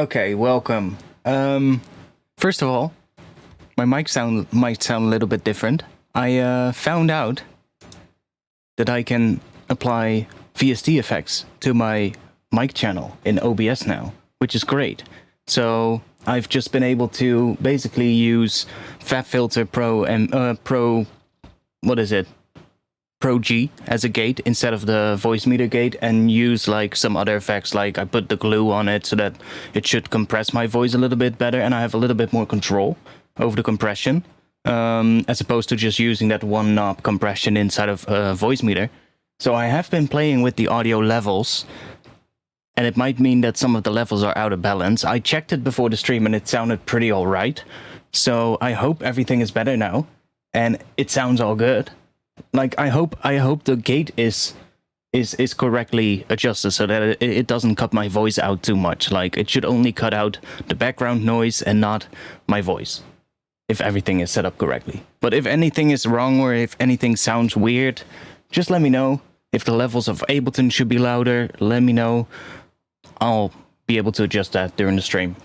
Okay, welcome. First of all, my might sound a little bit different. I found out that I can apply VST effects to my mic channel in OBS now, which is great. So I've just been able to basically use FabFilter Pro and Pro G as a gate instead of the voice meter gate, and use like some other effects, like I put the glue on it so that it should compress my voice a little bit better, and I have a little bit more control over the compression, as opposed to just using that one knob compression inside of a voice meter. So I have been playing with the audio levels, and it might mean that some of the levels are out of balance. I checked it before the stream and it sounded pretty alright. So I hope everything is better now, and it sounds all good. Like, I hope the gate is correctly adjusted so that it doesn't cut my voice out too much. Like, it should only cut out the background noise and not my voice, if everything is set up correctly. But if anything is wrong or if anything sounds weird, just let me know. If the levels of Ableton should be louder, let me know. I'll be able to adjust that during the stream.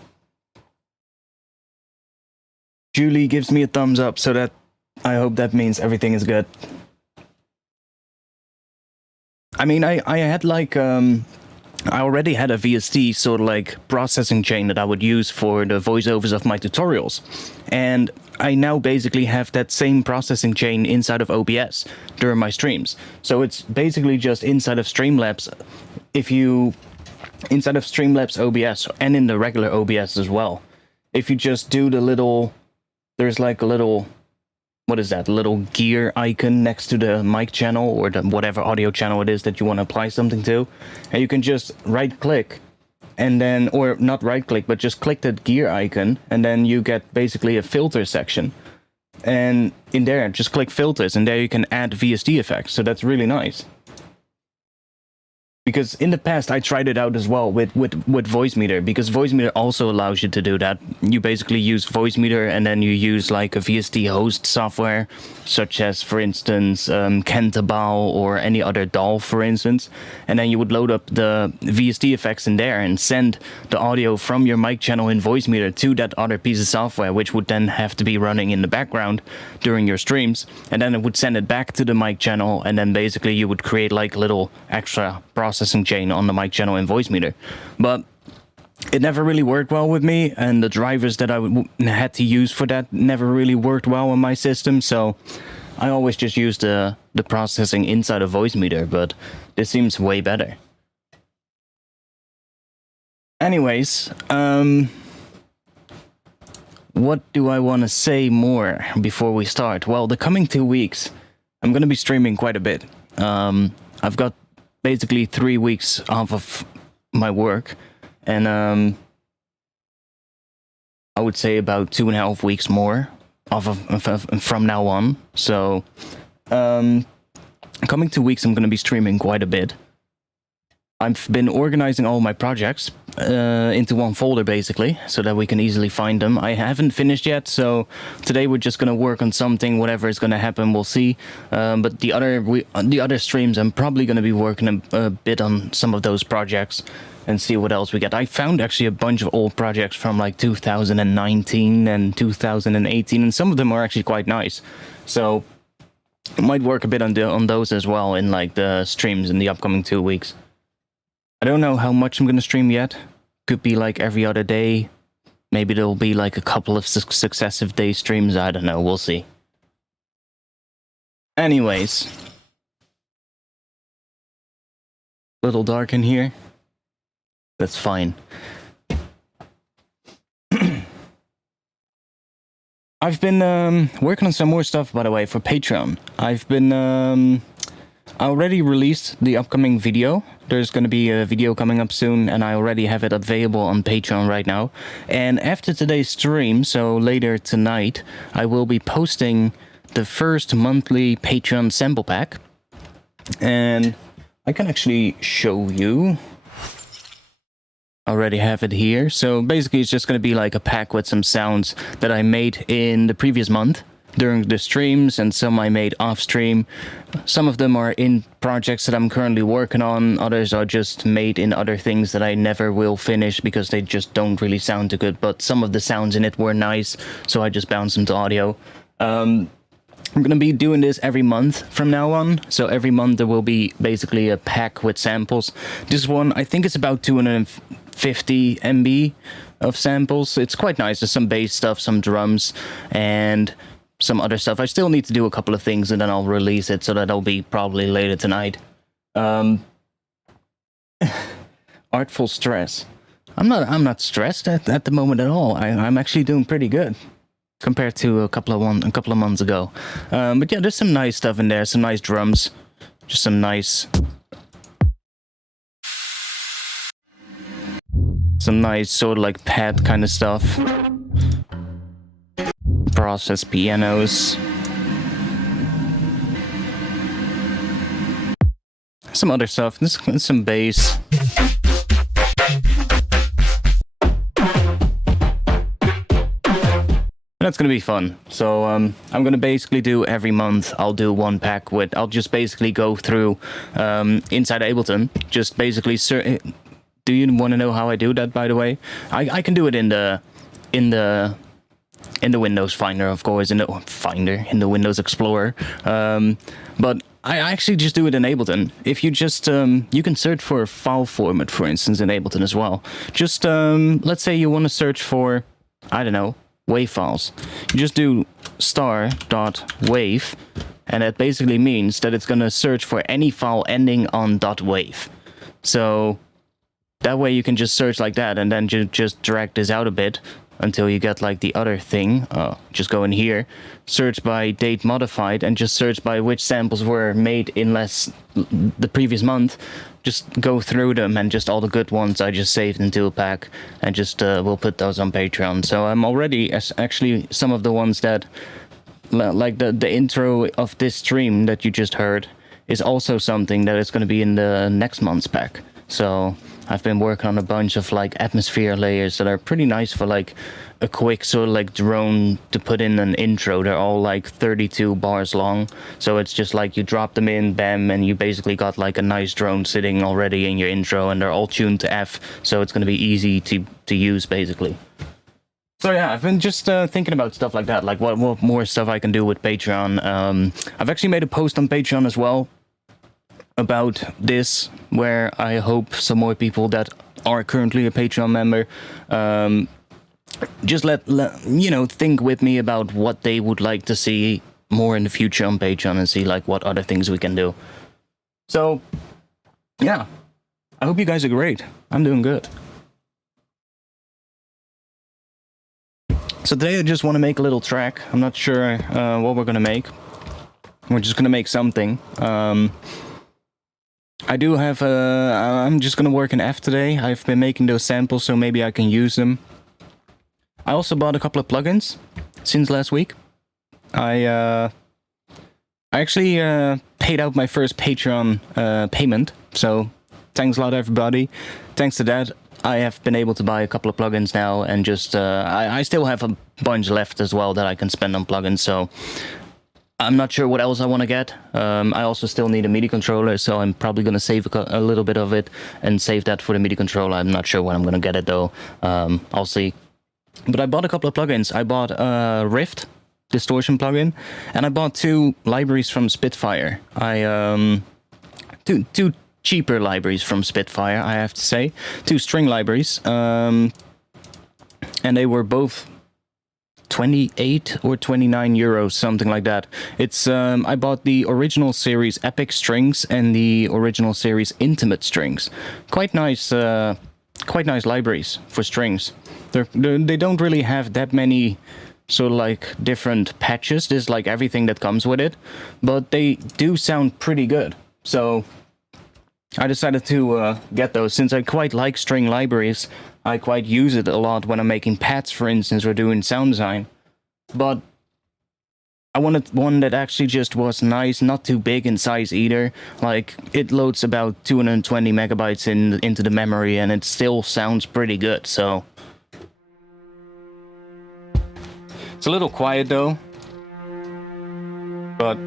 Julie gives me a thumbs up, so that I hope that means everything is good. I mean, I had like, I already had a VST sort of like processing chain that I would use for the voiceovers of my tutorials. And I now basically have that same processing chain inside of OBS during my streams. So it's basically just inside of Streamlabs. Inside of Streamlabs OBS and in the regular OBS as well. If you just do the little, there's like a little, what is that, little gear icon next to the mic channel or the whatever audio channel it is that you want to apply something to, and you can just right click and then, or not right click, but just click that gear icon, and then you get basically a filter section, and in there just click filters, and there you can add VST effects. So that's really nice. Because in the past I tried it out as well with Voicemeeter, because Voicemeeter also allows you to do that. You basically use Voicemeeter and then you use like a VST host software, such as for instance Cantabile or any other DAW for instance, and then you would load up the VST effects in there and send the audio from your mic channel in Voicemeeter to that other piece of software, which would then have to be running in the background during your streams, and then it would send it back to the mic channel, and then basically you would create like little extra processing chain on the mic channel in Voicemeeter. But it never really worked well with me, and the drivers that I had to use for that never really worked well on my system, so I always just used the processing inside of Voicemeeter, but this seems way better. Anyways, what do I want to say more before we start? Well, the coming 2 weeks, I'm going to be streaming quite a bit. I've got basically 3 weeks off of my work, and I would say about 2.5 weeks more off of from now on. So coming 2 weeks I'm going to be streaming quite a bit. I've been organizing all my projects into one folder basically, so that we can easily find them. I haven't finished yet, so today we're just gonna work on something. Whatever is gonna happen, we'll see. But the other streams, I'm probably gonna be working a bit on some of those projects and see what else we get. I found actually a bunch of old projects from like 2019 and 2018, and some of them are actually quite nice. So I might work a bit on those as well in like the streams in the upcoming 2 weeks. I don't know how much I'm going to stream yet. Could be like every other day. Maybe there'll be like a couple of successive day streams. I don't know. We'll see. Anyways. Little dark in here. That's fine. I've been working on some more stuff, by the way, for Patreon. I've been... I already released the upcoming video. There's going to be a video coming up soon, and I already have it available on Patreon right now. And after today's stream, so later tonight, I will be posting the first monthly Patreon sample pack. And I can actually show you. I already have it here. So basically it's just going to be like a pack with some sounds that I made in the previous month. during the streams, and some I made off stream. Some of them are in projects that I'm currently working on. Others are just made in other things that I never will finish because they just don't really sound too good. But some of the sounds in it were nice, so I just bounced them to audio. I'm going to be doing this every month from now on. So every month there will be basically a pack with samples. This one, I think it's about 250 MB of samples. It's quite nice. There's some bass stuff, some drums, and some other stuff. I still need to do a couple of things and then I'll release it, so that'll be probably later tonight. Artful stress. I'm not stressed at the moment at all. I'm actually doing pretty good compared to a couple of months ago. But yeah, there's some nice stuff in there, some nice drums, just some nice sort of like pad kind of stuff. Process pianos. Some other stuff, there's some bass. That's gonna be fun. So I'm gonna basically do every month. I'll do one pack with. I'll just basically go through inside Ableton. Just basically. Do you want to know how I do that? By the way, I can do it in the Windows Finder, of course, in the Windows Explorer. But I actually just do it in Ableton. If you just you can search for a file format, for instance, in Ableton as well. Just let's say you want to search for, I don't know, wave files. You just do star.wave, and that basically means that it's gonna search for any file ending on .wave. So that way you can just search like that, and then just drag this out a bit until you get like the other thing. Just go in here, search by date modified, and just search by which samples were made in the previous month. Just go through them, and just all the good ones I just saved into a pack, and just we'll put those on Patreon. So I'm already actually some of the ones that, like the intro of this stream that you just heard, is also something that is going to be in the next month's pack. So I've been working on a bunch of like atmosphere layers that are pretty nice for like a quick sort of like drone to put in an intro. They're all like 32 bars long, so it's just like you drop them in, bam, and you basically got like a nice drone sitting already in your intro, and they're all tuned to F, so it's going to be easy to use basically. So yeah, I've been just thinking about stuff like that, like what more stuff I can do with Patreon. I've actually made a post on Patreon as well about this, where I hope some more people that are currently a Patreon member just let you know, think with me about what they would like to see more in the future on Patreon, and see like what other things we can do. So yeah, I hope you guys are great. I'm doing good. So today I just want to make a little track. I'm not sure what we're gonna make. We're just gonna make something. I do have I'm just gonna work in F today. I've been making those samples, so maybe I can use them. I also bought a couple of plugins since last week. I actually paid out my first Patreon payment, so thanks a lot everybody. Thanks to that, I have been able to buy a couple of plugins now, and just I still have a bunch left as well that I can spend on plugins, so I'm not sure what else I want to get. I also still need a MIDI controller, so I'm probably going to save a little bit of it and save that for the MIDI controller. I'm not sure when I'm going to get it though. I'll see. But I bought a couple of plugins. I bought a Rift distortion plugin, and I bought two libraries from Spitfire. Two cheaper libraries from Spitfire, I have to say. Two string libraries. And they were both 28 or 29 euros, something like that. It's I bought the original series Epic Strings and the original series Intimate Strings. Quite nice libraries for strings. They don't really have that many sort of like different patches. There's like everything that comes with it, but they do sound pretty good. So I decided to get those, since I quite like string libraries. I quite use it a lot when I'm making pads, for instance, or doing sound design. But I wanted one that actually just was nice, not too big in size either. Like, it loads about 220 megabytes into the memory, and it still sounds pretty good, so it's a little quiet though. but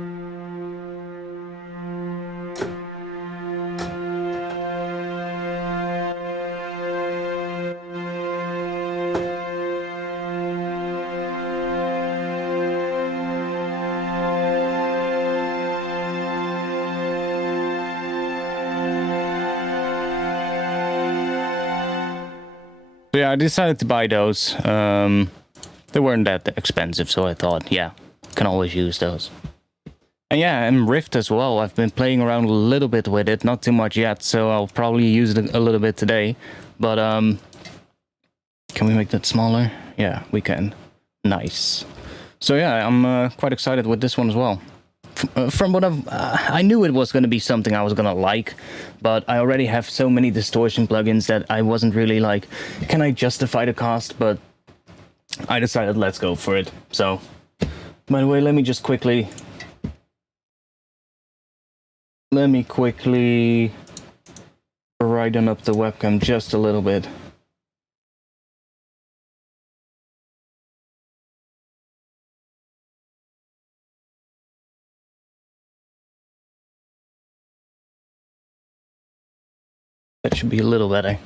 yeah, I decided to buy those. They weren't that expensive, so I thought, yeah, can always use those. And yeah, and Rift as well. I've been playing around a little bit with it, not too much yet, so I'll probably use it a little bit today. But can we make that smaller? Yeah, we can. Nice. So yeah, I'm quite excited with this one as well. From what I knew it was going to be something I was going to like, but I already have so many distortion plugins that I wasn't really like, can I justify the cost? But I decided let's go for it. So, by the way, let me quickly brighten up the webcam just a little bit. That should be a little better.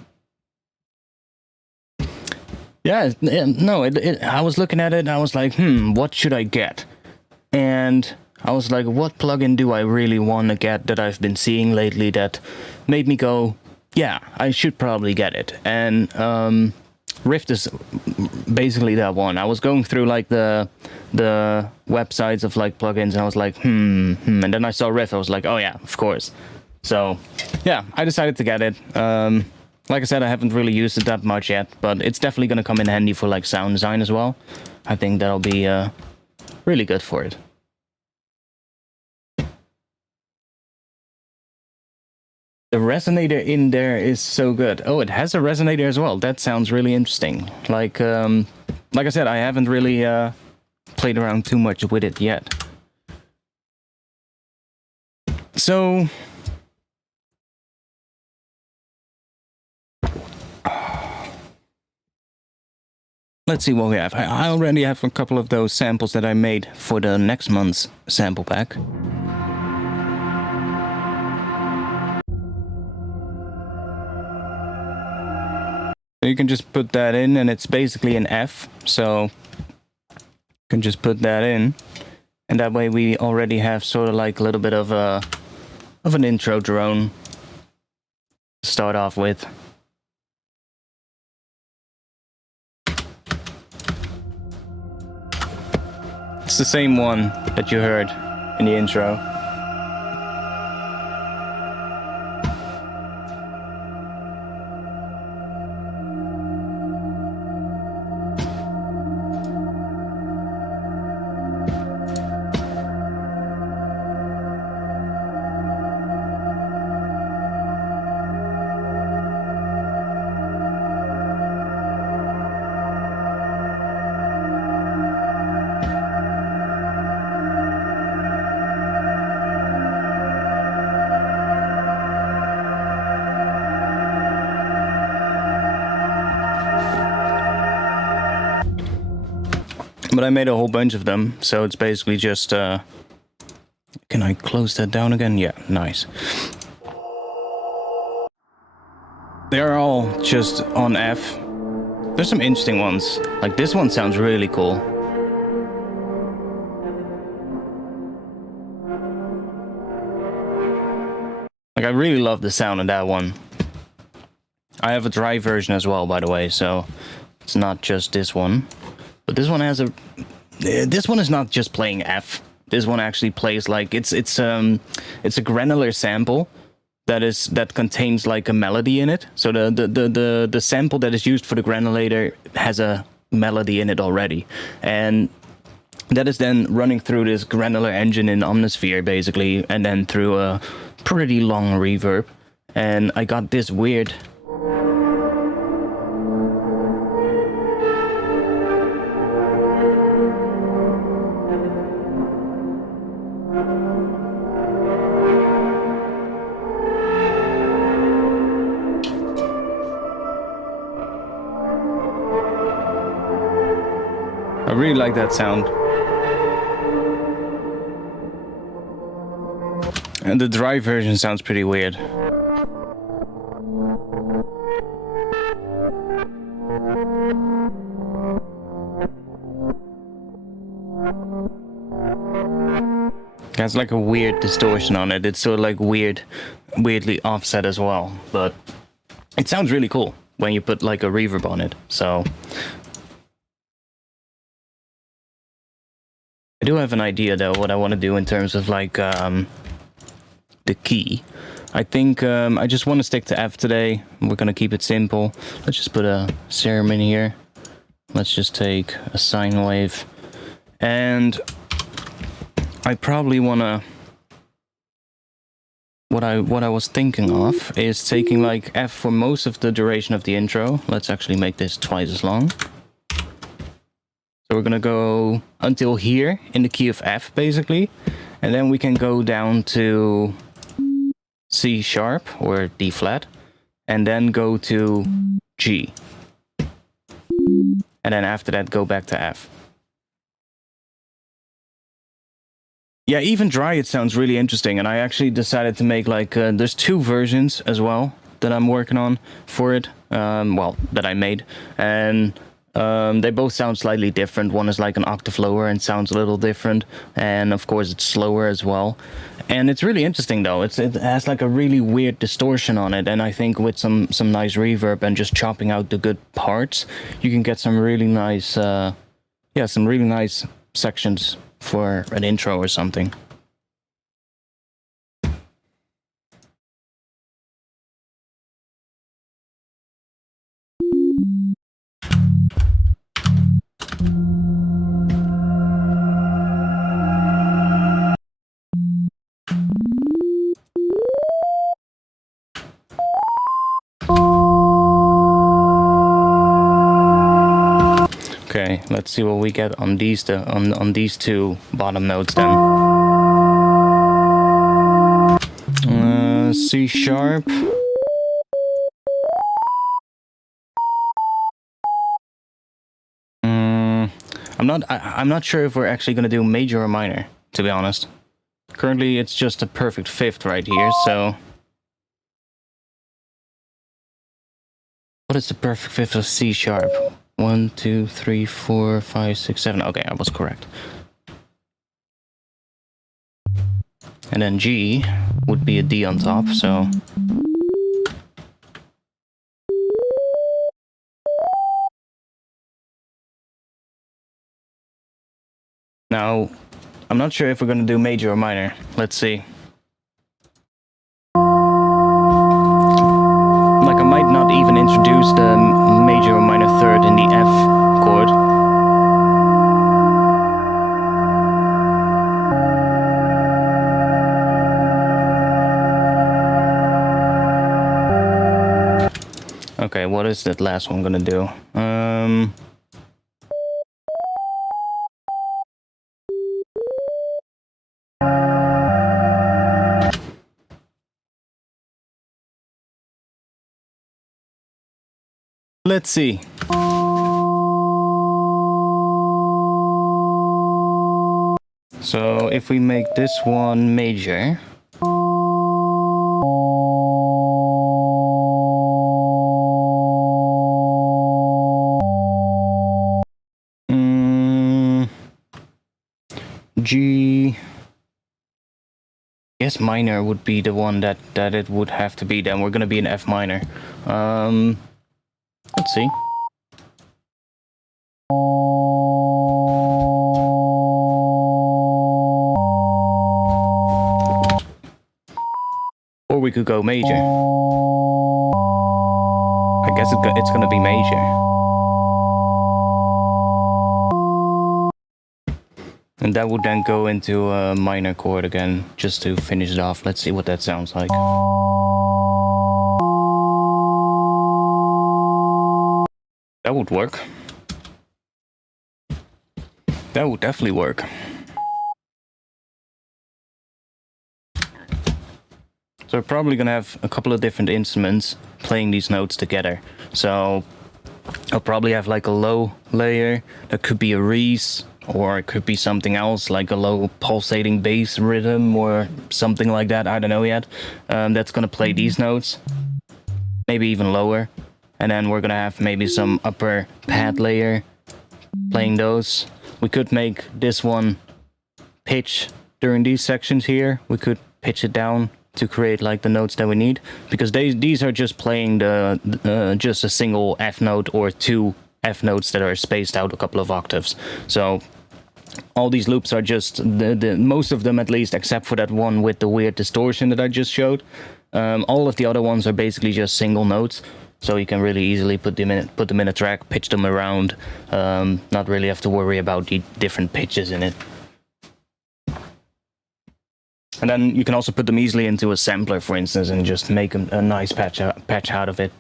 Yeah, no, I was looking at it and I was like, what should I get? And I was like, what plugin do I really want to get that I've been seeing lately that made me go, yeah, I should probably get it. And Rift is basically that one. I was going through like the websites of like plugins and I was like, and then I saw Rift. I was like, oh yeah, of course. So yeah, I decided to get it. Like I said, I haven't really used it that much yet, but it's definitely going to come in handy for like sound design as well. I think that'll be really good for it. The resonator in there is so good. Oh, it has a resonator as well. That sounds really interesting. Like I said, I haven't really played around too much with it yet. So let's see what we have. I already have a couple of those samples that I made for the next month's sample pack. So you can just put that in and it's basically an F. So you can just put that in. And that way we already have sort of like a little bit of an intro drone to start off with. It's the same one that you heard in the intro. But I made a whole bunch of them, so it's basically just, can I close that down again? Yeah, nice. They're all just on F. There's some interesting ones. Like this one sounds really cool. Like I really love the sound of that one. I have a dry version as well, by the way, so it's not just this one. But this one has a... This one is not just playing F. This one actually plays like... It's a granular sample that contains like a melody in it. So the sample that is used for the granulator has a melody in it already. And that is then running through this granular engine in Omnisphere, basically, and then through a pretty long reverb. And I got this weird... I really like that sound. And the dry version sounds pretty weird. It has like a weird distortion on it. It's sort of like weirdly offset as well. But it sounds really cool when you put like a reverb on it. So I do have an idea though what I want to do in terms of like the key. I think I just want to stick to F today. We're gonna keep it simple. Let's just put a serum in here. Let's just take a sine wave, and I probably wanna. What I was thinking of is taking like F for most of the duration of the intro. Let's actually make this twice as long. So we're gonna go until here in the key of F basically, and then we can go down to C sharp or D flat, and then go to G. And then after that, go back to F. Yeah, even dry, it sounds really interesting. And I actually decided to make like, there's 2 versions as well that I'm working on for it. Well, that I made. And they both sound slightly different. One is like an octave lower and sounds a little different. And of course, it's slower as well. And it's really interesting though. It has like a really weird distortion on it. And I think with some nice reverb and just chopping out the good parts, you can get some really nice, some really nice sections for an intro or something. Okay, let's see what we get on these on these 2 bottom notes then. C sharp. I'm not sure if we're actually gonna do major or minor, to be honest. Currently, it's just a perfect 5th right here. So, what is the perfect 5th of C sharp? 1, 2, 3, 4, 5, 6, 7. Okay, I was correct. And then G would be a D on top, so. Now, I'm not sure if we're gonna do major or minor. Let's see. Like, I might not even introduce the major or minor 3rd in the F chord. Okay, what is that last one gonna do? Let's see. So if we make this one major. G. Yes, minor would be the one that it would have to be. Then we're gonna be in F minor. Let's see. Or we could go major. I guess it's gonna be major. And that would then go into a minor chord again, just to finish it off. Let's see what that sounds like. That would work. That would definitely work. So we're probably gonna have a couple of different instruments playing these notes together. So I'll probably have like a low layer, that could be a Reese, or it could be something else like a low pulsating bass rhythm or something like that. I don't know yet. That's gonna play these notes, maybe even lower, and then we're gonna have maybe some upper pad layer playing those. We could make this one pitch during these sections here. We could pitch it down to create like the notes that we need, because these are just playing the just a single F note or two F notes that are spaced out a couple of octaves. So all these loops are just the most of them, at least, except for that one with the weird distortion that I just showed. All of the other ones are basically just single notes, so you can really easily put them in a track, pitch them around, not really have to worry about the different pitches in it. And then you can also put them easily into a sampler, for instance, and just make a nice patch out of it.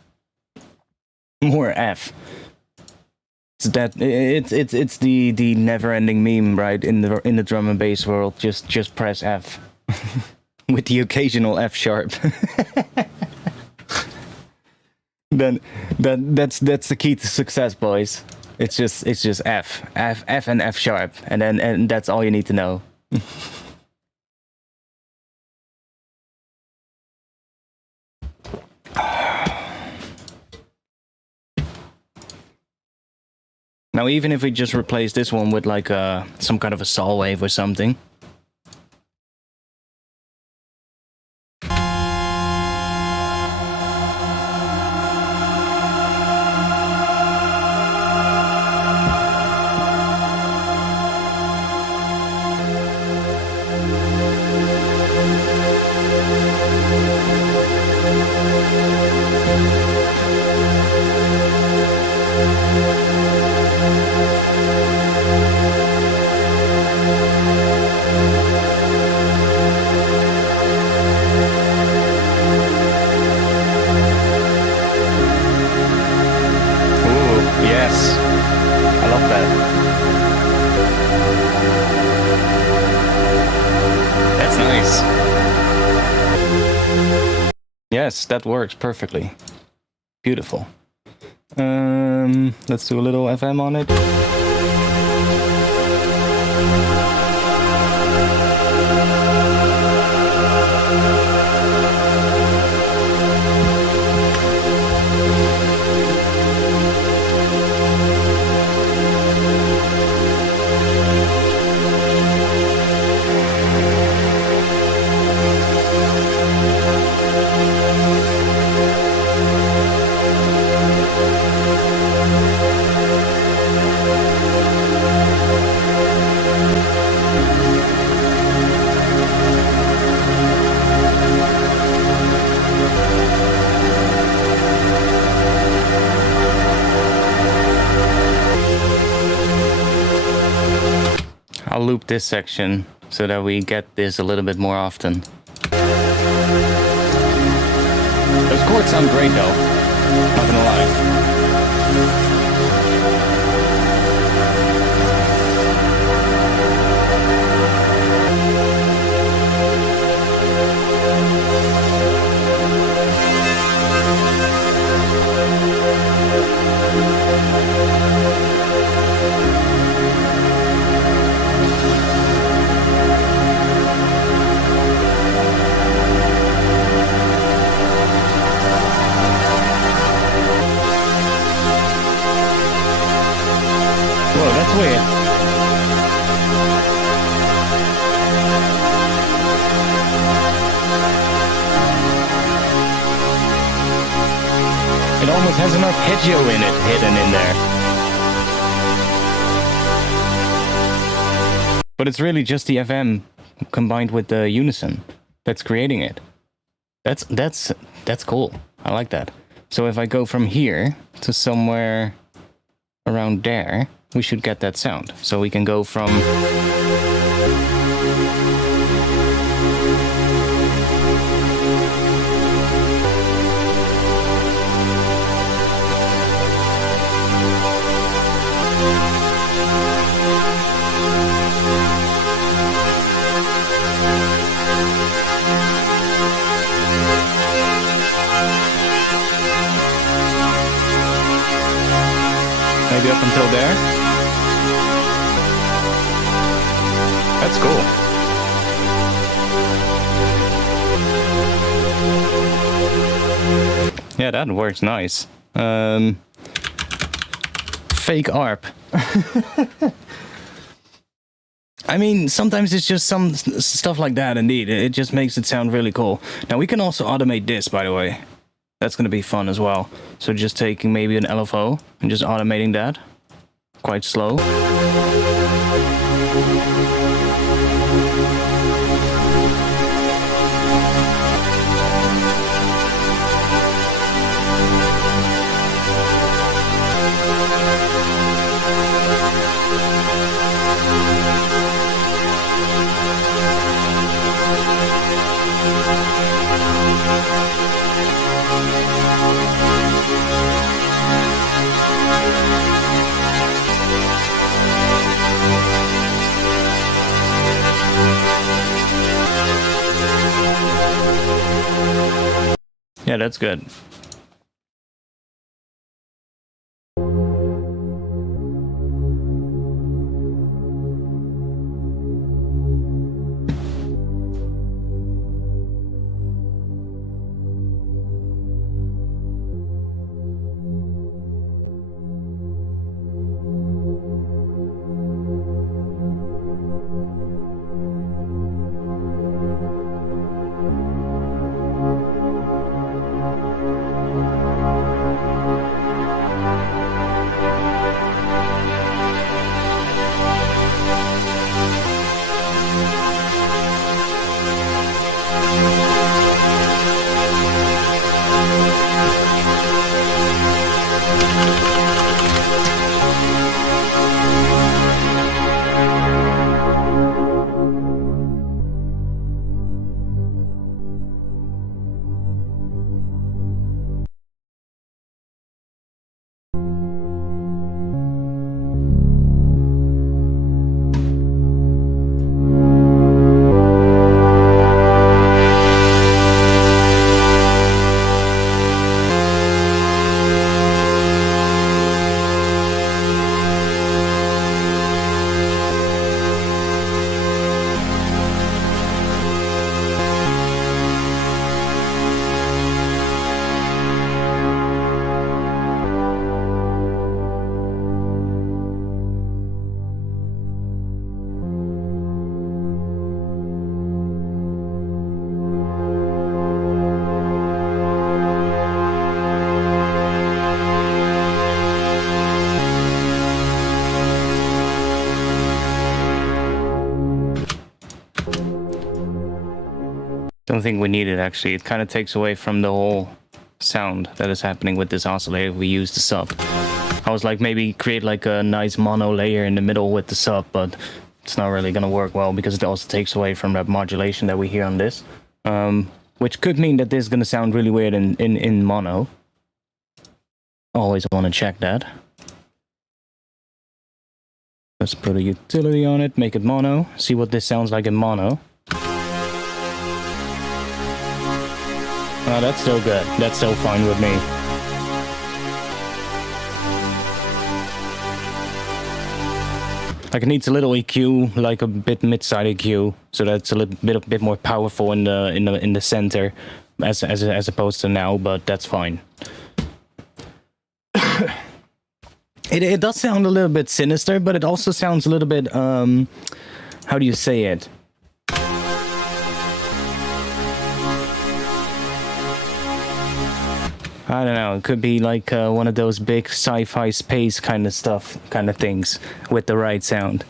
More F. It's the never-ending meme, right? In the drum and bass world, just press F with the occasional F sharp. Then that's the key to success, boys. It's just F and F sharp, and that's all you need to know. Now, even if we just replace this one with like some kind of a saw wave or something. Yes, that works perfectly. Beautiful. Let's do a little FM on it. I'll loop this section so that we get this a little bit more often. Those chords sound great though, not gonna lie. That's weird. It almost has an arpeggio in it, hidden in there. But it's really just the FM combined with the unison that's creating it. That's cool. I like that. So if I go from here to somewhere around there, we should get that sound. So we can go from maybe up until there. That's cool. Yeah, that works nice. Fake ARP. I mean, sometimes it's just some stuff like that, indeed. It just makes it sound really cool. Now, we can also automate this, by the way. That's going to be fun as well. So just taking maybe an LFO and just automating that. Quite slow. Yeah, that's good. Don't think we need it, actually. It kind of takes away from the whole sound that is happening with this oscillator if we use the sub. I was like, maybe create like a nice mono layer in the middle with the sub, but it's not really gonna work well because it also takes away from that modulation that we hear on this. Which could mean that this is gonna sound really weird in mono. Always want to check that. Let's put a utility on it, make it mono, see what this sounds like in mono. Oh, that's still good. That's still fine with me. Like, it needs a little EQ, like a bit mid-side EQ, so that's a little bit more powerful in the center, as opposed to now. But that's fine. It does sound a little bit sinister, but it also sounds a little bit how do you say it? I don't know, it could be like one of those big sci-fi space kind of stuff, kind of things, with the right sound.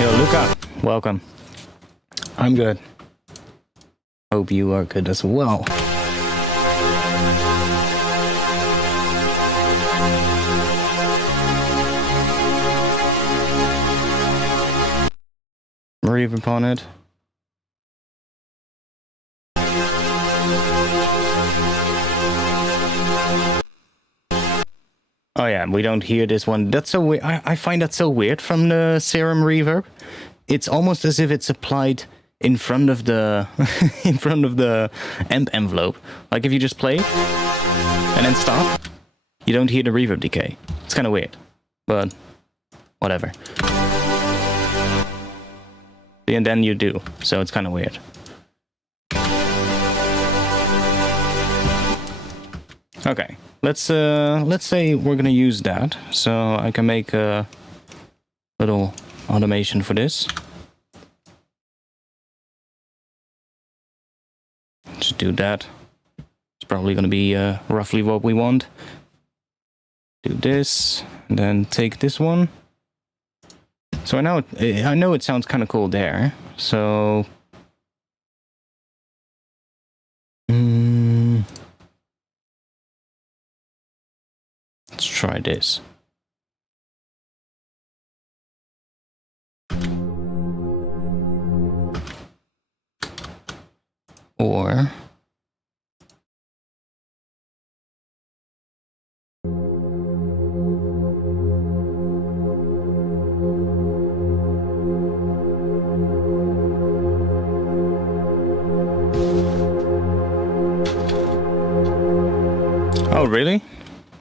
Yo, Luca, welcome. I'm good. Hope you are good as well. reverb on it. Oh yeah, we don't hear this one. That's so weird. I find that so weird from the Serum reverb. It's almost as if it's applied in front of the in front of the amp envelope. Like if you just play and then stop, you don't hear the reverb decay. It's kind of weird, but whatever. And then you do, so it's kind of weird. Okay, let's say we're gonna use that, so I can make a little automation for this. Just do that. It's probably gonna be roughly what we want. Do this, and then take this one. So I know it sounds kind of cool there. So let's try this. Or oh, really?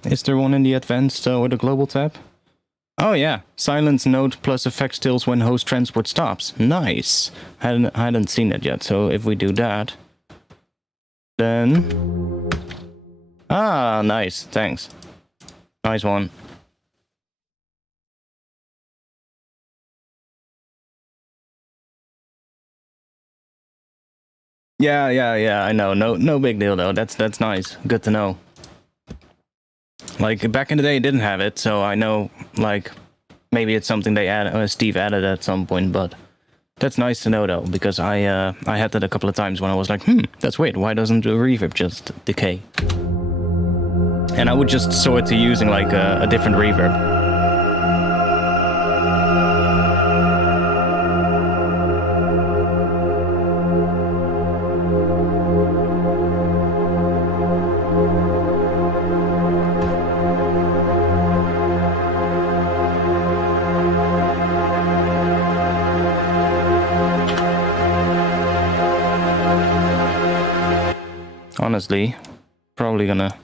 Is there one in the advanced or the global tab? Oh yeah, silence note plus effect stills when host transport stops. Nice. I hadn't seen it yet, so if we do that, then... Ah, nice, thanks. Nice one. Yeah, I know. No big deal though. That's nice. Good to know. Like back in the day, it didn't have it, so I know. Like maybe it's something they Steve added at some point, but that's nice to know though, because I had that a couple of times when I was like, that's weird. Why doesn't the reverb just decay? And I would just sort to using like a different reverb. Honestly, probably gonna...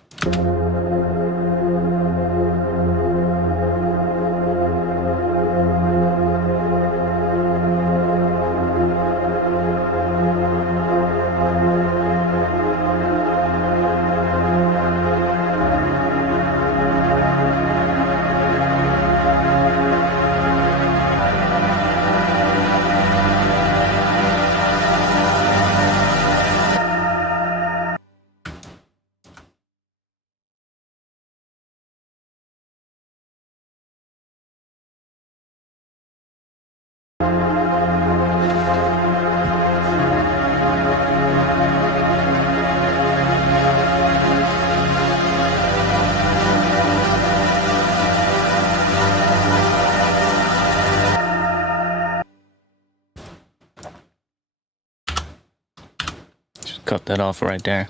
Cut that off right there.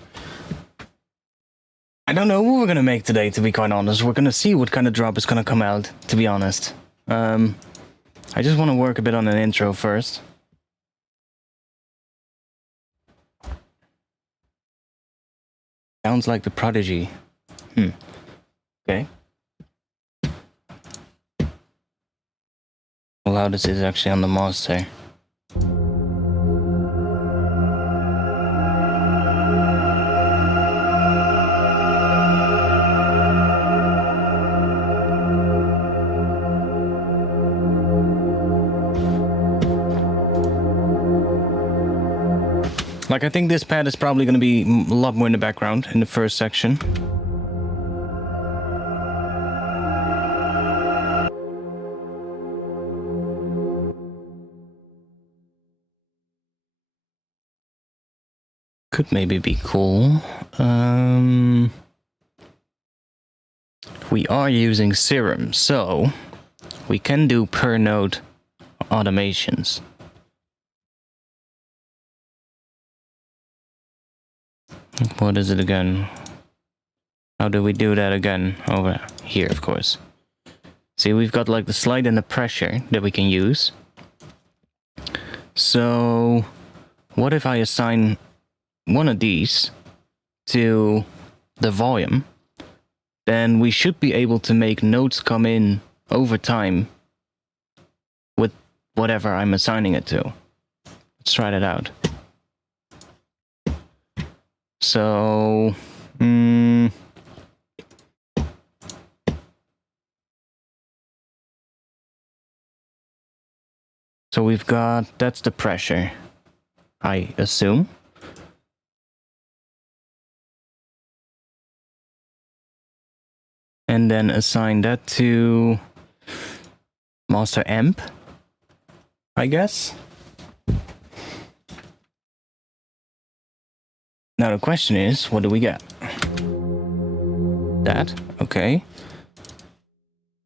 I don't know what we're gonna make today, to be quite honest. We're gonna see what kind of drop is gonna come out, to be honest. I just want to work a bit on an intro first. Sounds like the Prodigy. Okay. How loud is it actually on the master? Like, I think this pad is probably going to be a lot more in the background in the first section. Could maybe be cool. We are using Serum, so we can do per node automations. What is it again? How do we do that again? Over here, of course. See, we've got like the slide and the pressure that we can use. So, what if I assign one of these to the volume? Then we should be able to make notes come in over time with whatever I'm assigning it to. Let's try that out. So, so we've got, that's the pressure, I assume. And then assign that to master amp, I guess. Now the question is, what do we get? That, okay.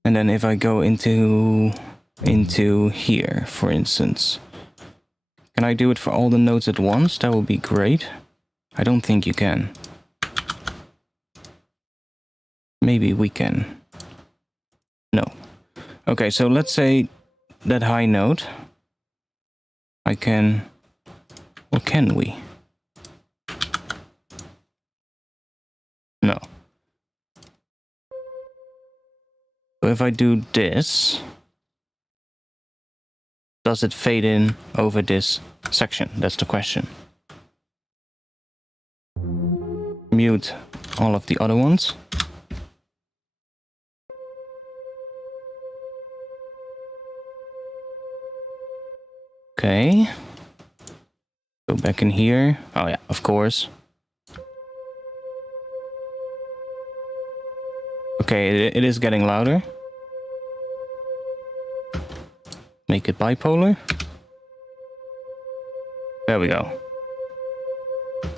And then if I go into here, for instance, can I do it for all the notes at once? That would be great. I don't think you can. Maybe we can. No. Okay, so let's say that high note. I can... Or can we? No. So if I do this, does it fade in over this section? That's the question. Mute all of the other ones. Okay. Go back in here. Oh yeah, of course. Okay, it is getting louder. Make it bipolar. There we go. So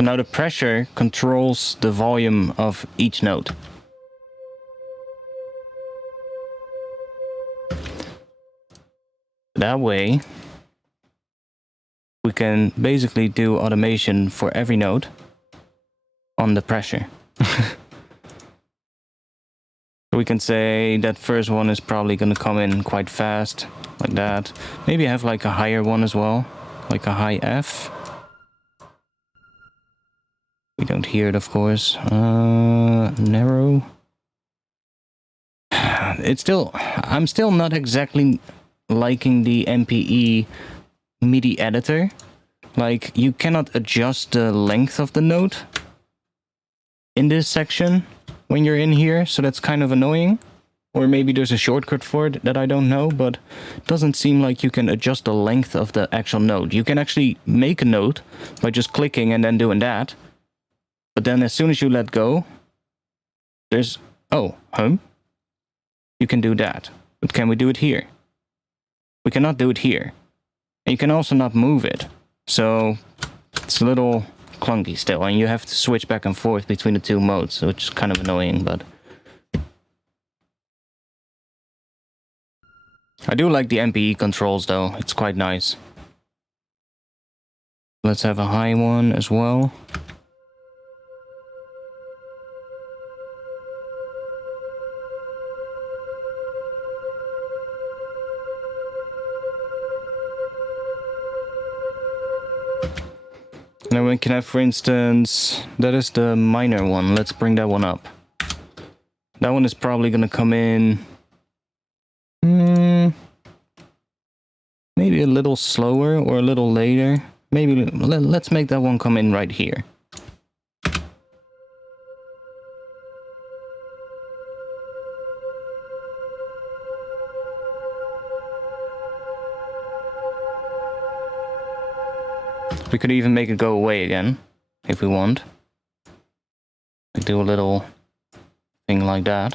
now the pressure controls the volume of each note. That way, we can basically do automation for every note on the pressure. We can say that first one is probably going to come in quite fast, like that. Maybe have like a higher one as well, like a high F. We don't hear it, of course. Narrow. It's still, I'm still not exactly liking the MPE MIDI editor. Like, you cannot adjust the length of the note in this section when you're in here, so that's kind of annoying. Or maybe there's a shortcut for it that I don't know, but it doesn't seem like you can adjust the length of the actual note. You can actually make a note by just clicking and then doing that. But then as soon as you let go, there's... Oh, you can do that. But can we do it here? We cannot do it here. And you can also not move it. So it's a little clunky still, and you have to switch back and forth between the two modes, which is kind of annoying, but... I do like the MPE controls though, it's quite nice. Let's have a high one as well. Now we can have, for instance, that is the minor one. Let's bring that one up. That one is probably going to come in... maybe a little slower or a little later. Maybe let's make that one come in right here. We could even make it go away again, if we want. We do a little thing like that.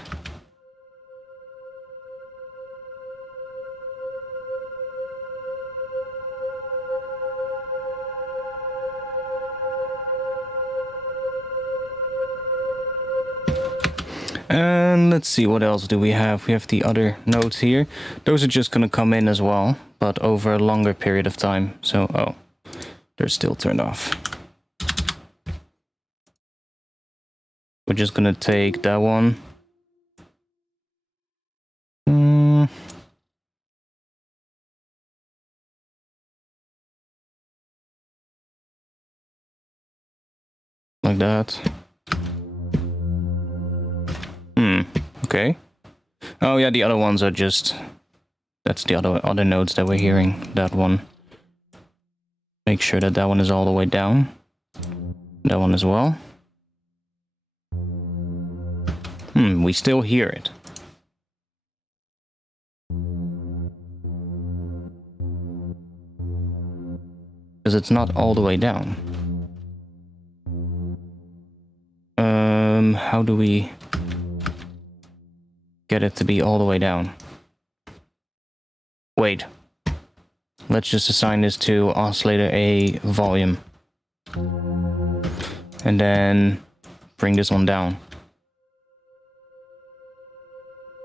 And let's see, what else do we have? We have the other notes here. Those are just gonna come in as well, but over a longer period of time. So, They're still turned off. We're just gonna take that one. Like that. Okay. Oh yeah, the other ones are just... That's the other notes that we're hearing. That one. Make sure that that one is all the way down. That one as well. We still hear it. Because it's not all the way down. How do we get it to be all the way down? Wait. Let's just assign this to oscillator A volume. And then bring this one down.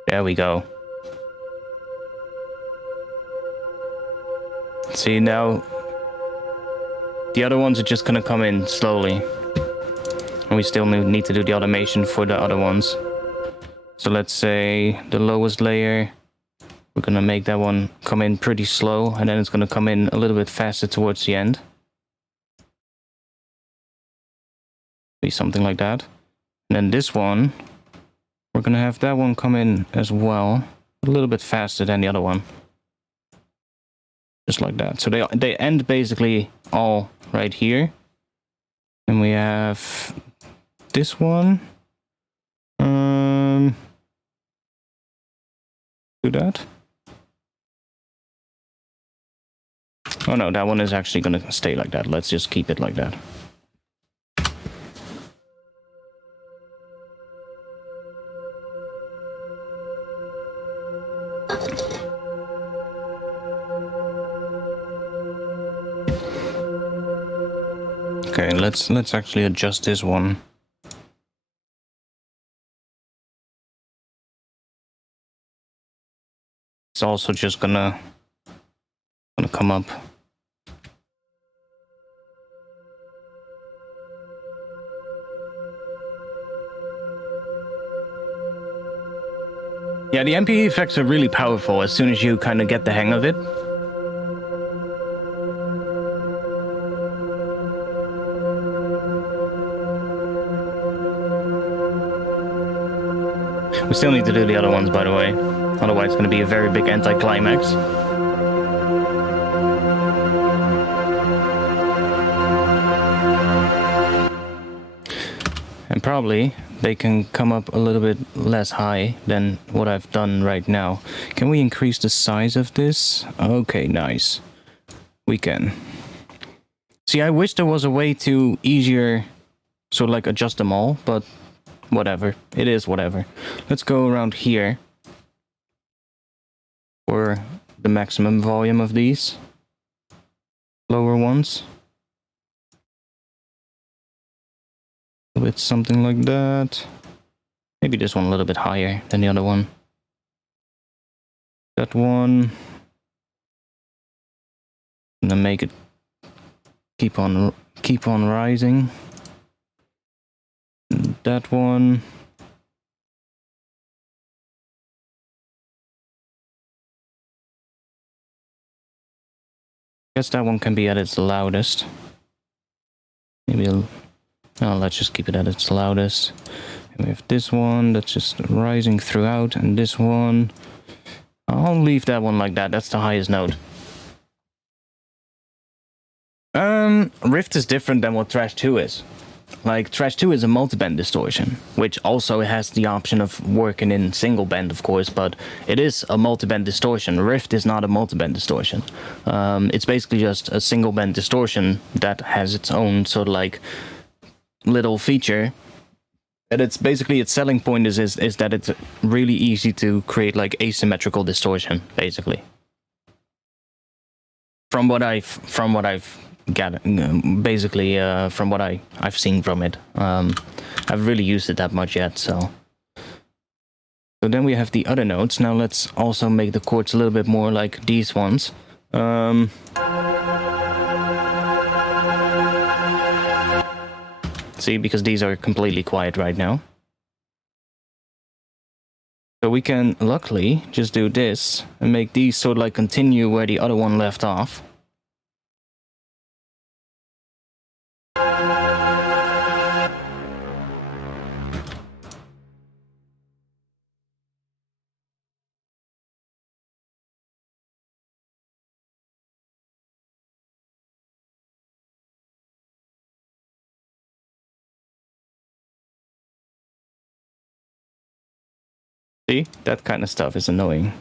There we go. See, now the other ones are just gonna come in slowly. And we still need to do the automation for the other ones. So let's say the lowest layer, we're gonna make that one come in pretty slow, and then it's gonna come in a little bit faster towards the end. Be something like that. And then this one, we're gonna have that one come in as well, a little bit faster than the other one. Just like that. So they end basically all right here. And we have this one. Do that. Oh no, that one is actually gonna stay like that. Let's just keep it like that. Okay, let's actually adjust this one. It's also just gonna come up. Yeah, the MPE effects are really powerful as soon as you kind of get the hang of it. We still need to do the other ones, by the way. Otherwise, it's going to be a very big anticlimax. And probably they can come up a little bit less high than what I've done right now. Can we increase the size of this? Okay, nice. We can. See, I wish there was a way to easier sort of like adjust them all, but whatever. It is whatever. Let's go around here for the maximum volume of these lower ones. With something like that. Maybe this one a little bit higher than the other one. That one. And then make it keep on rising. And that one. I guess that one can be at its loudest. Maybe let's just keep it at its loudest. And we have this one that's just rising throughout, and this one. I'll leave that one like that. That's the highest note. Rift is different than what Trash 2 is. Like, Trash 2 is a multi-band distortion, which also has the option of working in single band, of course, but it is a multi-band distortion. Rift is not a multi-band distortion. It's basically just a single band distortion that has its own sort of like little feature. And it's basically its selling point is that it's really easy to create like asymmetrical distortion, basically. From what I've gathered, basically from what I've seen from it. I haven't really used it that much yet, so. So then we have the other notes. Now let's also make the chords a little bit more like these ones. See, because these are completely quiet right now. So we can, luckily, just do this and make these sort of like continue where the other one left off. See, that kind of stuff is annoying.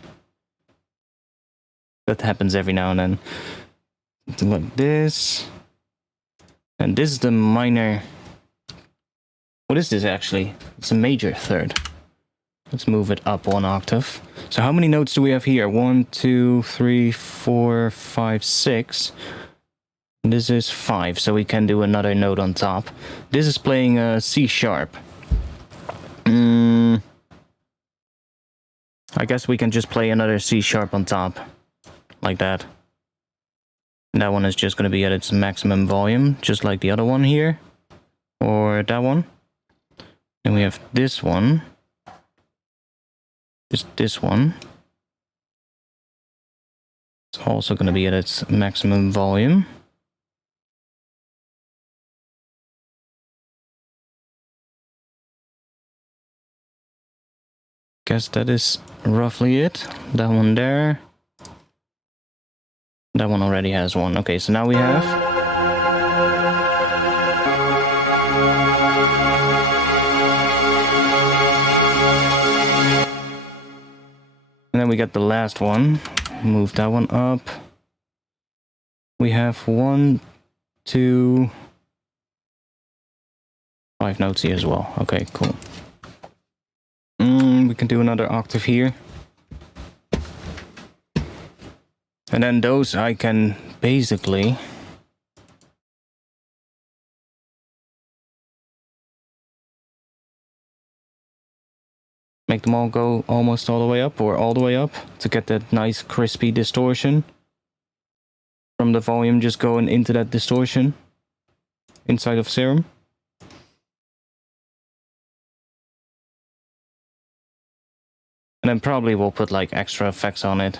That happens every now and then. Something like this. And this is the minor. What is this actually? It's a major third. Let's move it up 1 octave. So how many notes do we have here? 1, 2, 3, 4, 5, 6. This is 5, so we can do another note on top. This is playing a C sharp. I guess we can just play another C sharp on top. Like that. And that one is just going to be at its maximum volume, just like the other one here. Or that one. Then we have this one. Just this one. It's also going to be at its maximum volume. Guess that is roughly it. That one there. That one already has one. Okay, so now we have... And then we got the last one. Move that one up. We have 1, 2, 5 notes here as well. Okay, cool. We can do another octave here. And then those I can basically... make them all go almost all the way up or all the way up to get that nice crispy distortion from the volume just going into that distortion inside of Serum. And then probably we'll put like extra effects on it.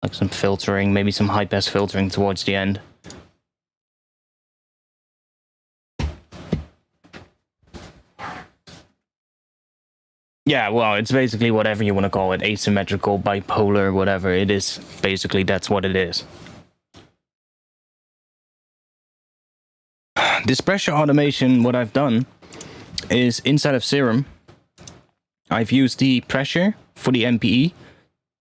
Like some filtering, maybe some high pass filtering towards the end. Yeah, well, it's basically whatever you want to call it. Asymmetrical, bipolar, whatever. It is basically, that's what it is. This pressure automation, what I've done is inside of Serum, I've used the pressure for the MPE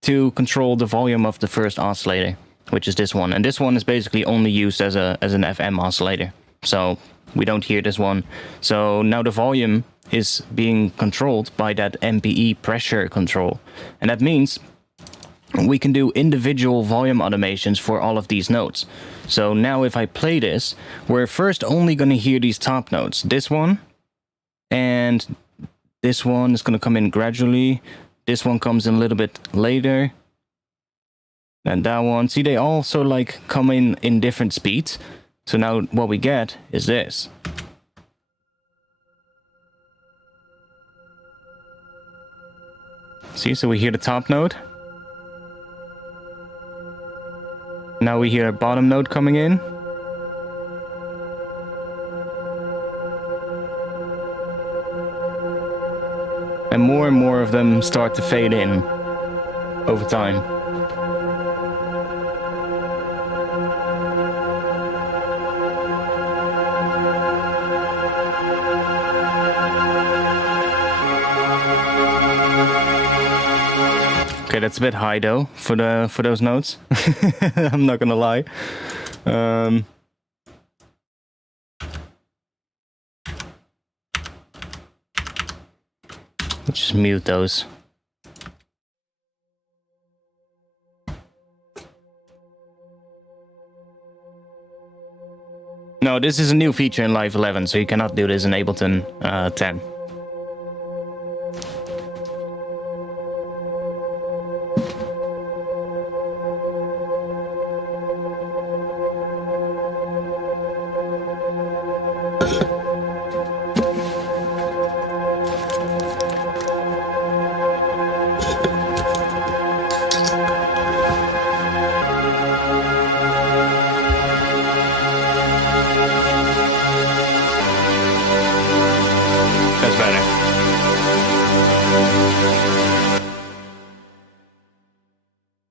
to control the volume of the first oscillator, which is this one. And this one is basically only used as an FM oscillator. So we don't hear this one. So now the volume is being controlled by that MPE pressure control. And that means we can do individual volume automations for all of these notes. So now if I play this, we're first only going to hear these top notes. This one, and this one is going to come in gradually. This one comes in a little bit later. And that one, see, they also like come in different speeds. So now what we get is this. See, so we hear the top note. Now we hear a bottom note coming in. And more of them start to fade in over time. Okay, that's a bit high though for those notes. I'm not gonna lie. Let's just mute those. No, this is a new feature in Live 11, so you cannot do this in Ableton 10. That's better.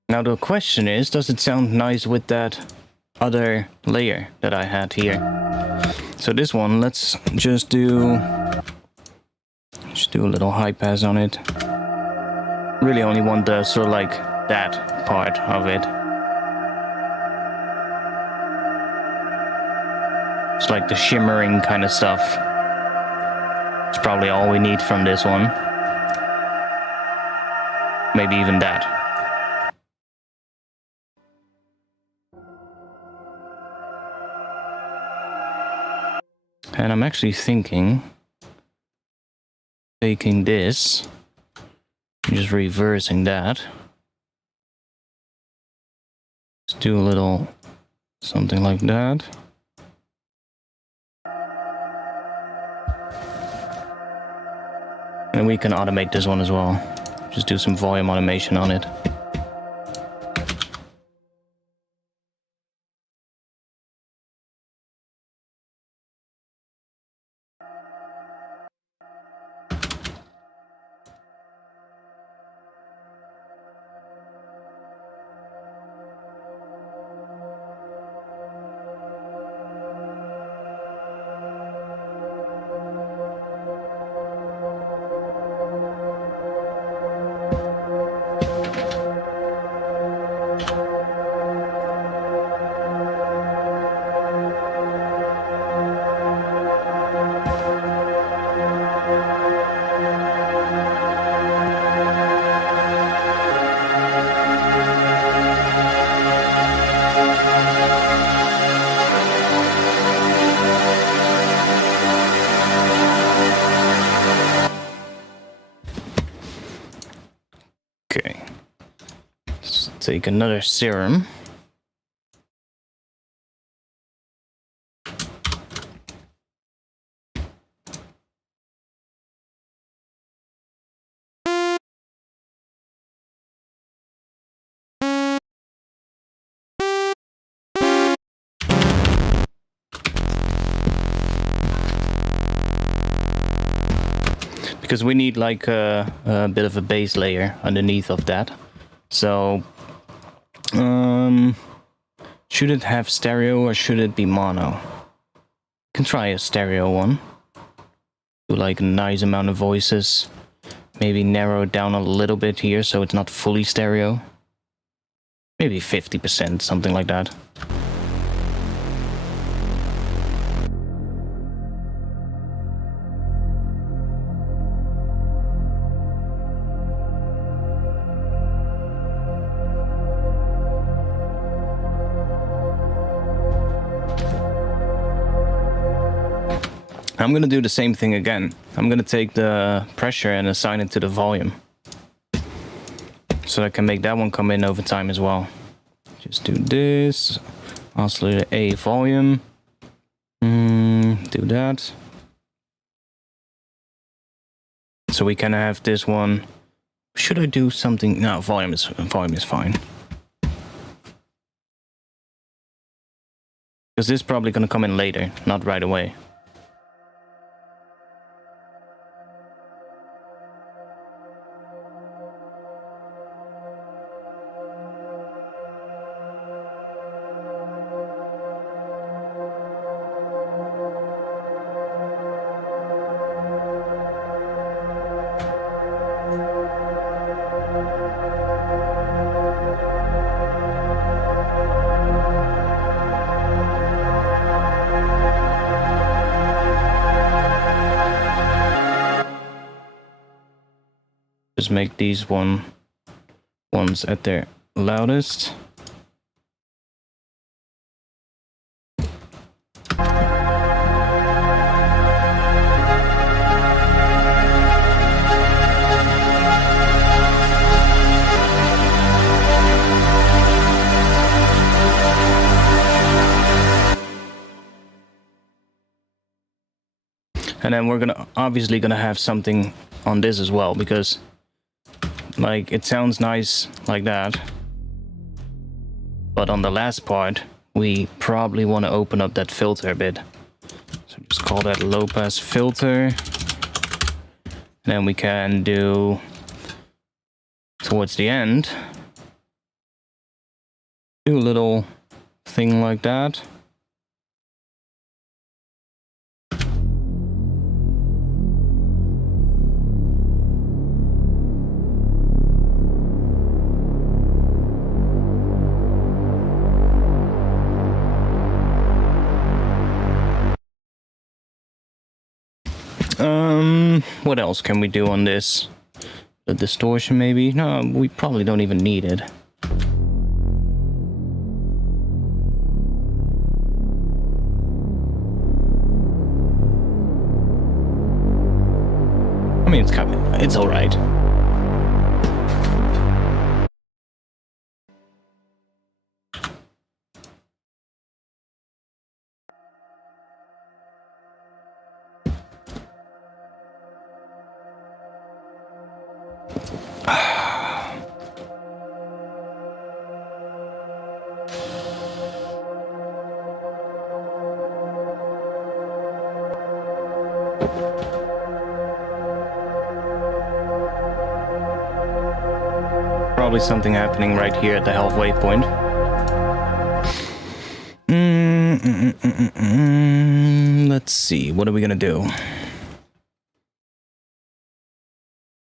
Now the question is, does it sound nice with that other layer that I had here? So this one, let's just do a little high pass on it. Really only want the sort of like that part of it. It's like the shimmering kind of stuff. It's probably all we need from this one. Maybe even that. And I'm actually thinking taking this, just reversing that. Let's do a little something like that. And we can automate this one as well. Just do some volume automation on it. Okay. Let's take another serum. Because we need like a bit of a base layer underneath of that. So, should it have stereo or should it be mono? Can try a stereo one. Do like a nice amount of voices. Maybe narrow it down a little bit here so it's not fully stereo. Maybe 50%, something like that. I'm going to do the same thing again. I'm going to take the pressure and assign it to the volume. So I can make that one come in over time as well. Just do this. Oscillator A volume. Do that. So we can have this one. Should I do something? No, volume is fine. Because this is probably going to come in later, not right away. Just make these ones at their loudest. And then we're obviously gonna have something on this as well, because like it sounds nice like that. But on the last part, we probably want to open up that filter a bit. So just call that low pass filter. Then we can do towards the end, do a little thing like that. What else can we do on this? The distortion maybe? No, we probably don't even need it. I mean, it's all right. Probably something happening right here at the halfway point. Let's see, what are we gonna do?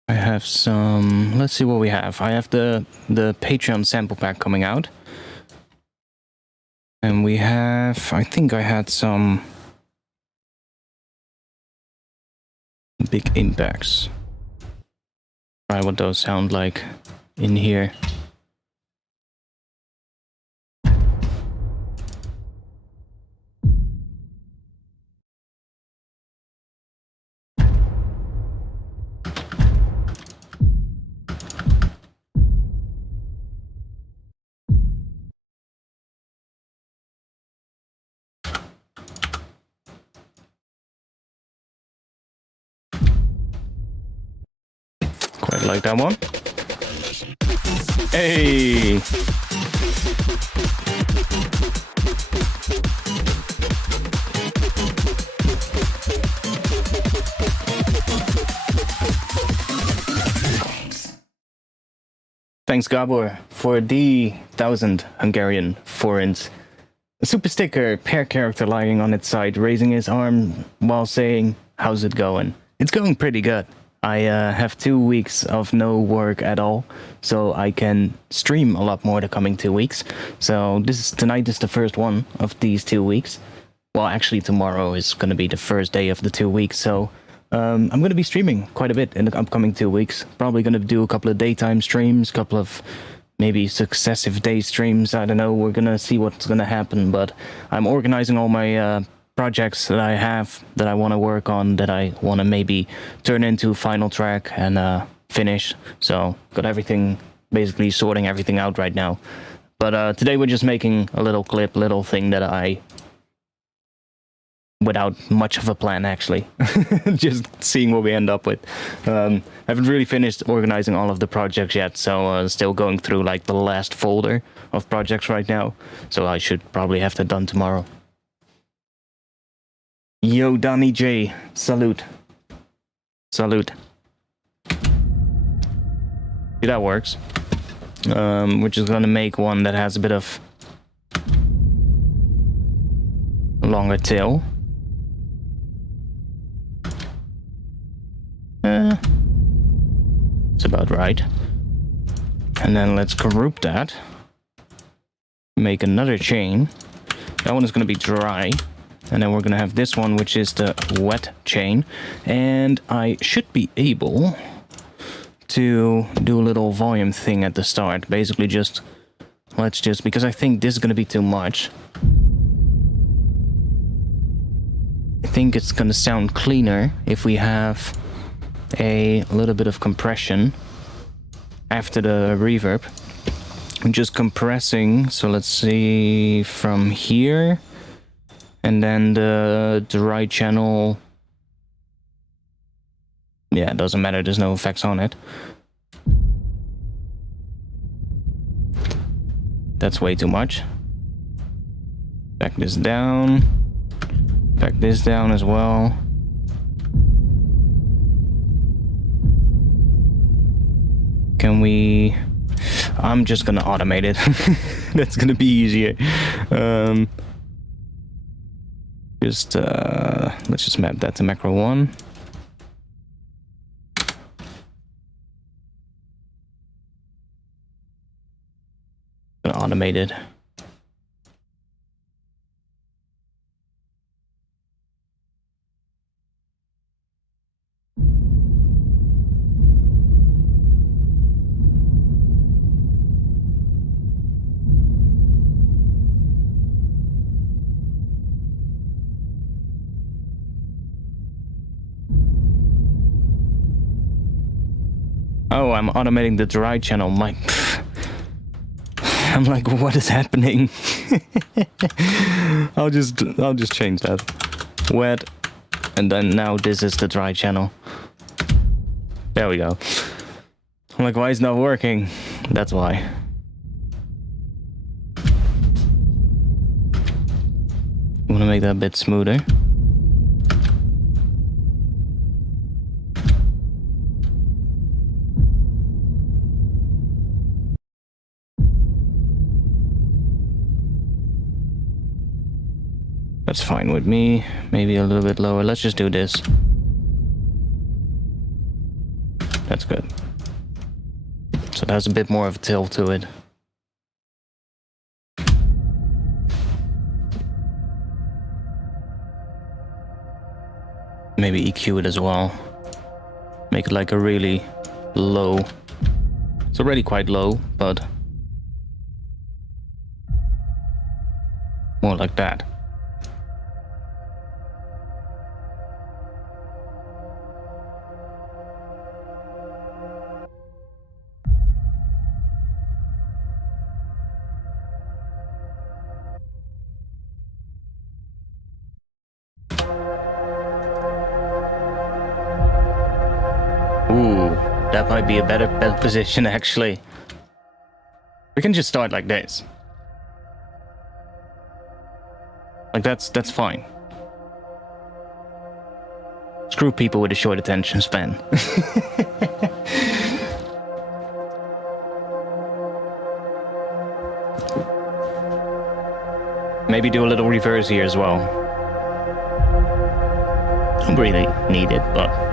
I have some... Let's see what we have. I have the Patreon sample pack coming out. And we have... I think I had some... big impacts. Try what those sound like in here. Quite like that one. Hey! Thanks, Gabor, for the 1,000 Hungarian forints. A super sticker, pair character lying on its side, raising his arm while saying, "How's it going?" It's going pretty good. I have 2 weeks of no work at all, so I can stream a lot more the coming 2 weeks. So tonight is the first one of these 2 weeks. Well, actually tomorrow is going to be the first day of the 2 weeks, so I'm going to be streaming quite a bit in the upcoming 2 weeks. Probably going to do a couple of daytime streams, couple of maybe successive day streams. I don't know, we're going to see what's going to happen, but I'm organizing all my projects that I have, that I want to work on, that I want to maybe turn into final track and finish. So got everything, basically sorting everything out right now. But today we're just making a little clip, little thing that I, without much of a plan actually, just seeing what we end up with. I haven't really finished organizing all of the projects yet, so still going through like the last folder of projects right now. So I should probably have that done tomorrow. Yo, Donnie J, salute. Salute. See, that works. We're just gonna make one that has a bit of a longer tail. It's about right. And then let's group that. Make another chain. That one is gonna be dry. And then we're going to have this one, which is the wet chain. And I should be able to do a little volume thing at the start. Basically just, because I think this is going to be too much. I think it's going to sound cleaner if we have a little bit of compression after the reverb. I'm just compressing, so let's see, from here. And then the dry channel Yeah, it doesn't matter, there's no effects on it. That's way too much. Back this down. Back this down as well. Can we... I'm just gonna automate it. That's gonna be easier. Let's just map that to macro 1. Gonna automate it. Oh, I'm automating the dry channel. I'm like, what is happening? I'll just change that. Wet, and then now this is the dry channel. There we go. I'm like, why is it not working? That's why. I want to make that a bit smoother. That's fine with me. Maybe a little bit lower. Let's just do this. That's good. So it has a bit more of a tilt to it. Maybe EQ it as well. Make it like a really low. It's already quite low, but more like that. Ooh, that might be a better position actually. We can just start like this. Like that's fine. Screw people with a short attention span. Maybe do a little reverse here as well. Don't really need it, but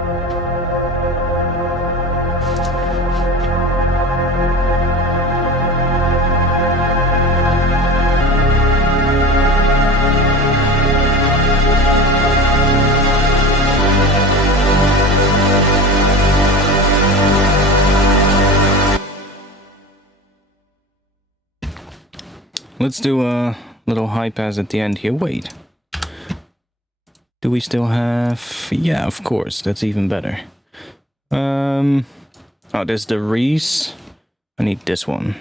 let's do a little high pass at the end here. Wait. Do we still have... Yeah, of course. That's even better. Oh, there's the Reese. I need this one.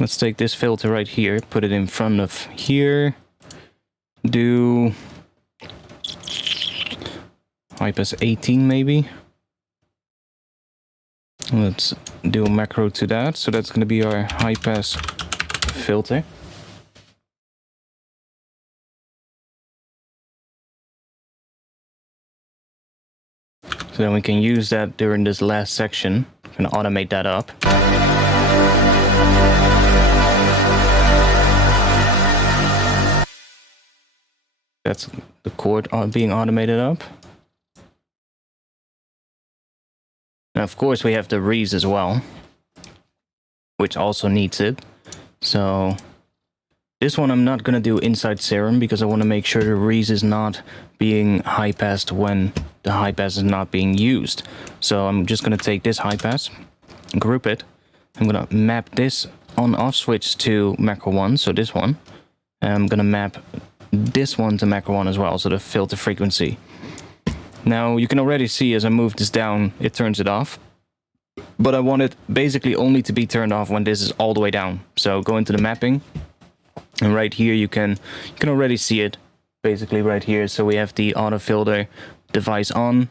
Let's take this filter right here. Put it in front of here. Do... high pass 18 maybe. Let's do a macro to that. So that's going to be our high pass filter. So then we can use that during this last section. I'm going to automate that up. That's the chord being automated up. And of course we have the Reese as well, which also needs it. So this one I'm not going to do inside serum because I want to make sure the Reese is not being high passed when the high pass is not being used. So I'm just going to take this high pass, group it. I'm going to map this on off switch to macro 1, so this one. And I'm going to map this one to macro 1 as well, so the filter frequency. Now you can already see as I move this down, it turns it off. But I want it basically only to be turned off when this is all the way down. So go into the mapping, and right here you can already see it basically right here. So we have the auto filter device on,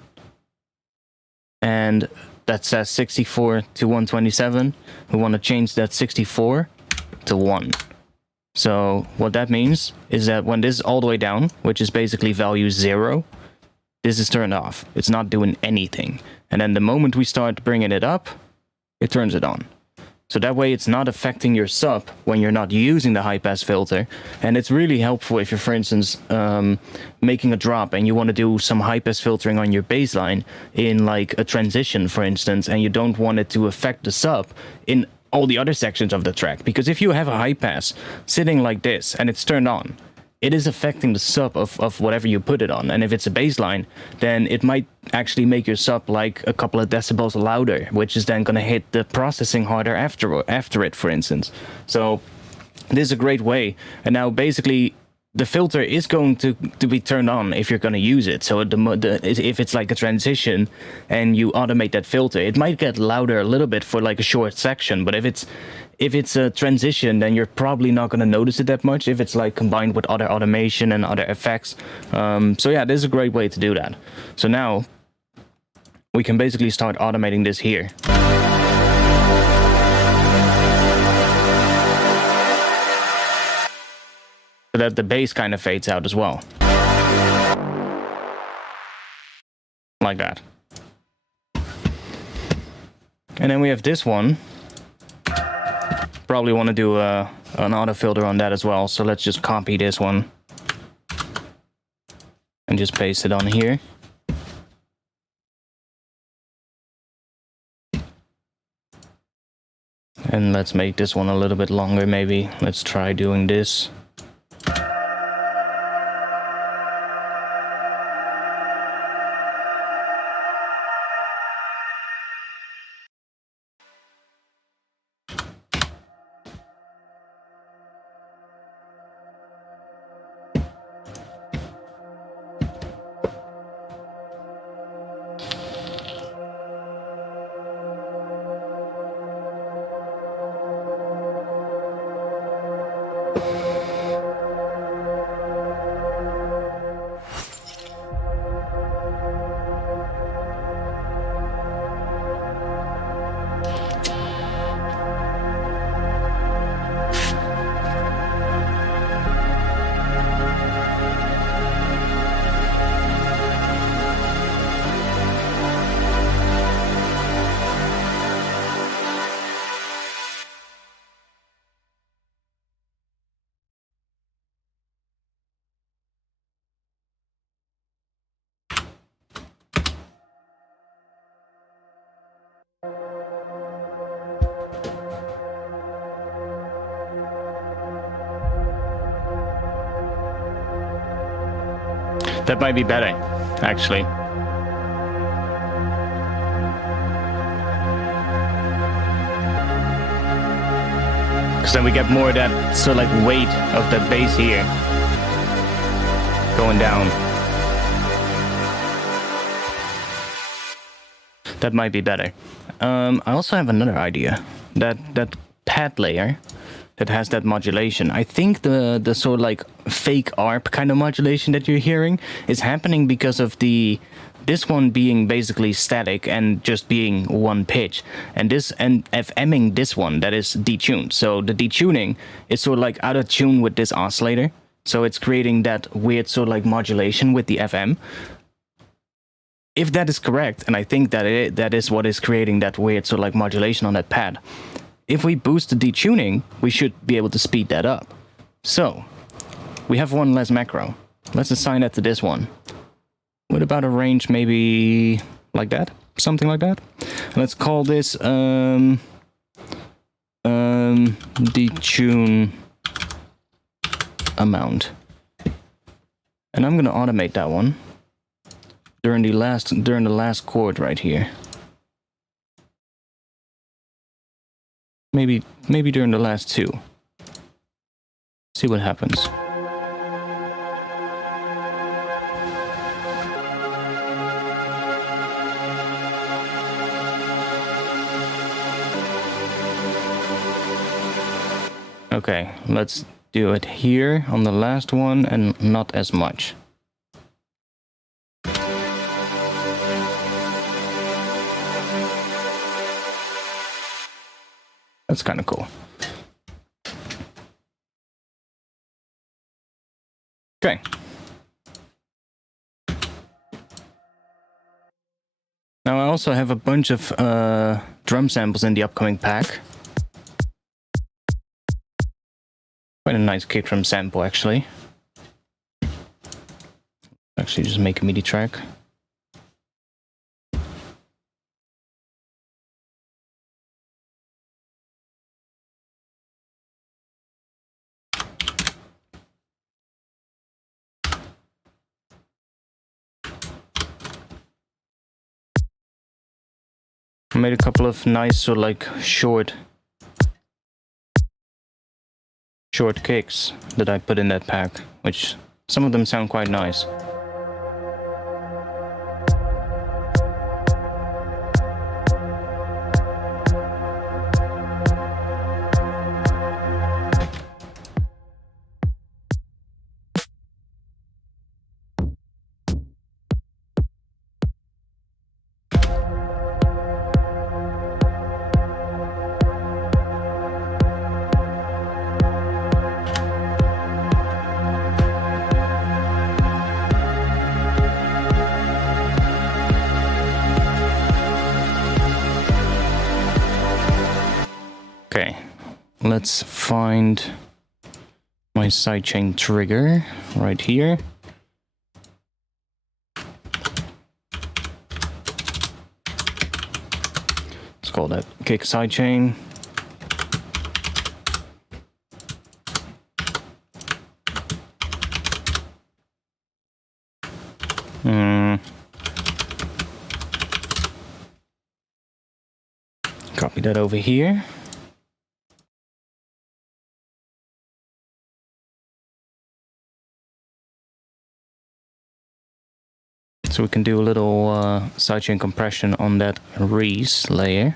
and that says 64 to 127. We want to change that 64 to 1. So what that means is that when this is all the way down, which is basically value 0, this is turned off. It's not doing anything. And then the moment we start bringing it up, it turns it on. So that way it's not affecting your sub when you're not using the high pass filter. And it's really helpful if you're, for instance, making a drop and you want to do some high pass filtering on your bass line in like a transition, for instance, and you don't want it to affect the sub in all the other sections of the track. Because if you have a high pass sitting like this and it's turned on, it is affecting the sub of whatever you put it on. And if it's a bass line, then it might actually make your sub like a couple of decibels louder, which is then going to hit the processing harder after it, for instance. So this is a great way. And now basically the filter is going to be turned on if you're going to use it. So if it's like a transition and you automate that filter, it might get louder a little bit for like a short section. But if it's a transition, then you're probably not going to notice it that much if it's like combined with other automation and other effects. So yeah, this is a great way to do that. So now we can basically start automating this here. So that the bass kind of fades out as well. Like that. And then we have this one. Probably want to do an auto filter on that as well. So let's just copy this one. And just paste it on here. And let's make this one a little bit longer maybe. Let's try doing this. That might be better, actually. Because then we get more of that sort of like weight of that bass here going down. That might be better. I also have another idea. That pad layer that has that modulation. I think the sort of like fake ARP kind of modulation that you're hearing is happening because of this one being basically static and just being one pitch, and FMing this one that is detuned. So the detuning is sort of like out of tune with this oscillator. So it's creating that weird sort of like modulation with the FM. If that is correct, and I think that that is what is creating that weird sort of like modulation on that pad, if we boost the detuning, we should be able to speed that up. So, we have one less macro. Let's assign that to this one. What about a range maybe like that? Something like that? Let's call this detune amount. And I'm gonna automate that one during the last chord right here. Maybe during the last two. See what happens. Okay, let's do it here on the last one and not as much. That's kind of cool. Okay. Now I also have a bunch of drum samples in the upcoming pack. Quite a nice kick drum sample, actually. Actually, just make a MIDI track. I made a couple of nice sort of like short kicks that I put in that pack, which some of them sound quite nice. Okay, let's find my sidechain trigger right here. Let's call that kick sidechain. Copy that over here. So we can do a little sidechain compression on that Res layer.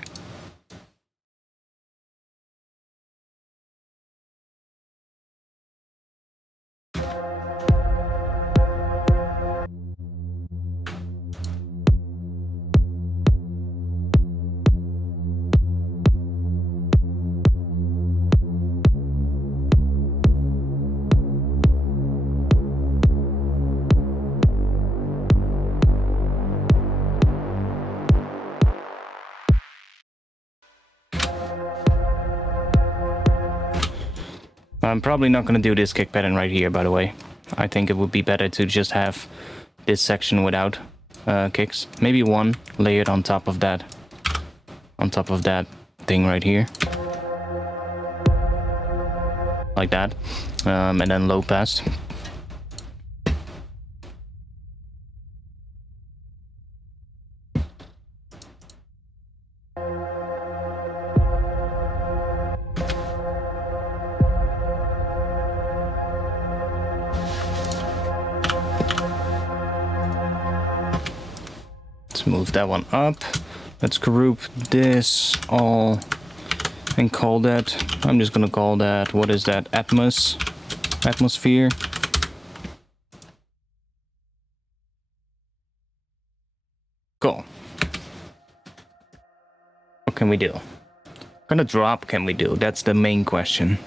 I'm probably not going to do this kick pattern right here, by the way. I think it would be better to just have this section without kicks. Maybe one layered on top of that thing right here. Like that. And then low pass. Let's move that one up. Let's group this all and call that, I'm just gonna call that, what is that, atmosphere. Cool. What can we do? What kind of drop can we do? That's the main question.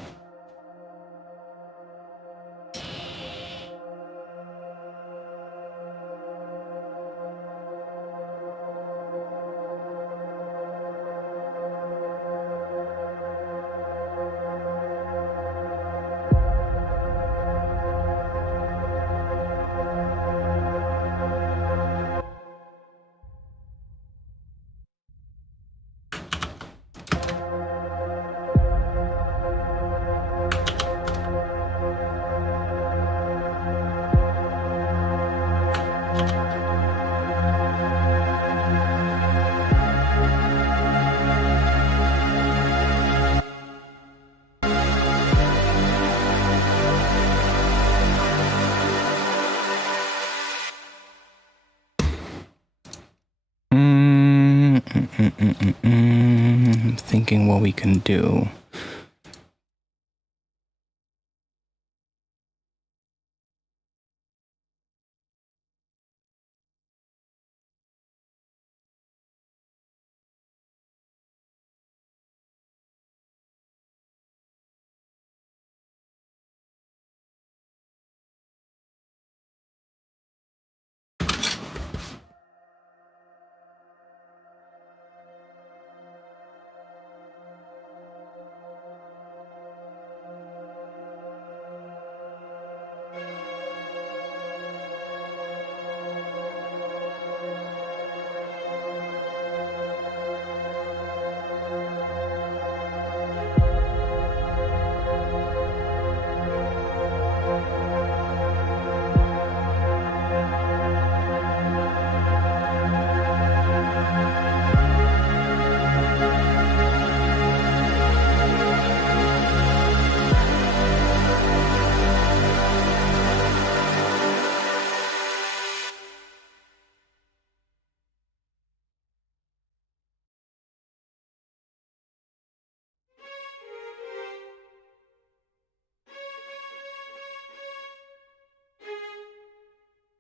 I'm thinking what we can do.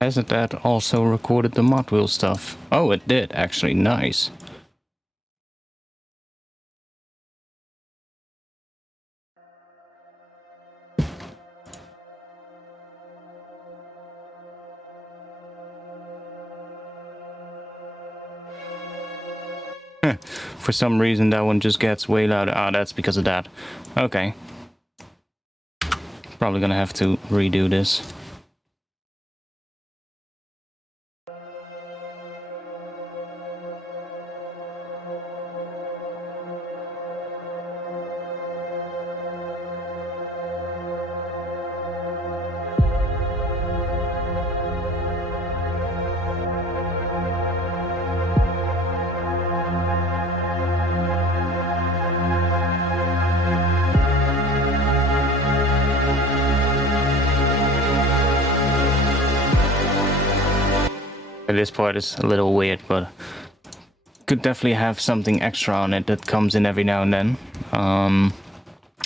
Hasn't that also recorded the mod wheel stuff? Oh, it did, actually. Nice. For some reason, that one just gets way louder. Ah, that's because of that. Okay. Probably gonna have to redo this. This part is a little weird, but could definitely have something extra on it that comes in every now and then.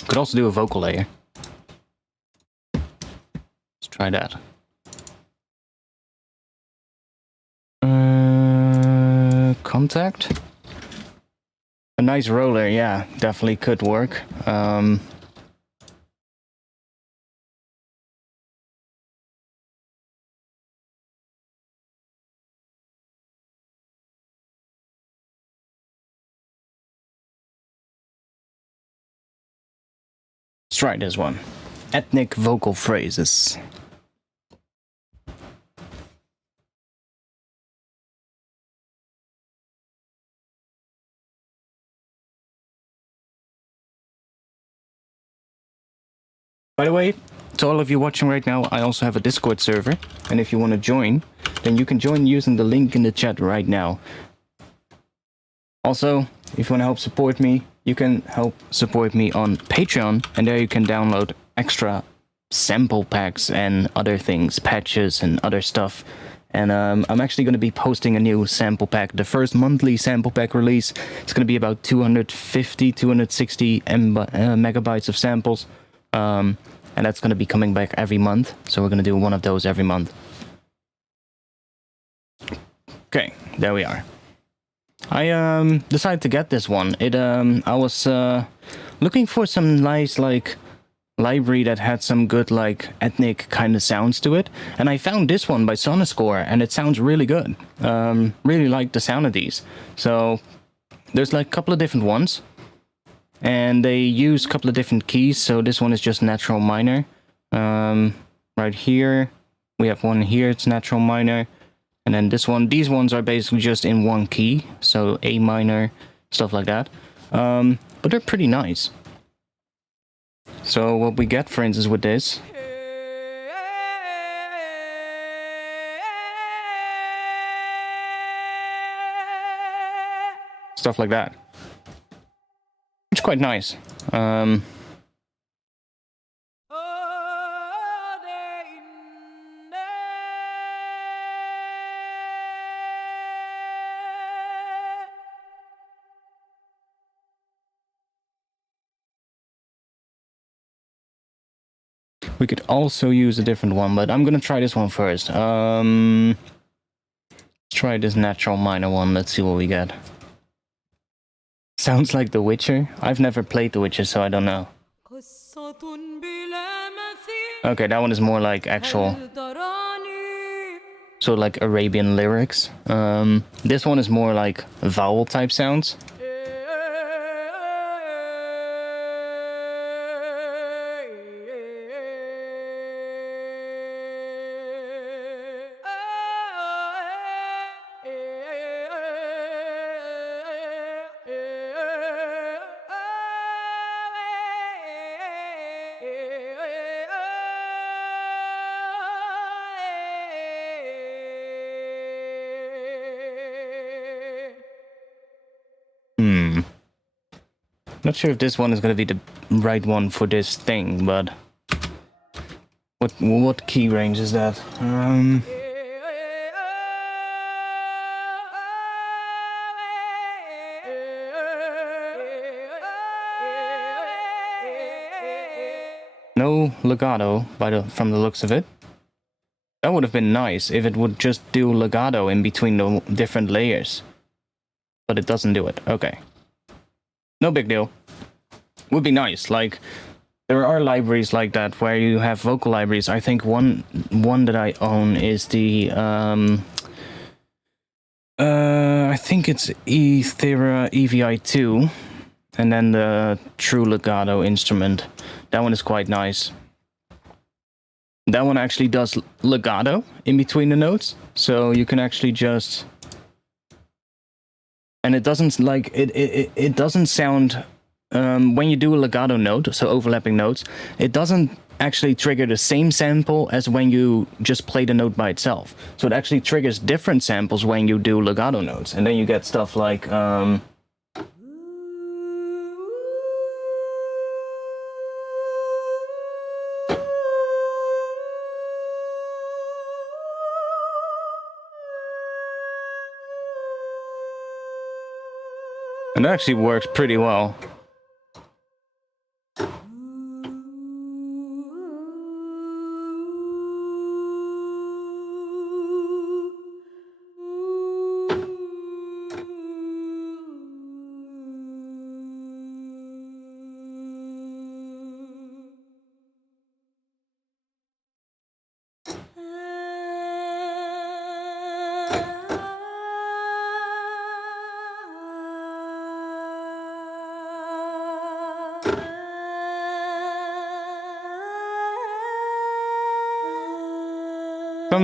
Could also do a vocal layer. Let's try that. Contact? A nice roller, yeah, definitely could work. Let's try this one. Ethnic vocal phrases. By the way, to all of you watching right now, I also have a Discord server, and if you want to join, then you can join using the link in the chat right now. Also, if you want to help support me, you can help support me on Patreon, and there you can download extra sample packs and other things, patches and other stuff. And I'm actually going to be posting a new sample pack. The first monthly sample pack release, it's going to be about 250, 260 megabytes of samples. And that's going to be coming back every month. So we're going to do one of those every month. Okay, there we are. I decided to get this one. I was looking for some nice like library that had some good like ethnic kind of sounds to it, and I found this one by Sonoscore, and it sounds really good. Really like the sound of these. So there's like a couple of different ones, and they use a couple of different keys. So this one is just natural minor. Right here we have one here, it's natural minor. And then this one, these ones are basically just in one key, so A minor, stuff like that. But they're pretty nice. So what we get, for instance, with this, stuff like that. It's quite nice. We could also use a different one, but I'm gonna try this one first. Let's try this natural minor one. Let's see what we get. Sounds like The Witcher. I've never played The Witcher, so I don't know. Okay, that one is more like actual, so like Arabian lyrics. This one is more like vowel type sounds. Not sure if this one is going to be the right one for this thing, but what key range is that? No legato from the looks of it. That would have been nice if it would just do legato in between the different layers. But it doesn't do it. Okay. No big deal. Would be nice. Like, there are libraries like that where you have vocal libraries. I think one that I own is the I think it's Ethera EVI2, and then the true legato instrument. That one is quite nice. That one actually does legato in between the notes, so you can actually just, and it doesn't like it doesn't sound when you do a legato note, so overlapping notes, it doesn't actually trigger the same sample as when you just play the note by itself. So it actually triggers different samples when you do legato notes, and then you get stuff like and it actually works pretty well.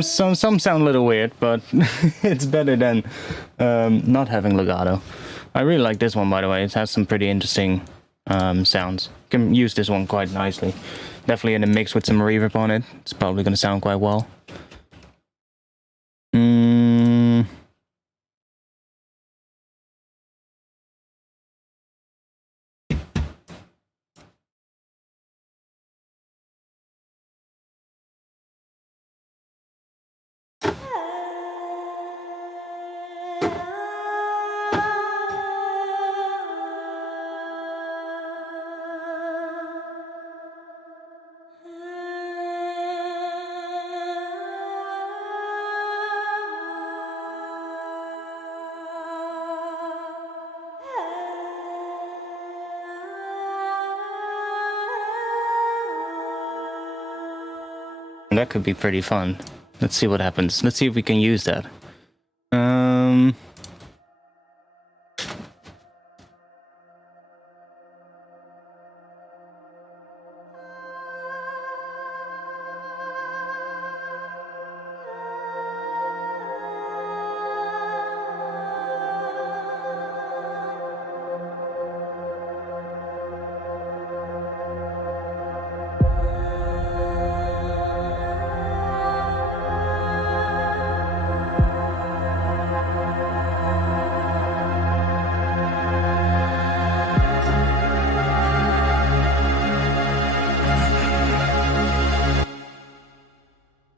Some sound a little weird, but it's better than not having legato. I really like this one, by the way. It has some pretty interesting sounds. You can use this one quite nicely. Definitely in a mix with some reverb on it. It's probably going to sound quite well. That could be pretty fun. Let's see what happens. Let's see if we can use that.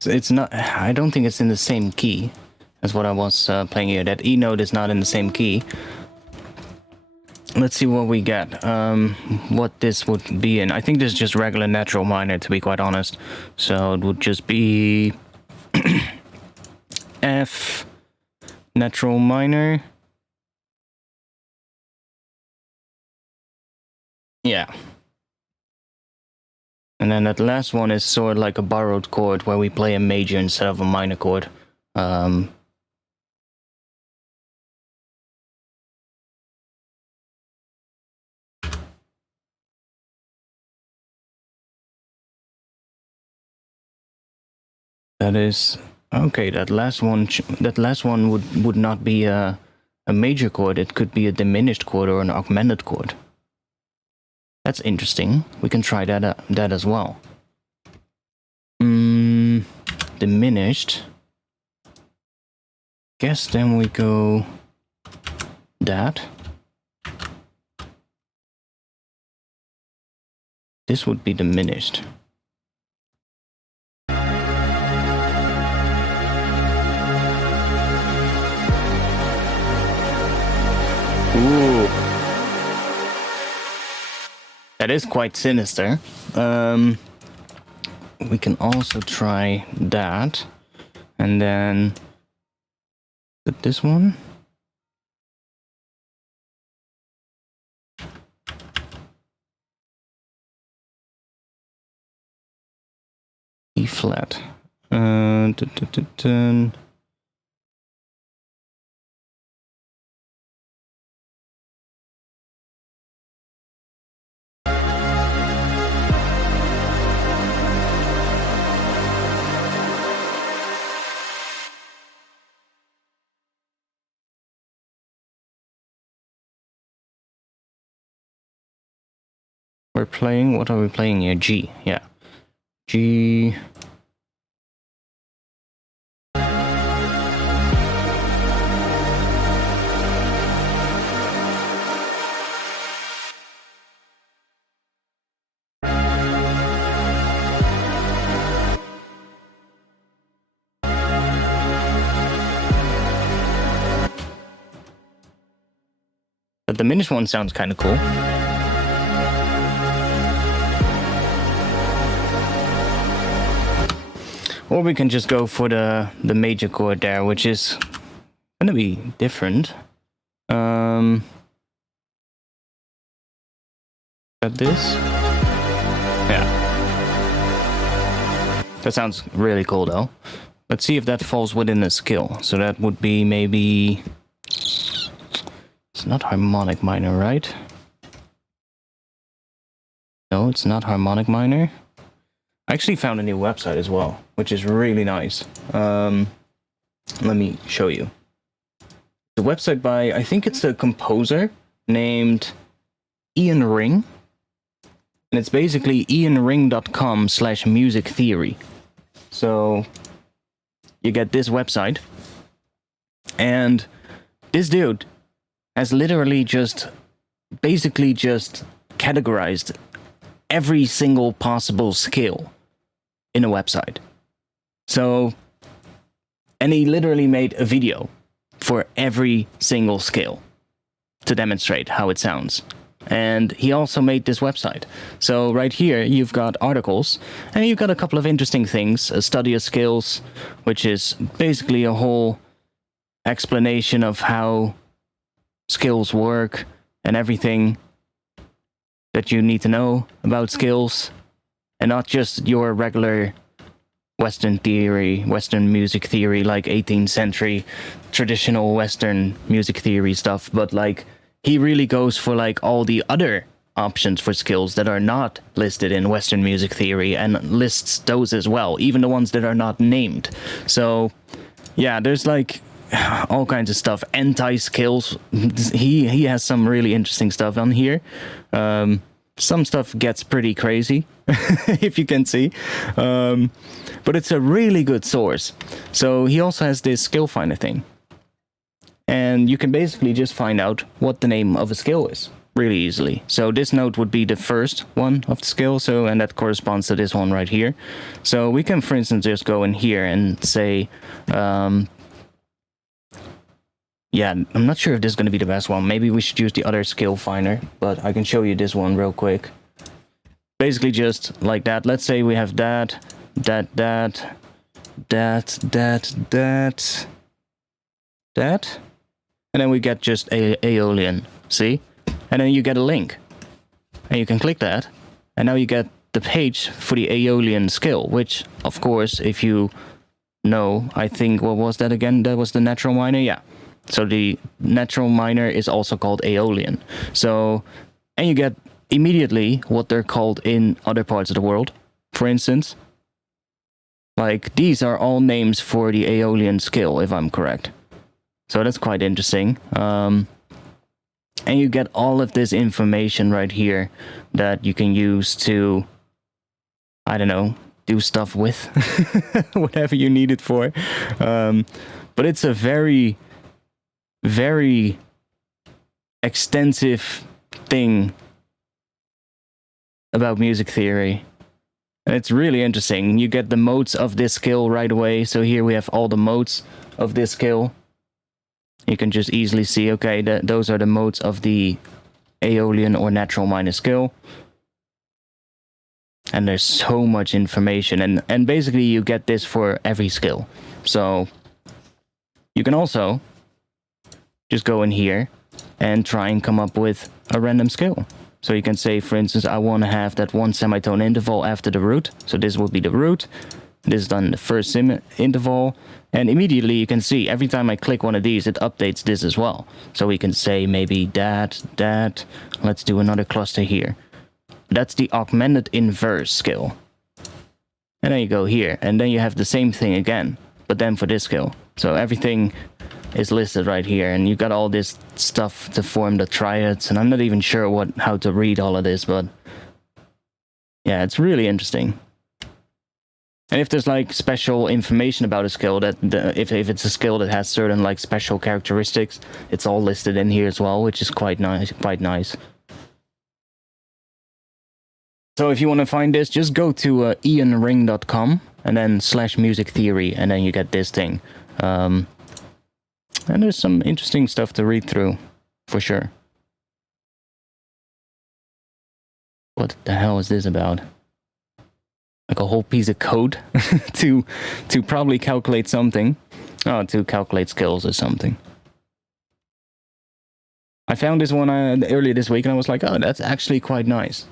It's not, I don't think it's in the same key as what I was playing here. That E note is not in the same key. Let's see what we get. What this would be in. I think this is just regular natural minor, to be quite honest. So it would just be F natural minor. Yeah. And then that last one is sort of like a borrowed chord where we play a major instead of a minor chord. That is okay. That last one would not be a major chord. It could be a diminished chord or an augmented chord. That's interesting. We can try that as well. Diminished. Guess then we go that. This would be diminished. Ooh. That is quite sinister. We can also try that. and then put this one. E flat. We're playing, what are we playing here? G, yeah. G. The diminished one sounds kind of cool. Or we can just go for the major chord there, which is gonna be different. Got this. Yeah. That sounds really cool though. Let's see if that falls within a skill. So that would be maybe... It's not harmonic minor, right? No, it's not harmonic minor. I actually found a new website as well, which is really nice. Let me show you. The website by, I think it's a composer named Ian Ring. And it's basically ianring.com/music theory. So you get this website. And this dude has literally basically just categorized every single possible scale in a website. So, and he literally made a video for every single scale to demonstrate how it sounds. And he also made this website. So right here, you've got articles, and you've got a couple of interesting things. A study of scales, which is basically a whole explanation of how scales work and everything that you need to know about scales, and not just your regular Western music theory, like 18th century traditional Western music theory stuff, but like he really goes for like all the other options for scales that are not listed in Western music theory and lists those as well, even the ones that are not named. So yeah, there's like all kinds of stuff. Anti-scales. He has some really interesting stuff on here. Some stuff gets pretty crazy, if you can see. But it's a really good source. So he also has this scale finder thing. And you can basically just find out what the name of a scale is really easily. So this note would be the first one of the scale, and that corresponds to this one right here. So we can, for instance, just go in here and say, yeah, I'm not sure if this is going to be the best one. Maybe we should use the other scale finder, but I can show you this one real quick. Basically just like that. Let's say we have that, and then we get just Aeolian, see? And then you get a link, and you can click that, and now you get the page for the Aeolian scale, which, of course, if you know, I think, what was that again? That was the natural minor, yeah. So the natural minor is also called Aeolian. So, and you get immediately what they're called in other parts of the world. For instance, like these are all names for the Aeolian scale, if I'm correct. So that's quite interesting. And you get all of this information right here that you can use to, I don't know, do stuff with, whatever you need it for. But it's a very extensive thing about music theory. And it's really interesting. You get the modes of this scale right away. So here we have all the modes of this scale. You can just easily see, okay, those are the modes of the Aeolian or natural minor scale. And there's so much information, and basically you get this for every skill. So you can also just go in here and try and come up with a random skill. So you can say, for instance, I want to have that one semitone interval after the root. So this would be the root. This is done the first interval. And immediately you can see every time I click one of these, it updates this as well. So we can say maybe that. Let's do another cluster here. That's the augmented inverse skill. And then you go here, and then you have the same thing again, but then for this skill. So everything is listed right here, and you got all this stuff to form the triads, and I'm not even sure how to read all of this, but yeah, it's really interesting. And if there's like special information about a skill, that if it's a skill that has certain like special characteristics, it's all listed in here as well, which is quite nice. So if you want to find this, just go to ianring.com and then /music theory, and then you get this thing. And there's some interesting stuff to read through, for sure. What the hell is this about? Like a whole piece of code to probably calculate something. Oh, to calculate skills or something. I found this one earlier this week, and I was like, oh, that's actually quite nice.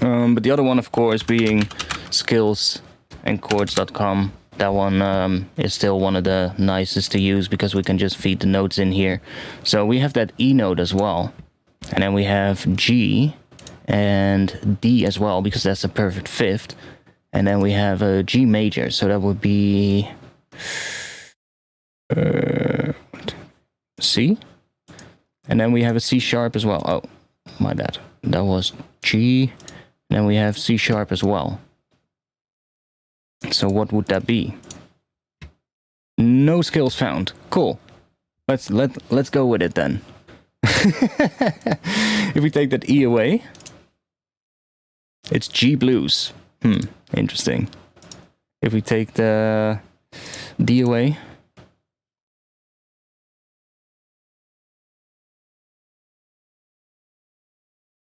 But the other one, of course, being skillsandchords.com. That one is still one of the nicest to use because we can just feed the notes in here. So we have that E note as well. And then we have G and D as well, because that's a perfect fifth. And then we have a G major. So that would be C. And then we have a C sharp as well. Oh, my bad. That was G. Then we have C sharp as well. So what would that be? No skills found. Cool. Let's go with it then. If we take that E away, it's G blues. Interesting. If we take the D away,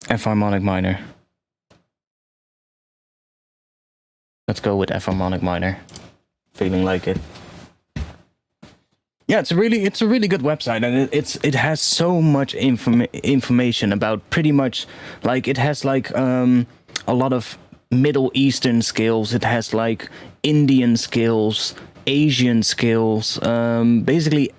F harmonic minor. Let's go with F harmonic minor. Feeling like it. Yeah, it's a really good website, and it has so much information about pretty much, like, it has like a lot of Middle Eastern skills. It has like Indian skills, Asian skills, basically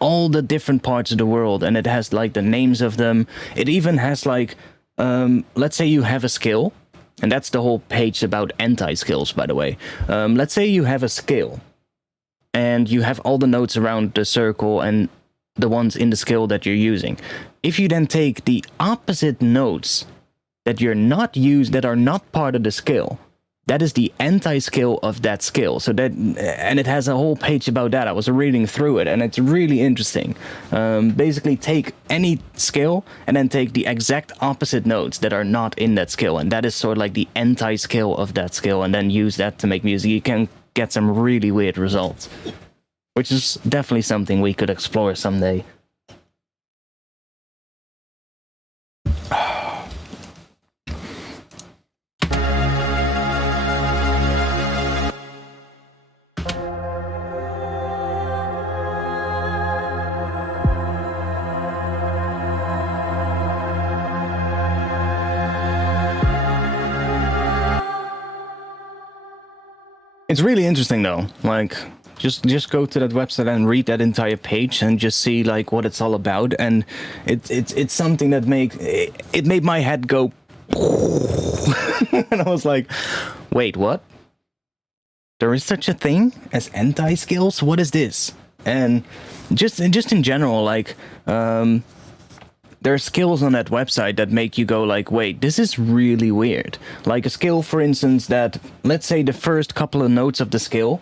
all the different parts of the world, and it has like the names of them. It even has like, let's say you have a skill. And that's the whole page about anti-skills, by the way. Let's say you have a skill, and you have all the notes around the circle and the ones in the skill that you're using. If you then take the opposite notes that that are not part of the skill, that is the anti-skill of that skill. So that, and it has a whole page about that. I was reading through it, and it's really interesting. Basically, take any skill and then take the exact opposite notes that are not in that skill, and that is sort of like the anti-skill of that skill, and then use that to make music. You can get some really weird results, which is definitely something we could explore someday. It's really interesting though, like, just go to that website and read that entire page and just see like what it's all about, and it's something that it made my head go and I was like, wait, what? There is such a thing as anti-skills? What is this? And just in general, like, there are skills on that website that make you go like, wait, this is really weird. Like a skill, for instance, that, let's say the first couple of notes of the skill,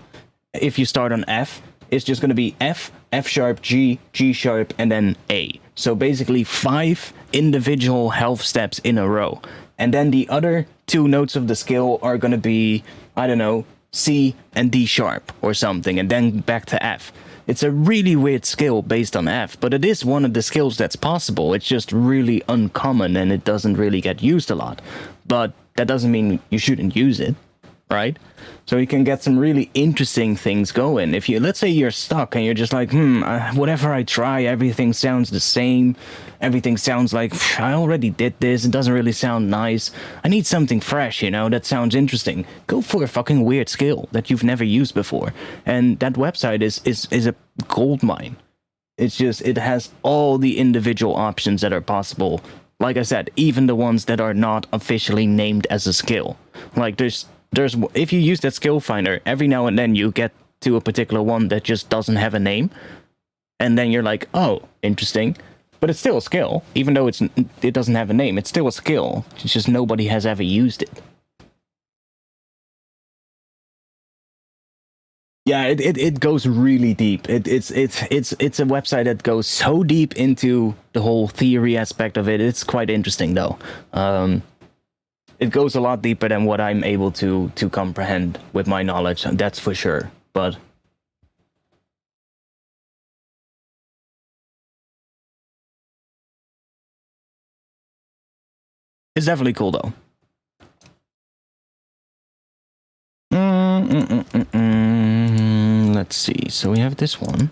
if you start on F, it's just going to be F, F sharp, G, G sharp, and then A. So basically 5 individual half steps in a row. And then the other 2 notes of the skill are going to be, I don't know, C and D sharp or something, and then back to F. It's a really weird skill based on F, but it is one of the skills that's possible. It's just really uncommon, and it doesn't really get used a lot. But that doesn't mean you shouldn't use it, right? So you can get some really interesting things going. If you, let's say you're stuck and you're just like, whatever I try, everything sounds the same. Everything sounds like, I already did this. It doesn't really sound nice. I need something fresh, you know, that sounds interesting. Go for a fucking weird skill that you've never used before. And that website is a gold mine. It's just, it has all the individual options that are possible. Like I said, even the ones that are not officially named as a skill. Like there's if you use that skill finder, every now and then you get to a particular one that just doesn't have a name, and then you're like, oh, interesting, but it's still a skill, even though it doesn't have a name. It's still a skill. It's just nobody has ever used it. Yeah, it goes really deep. It's a website that goes so deep into the whole theory aspect of it. It's quite interesting though. It goes a lot deeper than what I'm able to comprehend with my knowledge, that's for sure. But it's definitely cool though. Let's see. So we have this one.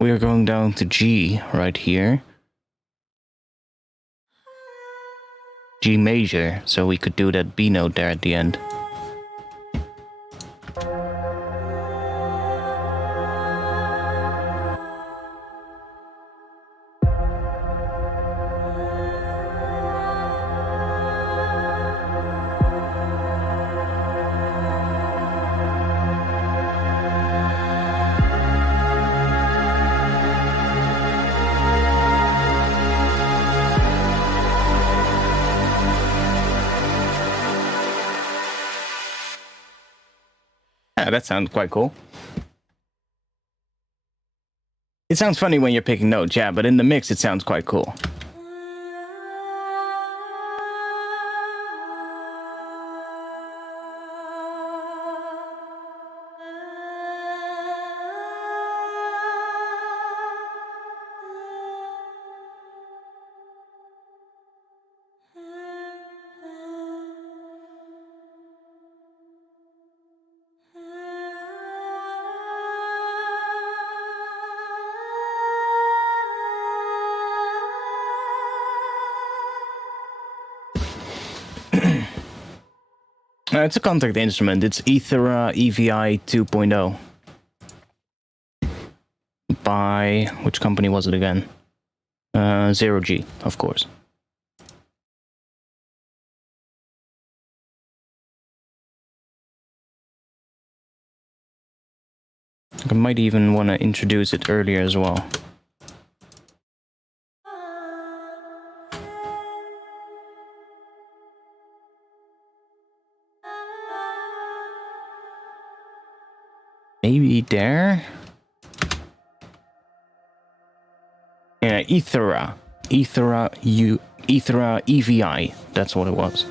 We are going down to G right here. G major, so we could do that B note there at the end. Yeah, that sounds quite cool. It sounds funny when you're picking notes, yeah, but in the mix it sounds quite cool. It's a contact instrument. It's Ethera EVI 2.0. By... which company was it again? Zero G, of course. I might even want to introduce it earlier as well. Maybe there? Yeah, Ethera. Ethera EVI. That's what it was.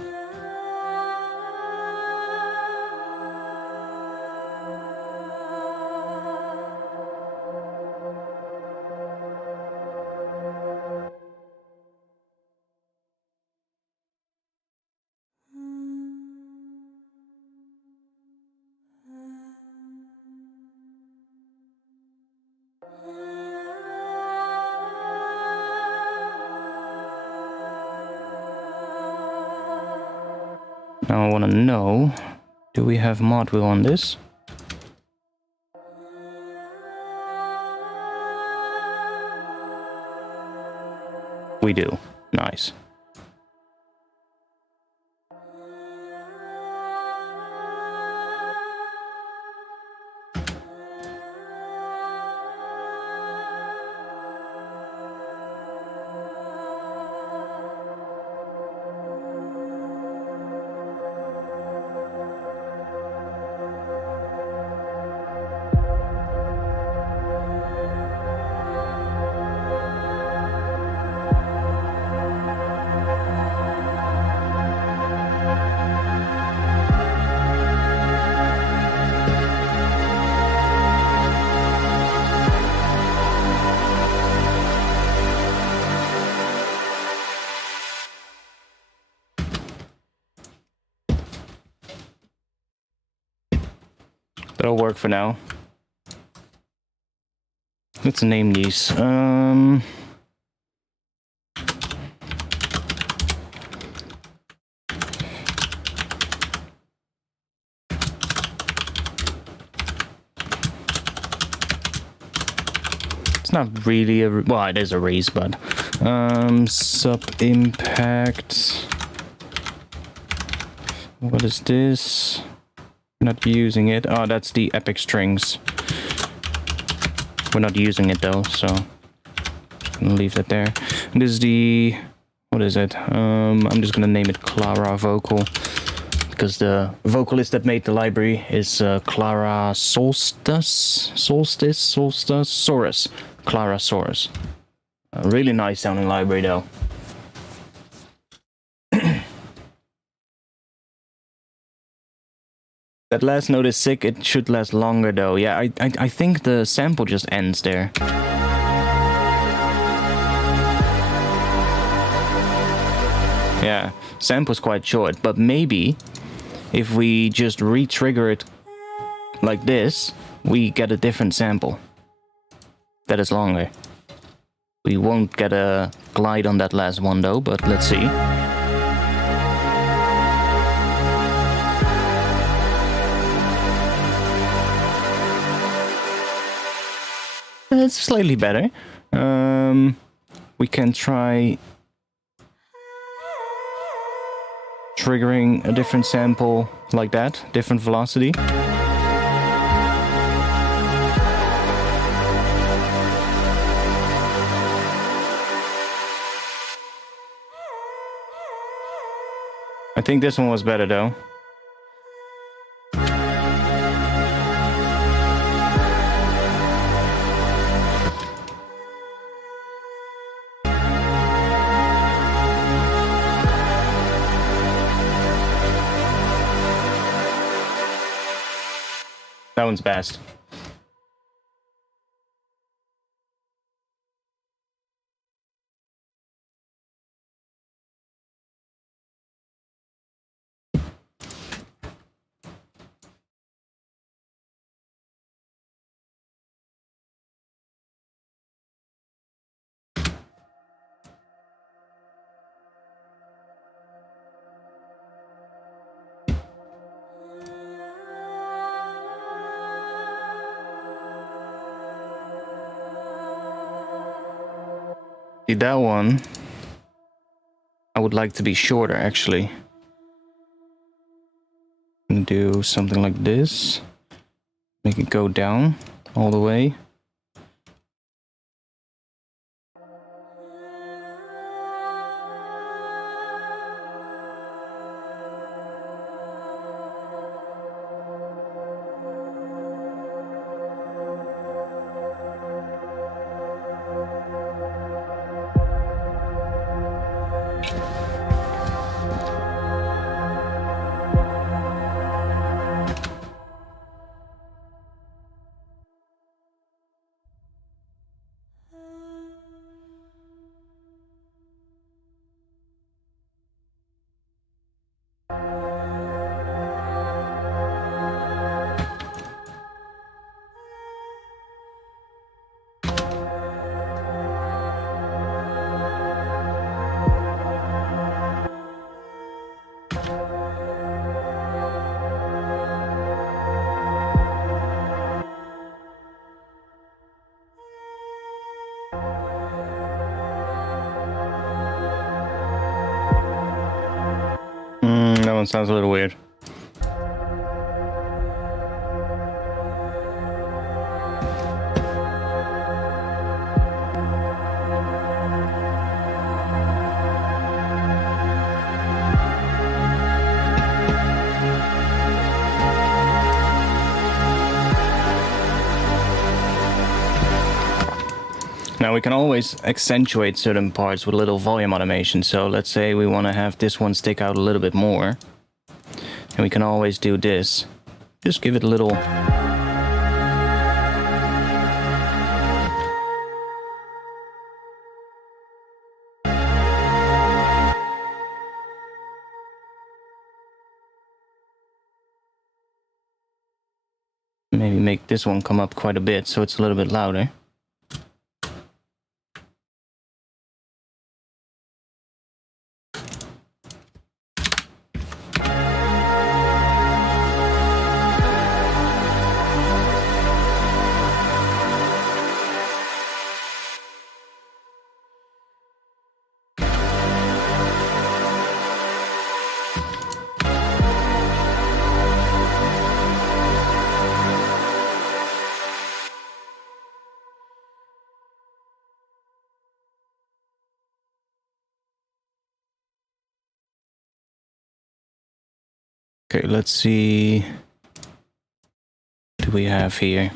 Now I want to know, do we have mod wheel on this? We do. Nice. That'll work for now. Let's name these. It's not really a, well, it is a raise, but sub impact. What is this? Not using it. Oh, that's the epic strings. We're not using it though, so just gonna leave that there. And this is the, what is it? I'm just gonna name it Clara Vocal, because the vocalist that made the library is Clara Saurus. Clara Saurus. A really nice sounding library though. That last note is sick. It should last longer though. Yeah, I think the sample just ends there. Yeah, sample's quite short, but maybe if we just re-trigger it like this, we get a different sample that is longer. We won't get a glide on that last one though, but let's see. It's slightly better. We can try triggering a different sample like that, different velocity. I think this one was better though. That one's best. See, that one I would like to be shorter actually. And do something like this. Make it go down all the way. one sounds a little weird. Now we can always accentuate certain parts with a little volume automation. So let's say we want to have this one stick out a little bit more. And we can always do this. Just give it a little... Maybe make this one come up quite a bit so it's a little bit louder. Okay, let's see. What do we have here?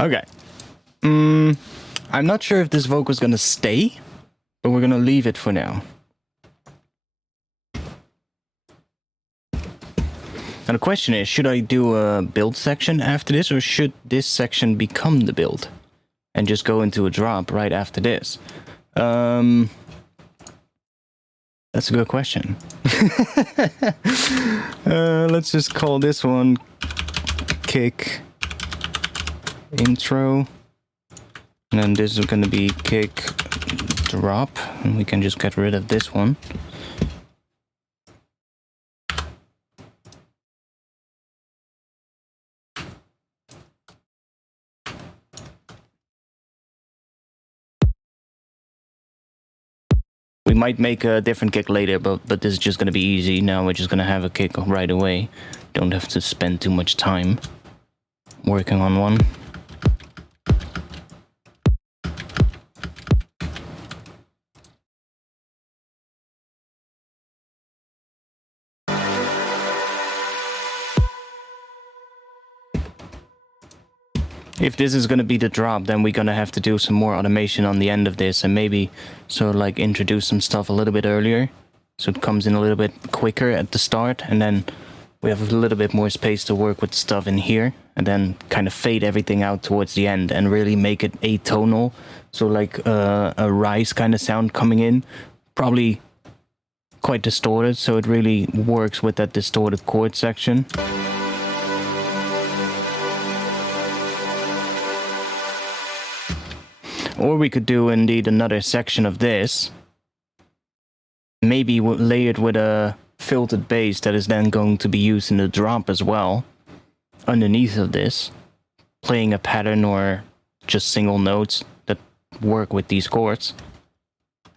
Okay. I'm not sure if this vocal is gonna stay, but we're gonna leave it for now. Now the question is, should I do a build section after this, or should this section become the build and just go into a drop right after this? That's a good question. Let's just call this one kick intro, and then this is going to be kick drop, and we can just get rid of this one. We might make a different kick later, but this is just going to be easy. Now we're just going to have a kick right away. Don't have to spend too much time working on one. If this is going to be the drop, then we're going to have to do some more automation on the end of this, and maybe sort of like introduce some stuff a little bit earlier, so it comes in a little bit quicker at the start, and then we have a little bit more space to work with stuff in here, and then kind of fade everything out towards the end and really make it atonal, so like a rise kind of sound coming in, probably quite distorted, so it really works with that distorted chord section. Or we could do indeed another section of this, maybe layered with a filtered bass that is then going to be used in the drop as well, underneath of this, playing a pattern or just single notes that work with these chords,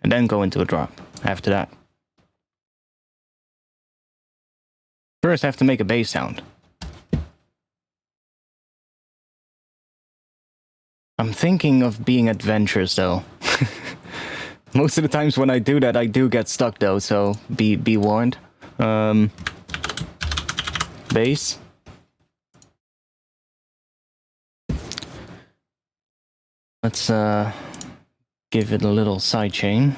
and then go into a drop after that. First I have to make a bass sound. I'm thinking of being adventurous though. Most of the times when I do that, I do get stuck though, so be warned. Bass. Let's give it a little sidechain.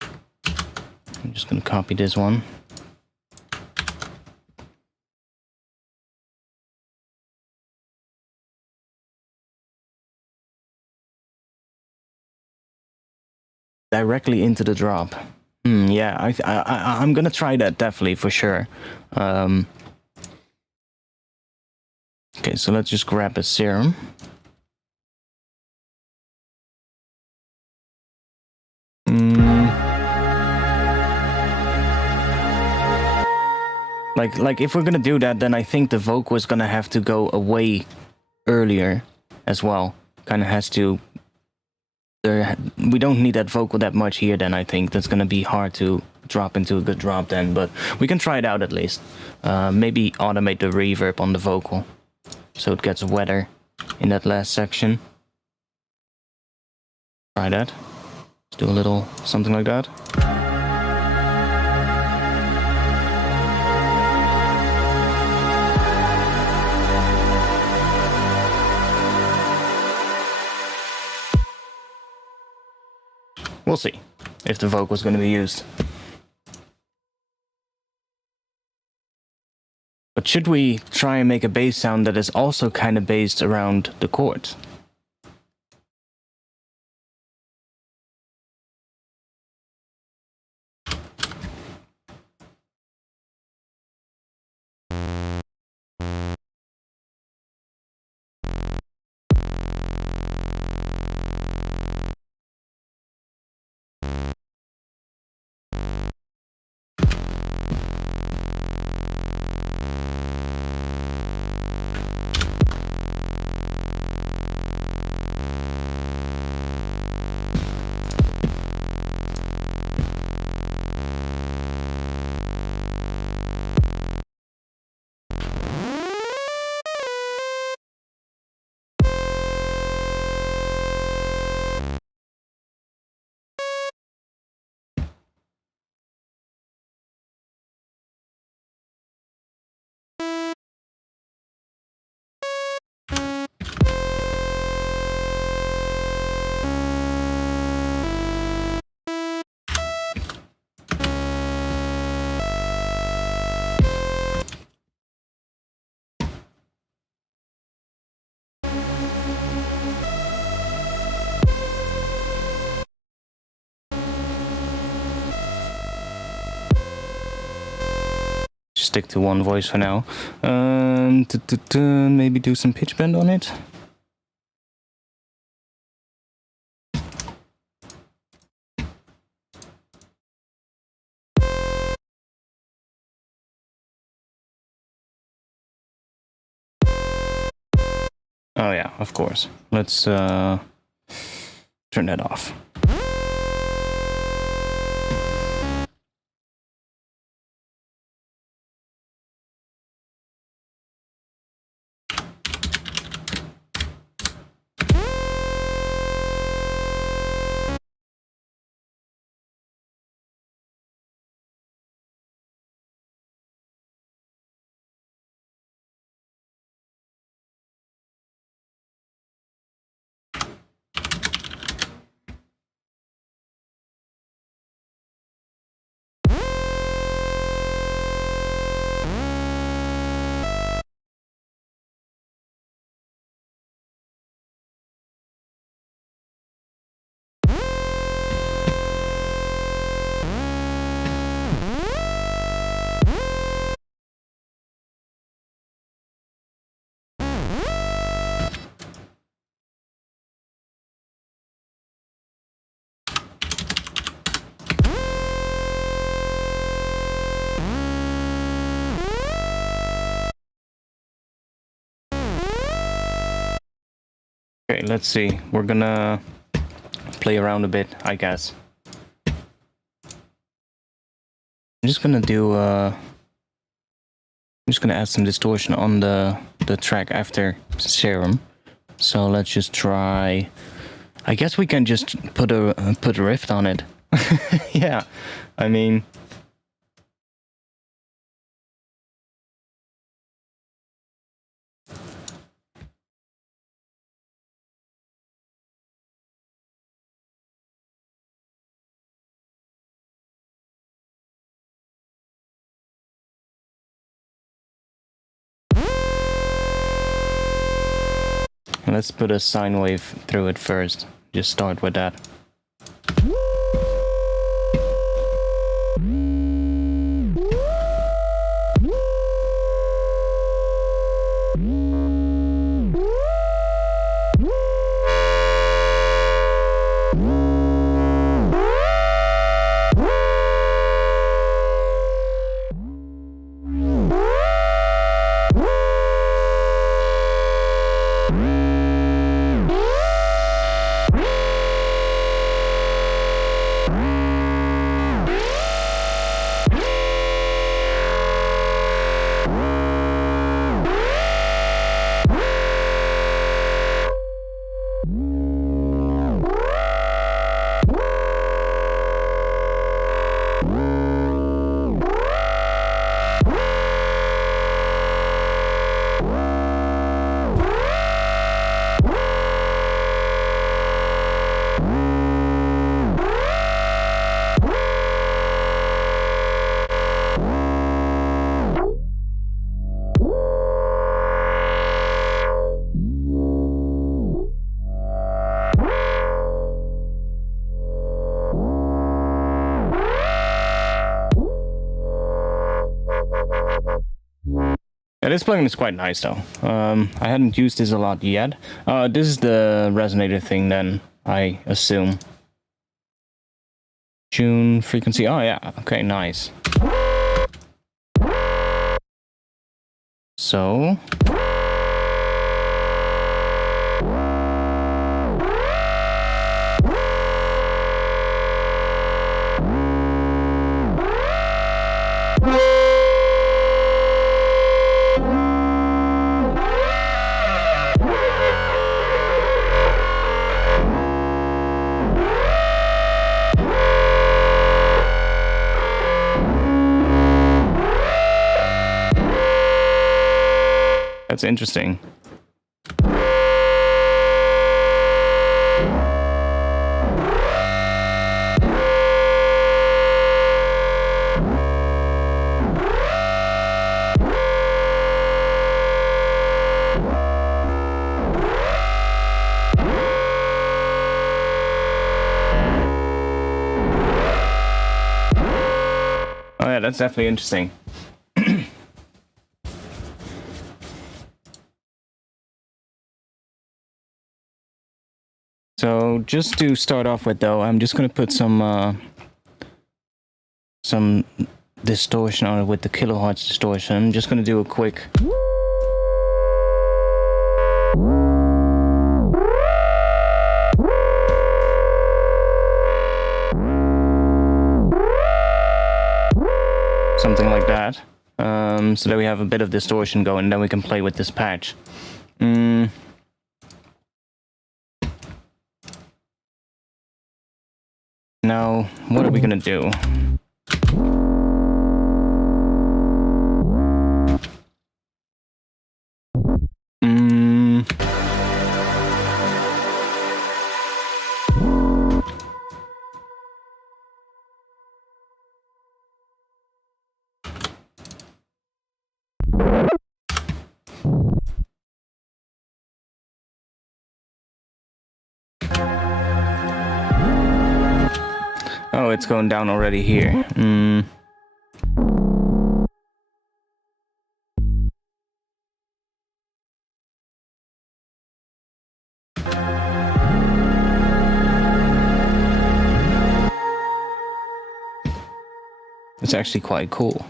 I'm just gonna copy this one. directly into the drop. Yeah, I'm gonna try that definitely for sure. Okay, so let's just grab a serum. Like if we're gonna do that, then I think the vocal is gonna have to go away earlier as well. Kind of has to. We don't need that vocal that much here. Then I think that's gonna be hard to drop into a good drop then, but we can try it out at least. Maybe automate the reverb on the vocal so it gets wetter in that last section. Try that. Let's do a little something like that. We'll see if the vocal is going to be used. But should we try and make a bass sound that is also kind of based around the chords? Stick to one voice for now. Maybe do some pitch bend on it. Oh yeah, of course. Let's turn that off. Okay, let's see. We're gonna play around a bit, I guess. I'm just gonna do I'm just gonna add some distortion on the track after Serum. So let's just try. I guess we can just put a riff on it. Yeah, I mean. Let's put a sine wave through it first. Just start with that. Yeah, this plugin is quite nice though. I hadn't used this a lot yet. This is the Resonator thing then, I assume. Tune frequency. Oh yeah, okay, nice. So... That's interesting. Oh yeah, that's definitely interesting. So just to start off with though, I'm just gonna put some distortion on it with the kilohertz distortion. I'm just gonna do a quick something like that, so that we have a bit of distortion going, and then we can play with this patch. Now, what are we gonna do? Oh, it's going down already here. It's actually quite cool.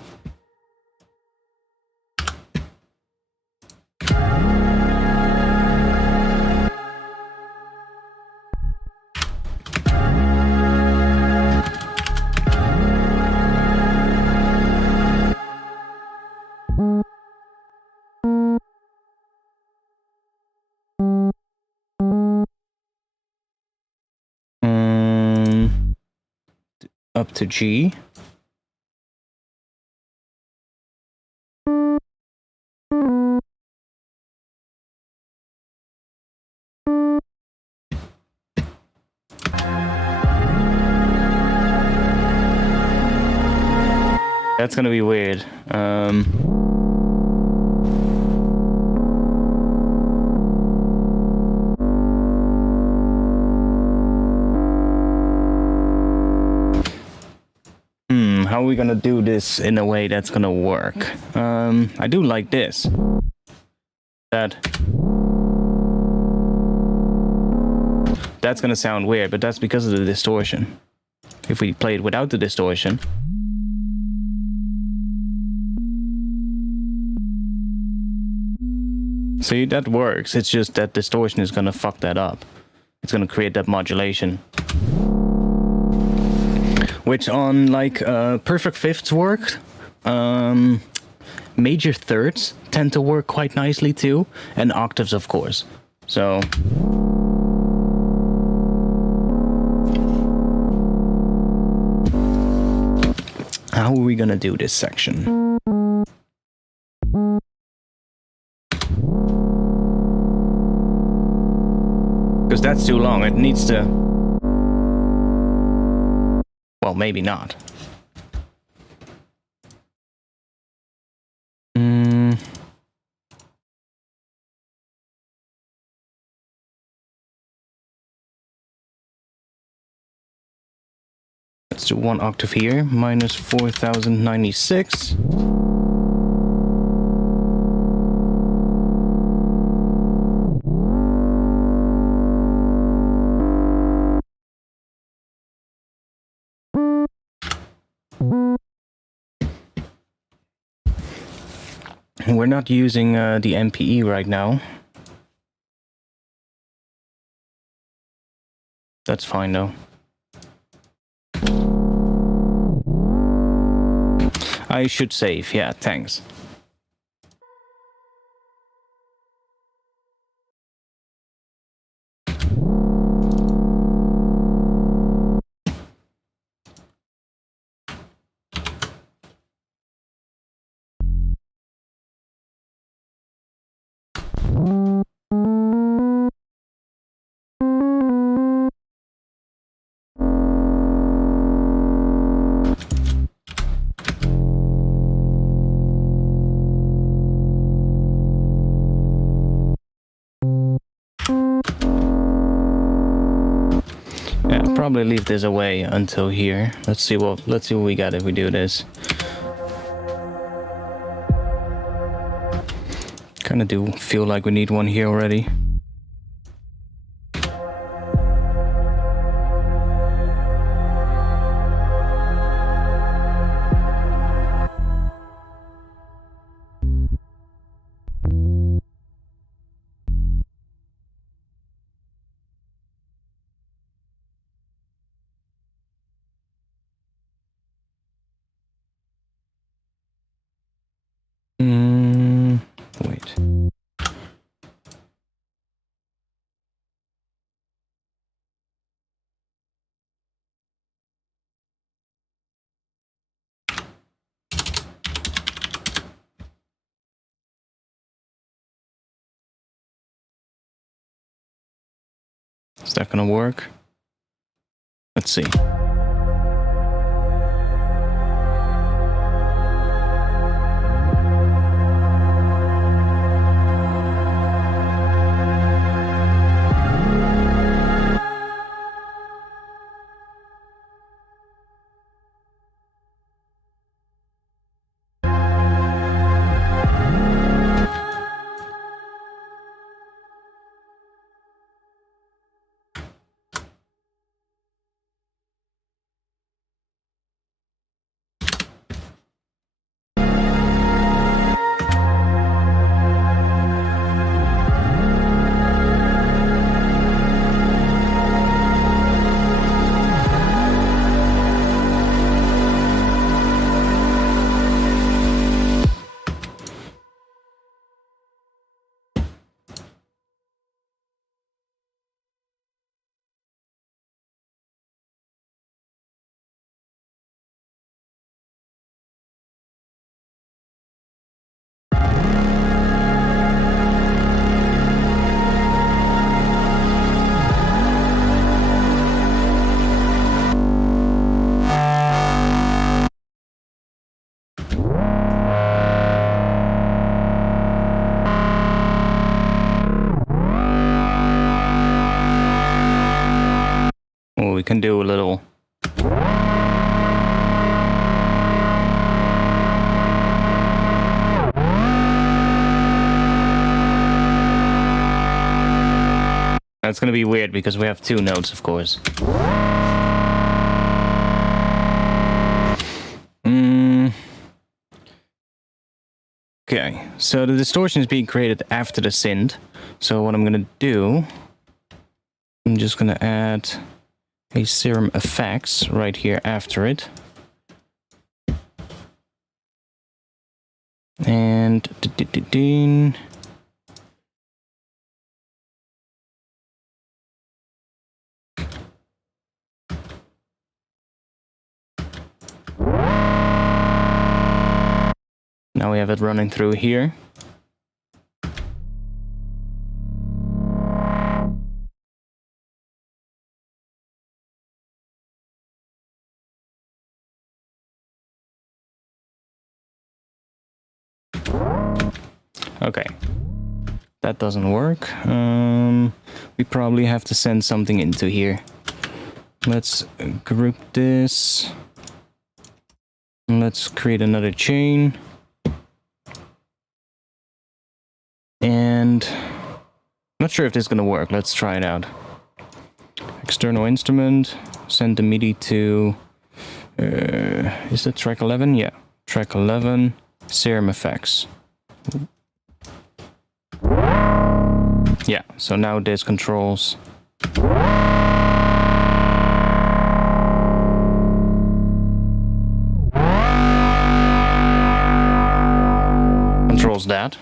Up to G. That's gonna be weird. How are we gonna do this in a way that's gonna work? I do like this. That's gonna sound weird, but that's because of the distortion. If we play it without the distortion... See, that works. It's just that distortion is gonna fuck that up. It's gonna create that modulation. Which on, like, perfect fifths worked. Major thirds tend to work quite nicely too. And octaves, of course. So... how are we gonna do this section? Because that's too long. It needs to... well, maybe not. Let's do one octave here, minus 4096. We're not using the MPE right now. That's fine though. I should save, yeah, thanks. Yeah, I'll probably leave this away until here. Let's see what we got if we do this. Kinda do feel like we need one here already. Wait. Is that gonna work? Let's see. We can do a little. That's gonna be weird because we have two notes, of course. Okay, so the distortion is being created after the synth. So what I'm gonna do, I'm just gonna add a serum effects right here after it. And now we have it running through here. Okay, that doesn't work. We probably have to send something into here. Let's group this. Let's create another chain. And I'm not sure if this is going to work. Let's try it out. External instrument, send the MIDI to, is that track 11? Yeah, track 11, serum effects. Yeah, so now this controls that.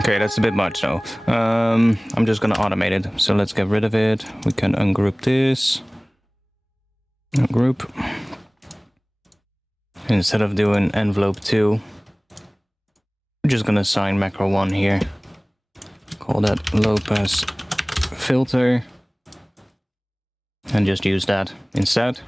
Okay, that's a bit much though. I'm just gonna automate it. So let's get rid of it. We can ungroup this. Ungroup. Instead of doing envelope 2, we're just gonna assign macro 1 here. Call that low pass filter. And just use that instead.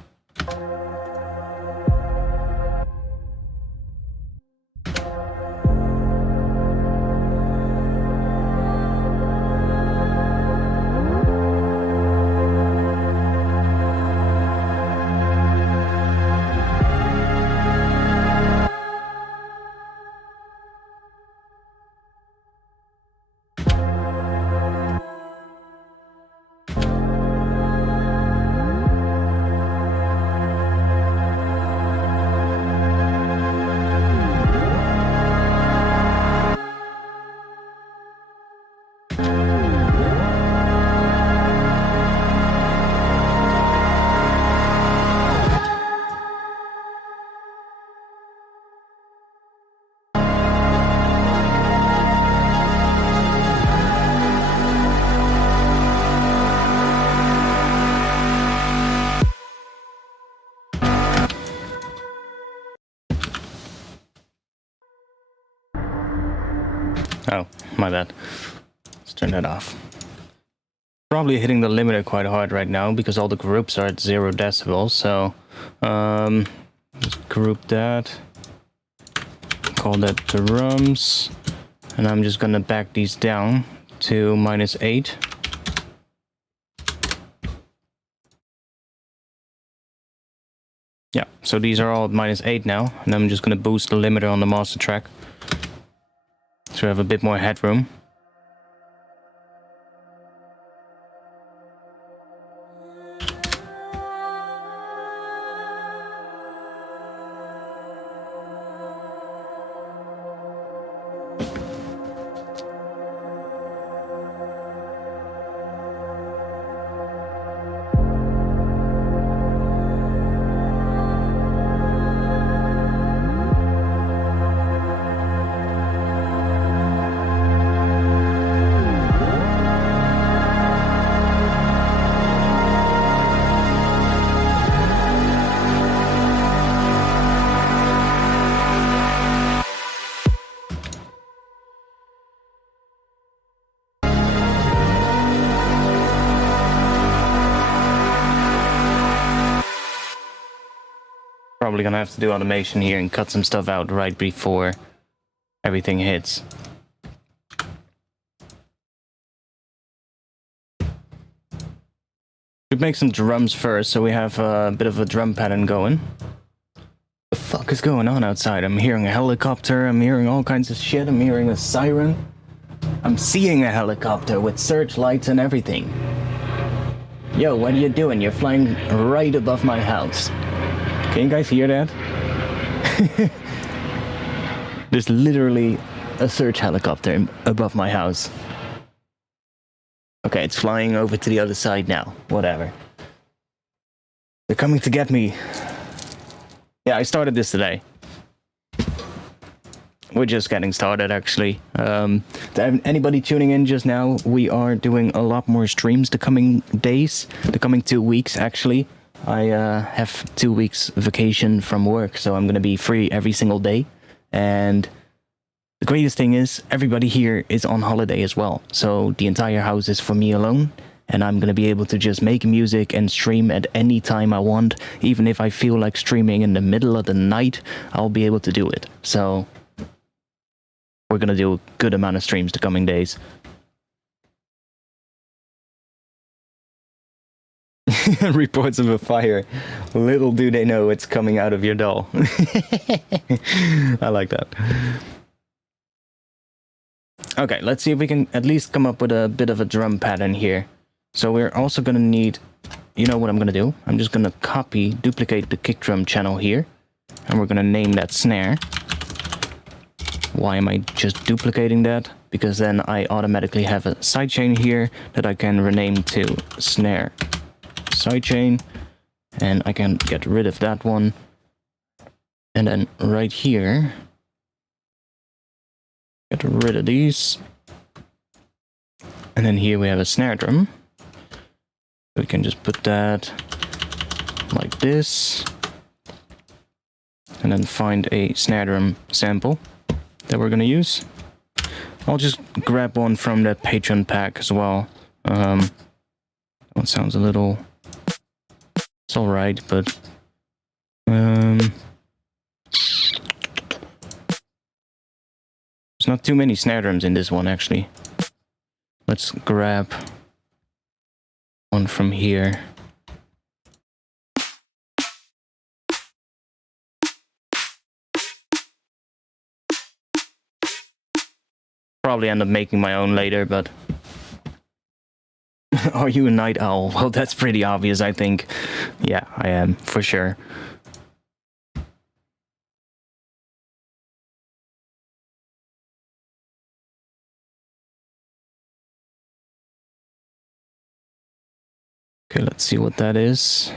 Oh, my bad. Let's turn that off. Probably hitting the limiter quite hard right now because all the groups are at 0 decibels. So, just group that. Call that drums. And I'm just gonna back these down to -8. Yeah, so these are all at -8 now. And I'm just gonna boost the limiter on the master track. So we have a bit more headroom. Probably gonna have to do automation here and cut some stuff out right before everything hits. We'd make some drums first, so we have a bit of a drum pattern going. What the fuck is going on outside? I'm hearing a helicopter, I'm hearing all kinds of shit, I'm hearing a siren. I'm seeing a helicopter with searchlights and everything. Yo, what are you doing? You're flying right above my house. Can you guys hear that? There's literally a search helicopter above my house. Okay, it's flying over to the other side now. Whatever. They're coming to get me. Yeah, I started this today. We're just getting started, actually. To anybody tuning in just now, we are doing a lot more streams the coming days. The coming 2 weeks, actually. I have 2 weeks vacation from work, so I'm going to be free every single day. And the greatest thing is, everybody here is on holiday as well. So the entire house is for me alone. And I'm going to be able to just make music and stream at any time I want. Even if I feel like streaming in the middle of the night, I'll be able to do it. So we're going to do a good amount of streams the coming days. Reports of a fire. Little do they know it's coming out of your doll. I like that. Okay, let's see if we can at least come up with a bit of a drum pattern here. So we're also gonna need, you know what I'm gonna do? I'm just gonna duplicate the kick drum channel here, and we're gonna name that snare. Why am I just duplicating that? Because then I automatically have a sidechain here that I can rename to snare sidechain, and I can get rid of that one. And then right here, get rid of these. And then here we have a snare drum. We can just put that like this. And then find a snare drum sample that we're gonna use. I'll just grab one from that Patreon pack as well. That one sounds a little... It's alright, but... There's not too many snare drums in this one, actually. Let's grab one from here. Probably end up making my own later, but... Are you a night owl? Well, that's pretty obvious, I think. Yeah, I am, for sure. Okay, let's see what that is.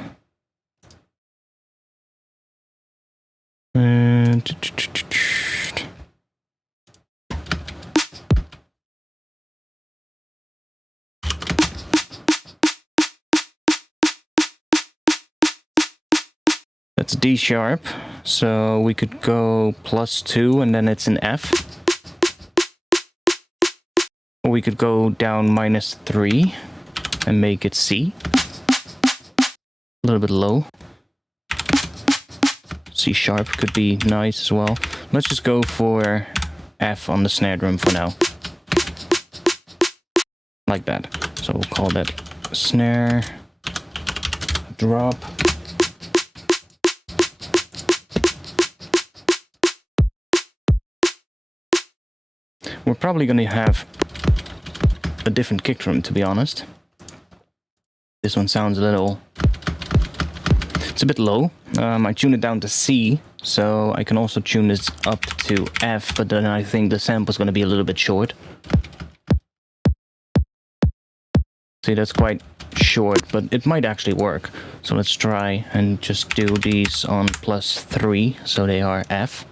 That's D sharp, so we could go +2 and then it's an F. Or we could go down -3 and make it C. A little bit low. C sharp could be nice as well. Let's just go for F on the snare drum for now. Like that. So we'll call that snare drop. We're probably going to have a different kick drum, to be honest. This one sounds a little... It's a bit low. I tune it down to C, so I can also tune this up to F, but then I think the sample's going to be a little bit short. See, that's quite short, but it might actually work. So let's try and just do these on +3, so they are F.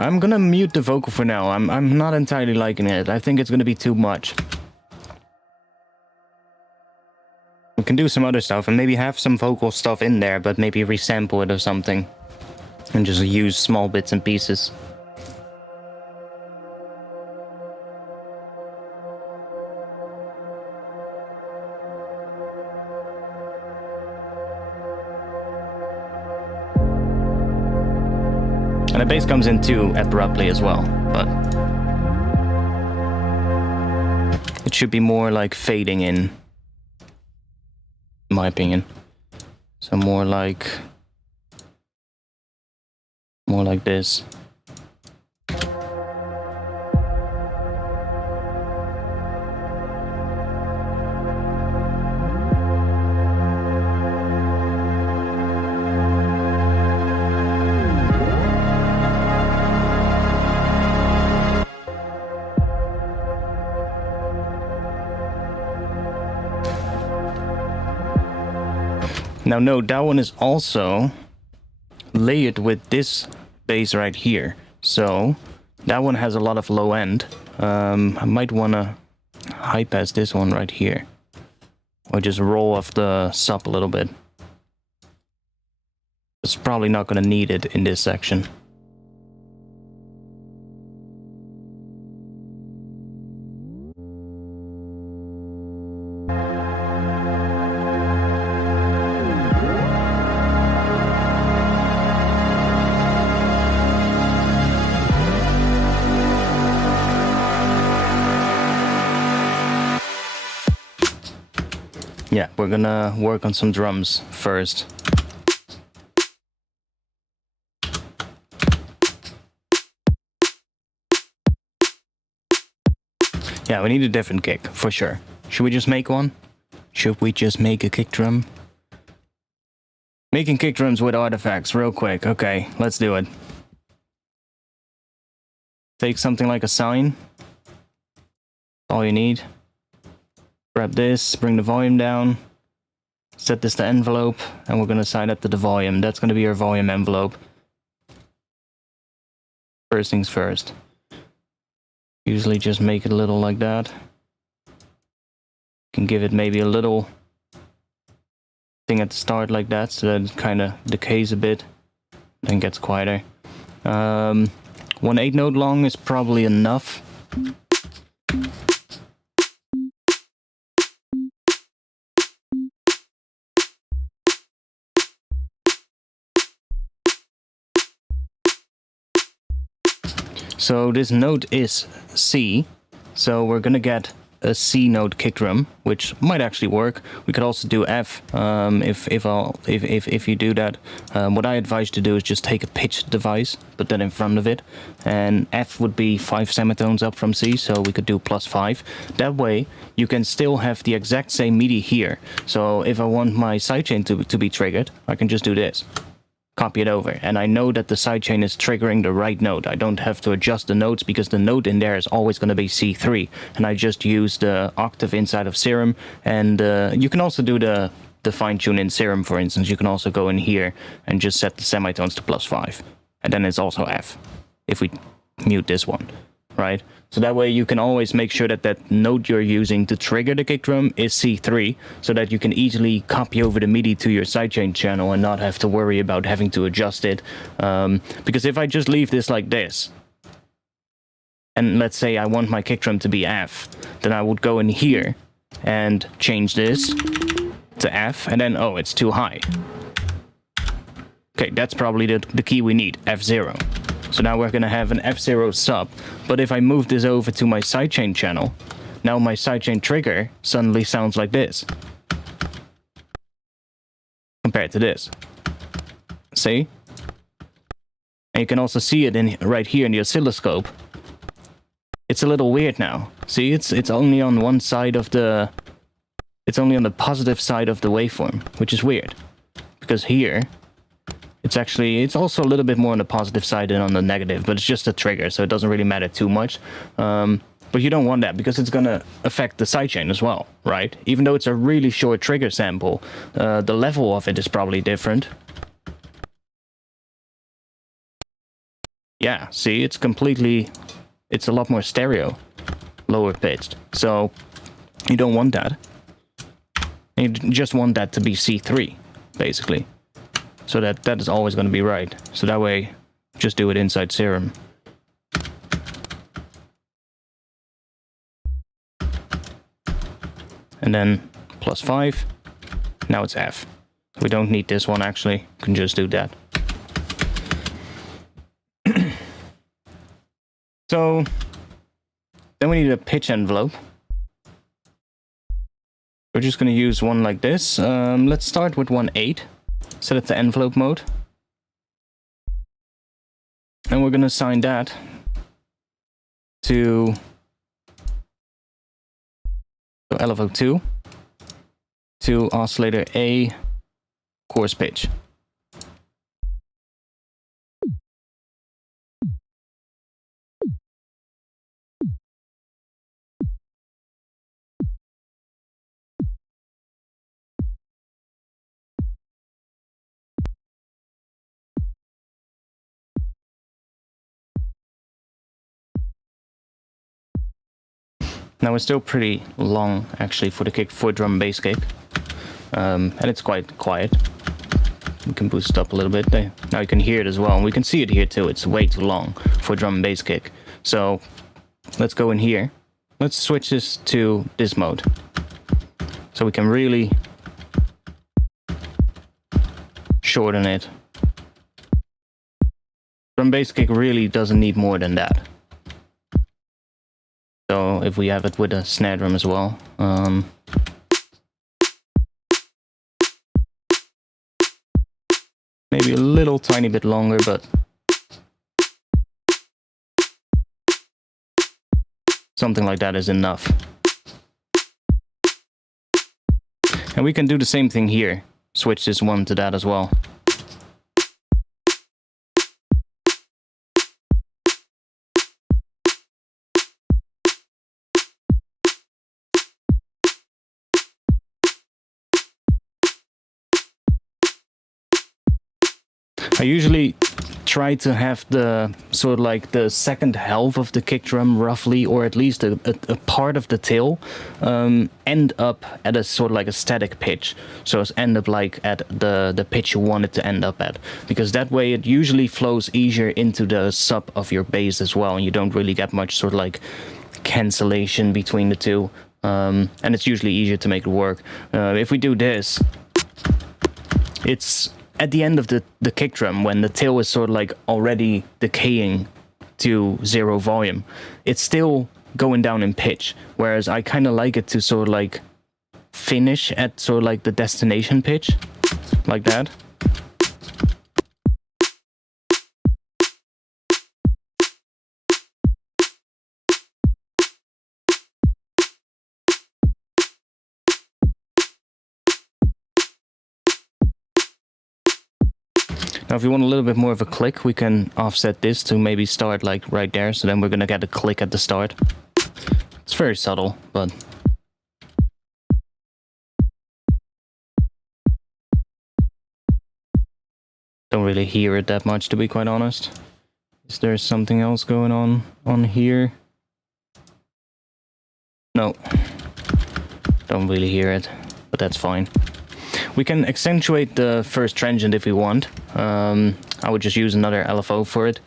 I'm gonna mute the vocal for now. I'm not entirely liking it. I think it's gonna be too much. We can do some other stuff and maybe have some vocal stuff in there, but maybe resample it or something. And just use small bits and pieces. And the bass comes in too abruptly as well, but it should be more like fading in my opinion. So more like this. Now note, that one is also layered with this bass right here. So that one has a lot of low end. I might want to high pass this one right here. Or just roll off the sub a little bit. It's probably not going to need it in this section. Yeah, we're gonna work on some drums first. Yeah, we need a different kick, for sure. Should we just make one? Should we just make a kick drum? Making kick drums with artifacts, real quick. Okay, let's do it. Take something like a sine. All you need. Grab this, bring the volume down. Set this to envelope, and we're going to assign that to the volume. That's going to be our volume envelope. First things first. Usually just make it a little like that. Can give it maybe a little thing at the start like that, so that it kind of decays a bit, then gets quieter. 1/8 note long is probably enough. So this note is C, so we're gonna get a C note kick drum, which might actually work. We could also do F if you do that. What I advise to do is just take a pitch device, put that in front of it, and F would be 5 semitones up from C, so we could do +5. That way you can still have the exact same MIDI here. So if I want my sidechain to be triggered, I can just do this. Copy it over, and I know that the sidechain is triggering the right note. I don't have to adjust the notes because the note in there is always going to be C3, and I just use the octave inside of Serum. And you can also do the fine tune in Serum, for instance. You can also go in here and just set the semitones to +5, and then it's also F if we mute this one, right? So that way you can always make sure that that note you're using to trigger the kick drum is C3, so that you can easily copy over the MIDI to your sidechain channel and not have to worry about having to adjust it. Because if I just leave this like this, and let's say I want my kick drum to be F, then I would go in here and change this to F, and then, oh, it's too high. Okay, that's probably the key we need, F0. So now we're going to have an F0 sub, but if I move this over to my sidechain channel, now my sidechain trigger suddenly sounds like this. Compared to this. See? And you can also see it right here in the oscilloscope. It's a little weird now. See, it's only on one side of the... It's only on the positive side of the waveform, which is weird. Because here... It's also a little bit more on the positive side than on the negative, but it's just a trigger, so it doesn't really matter too much. But you don't want that, because it's going to affect the sidechain as well, right? Even though it's a really short trigger sample, the level of it is probably different. Yeah, see, it's a lot more stereo, lower pitched. So you don't want that. You just want that to be C3, basically. So that is always going to be right. So that way, just do it inside Serum. And then +5. Now it's F. We don't need this one, actually. We can just do that. So then we need a pitch envelope. We're just going to use one like this. Let's start with 1/8. Set it to envelope mode. And we're going to assign that to LFO 2 to oscillator A coarse pitch. Now it's still pretty long, actually, for the kick, for drum and bass kick, and it's quite quiet. We can boost it up a little bit. Now you can hear it as well, and we can see it here too. It's way too long for drum and bass kick. So let's go in here. Let's switch this to this mode, so we can really shorten it. Drum and bass kick really doesn't need more than that. So if we have it with a snare drum as well, Maybe a little tiny bit longer, but something like that is enough. And we can do the same thing here. Switch this one to that as well. I usually try to have the sort of like the second half of the kick drum roughly, or at least a part of the tail, end up at a sort of like a static pitch. So it's end up like at the pitch you want it to end up at, because that way it usually flows easier into the sub of your bass as well, and you don't really get much sort of like cancellation between the two, and it's usually easier to make it work. If we do this, it's at the end of the kick drum, when the tail is sort of like already decaying to 0 volume, it's still going down in pitch, whereas I kind of like it to sort of like finish at sort of like the destination pitch, like that. Now, if you want a little bit more of a click, we can offset this to maybe start like right there. So then we're going to get a click at the start. It's very subtle, but... don't really hear it that much, to be quite honest. Is there something else going on here? No. Don't really hear it, but that's fine. We can accentuate the first transient if we want. I would just use another LFO for it.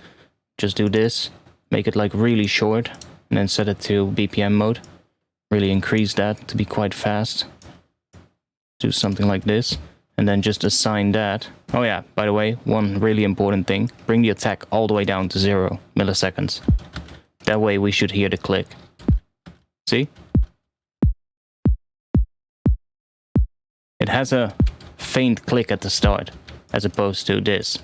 Just do this, make it like really short, and then set it to BPM mode. Really increase that to be quite fast. Do something like this, and then just assign that. Oh yeah, by the way, one really important thing. Bring the attack all the way down to 0 milliseconds. That way we should hear the click. See? It has a faint click at the start, as opposed to this.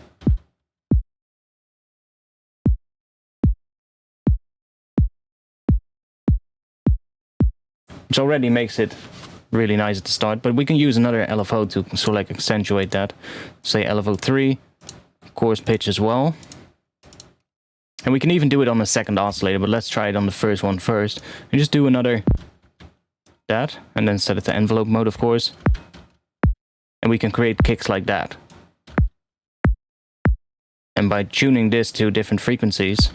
Which already makes it really nice at the start, but we can use another LFO to sort of like accentuate that. Say LFO 3, coarse pitch as well. And we can even do it on the second oscillator, but let's try it on the first one first. And just do another that, and then set it to envelope mode, of course. And we can create kicks like that. And by tuning this to different frequencies,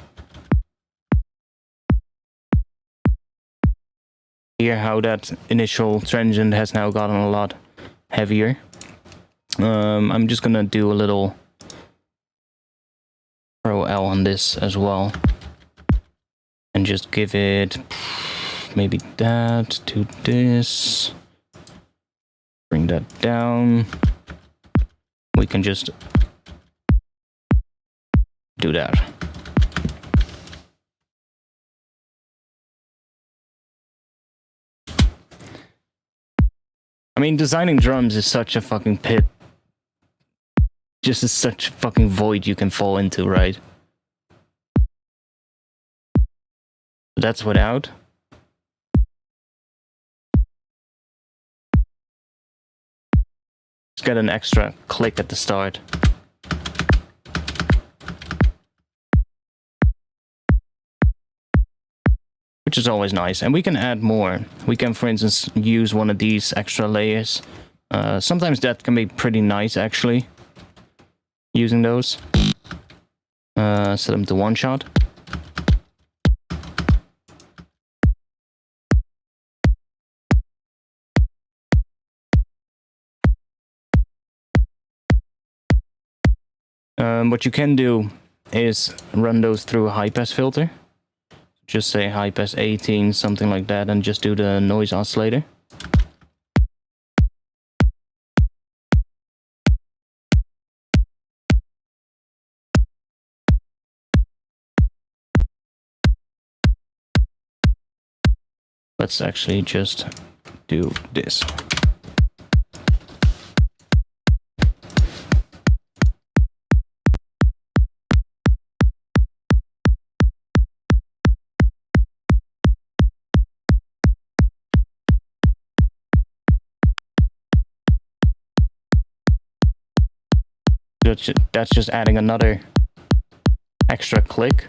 hear how that initial transient has now gotten a lot heavier. I'm just gonna do a little Pro L on this as well, and just give it maybe that to this. Bring that down. We can just do that. I mean, designing drums is such a fucking pit. Just is such a fucking void you can fall into, right? That's without. Just get an extra click at the start. Which is always nice, and we can add more. We can, for instance, use one of these extra layers. Sometimes that can be pretty nice, actually, using those. Set them to one shot. What you can do is run those through a high-pass filter. Just say high-pass 18, something like that, and just do the noise oscillator. Let's actually just do this. that's just adding another extra click.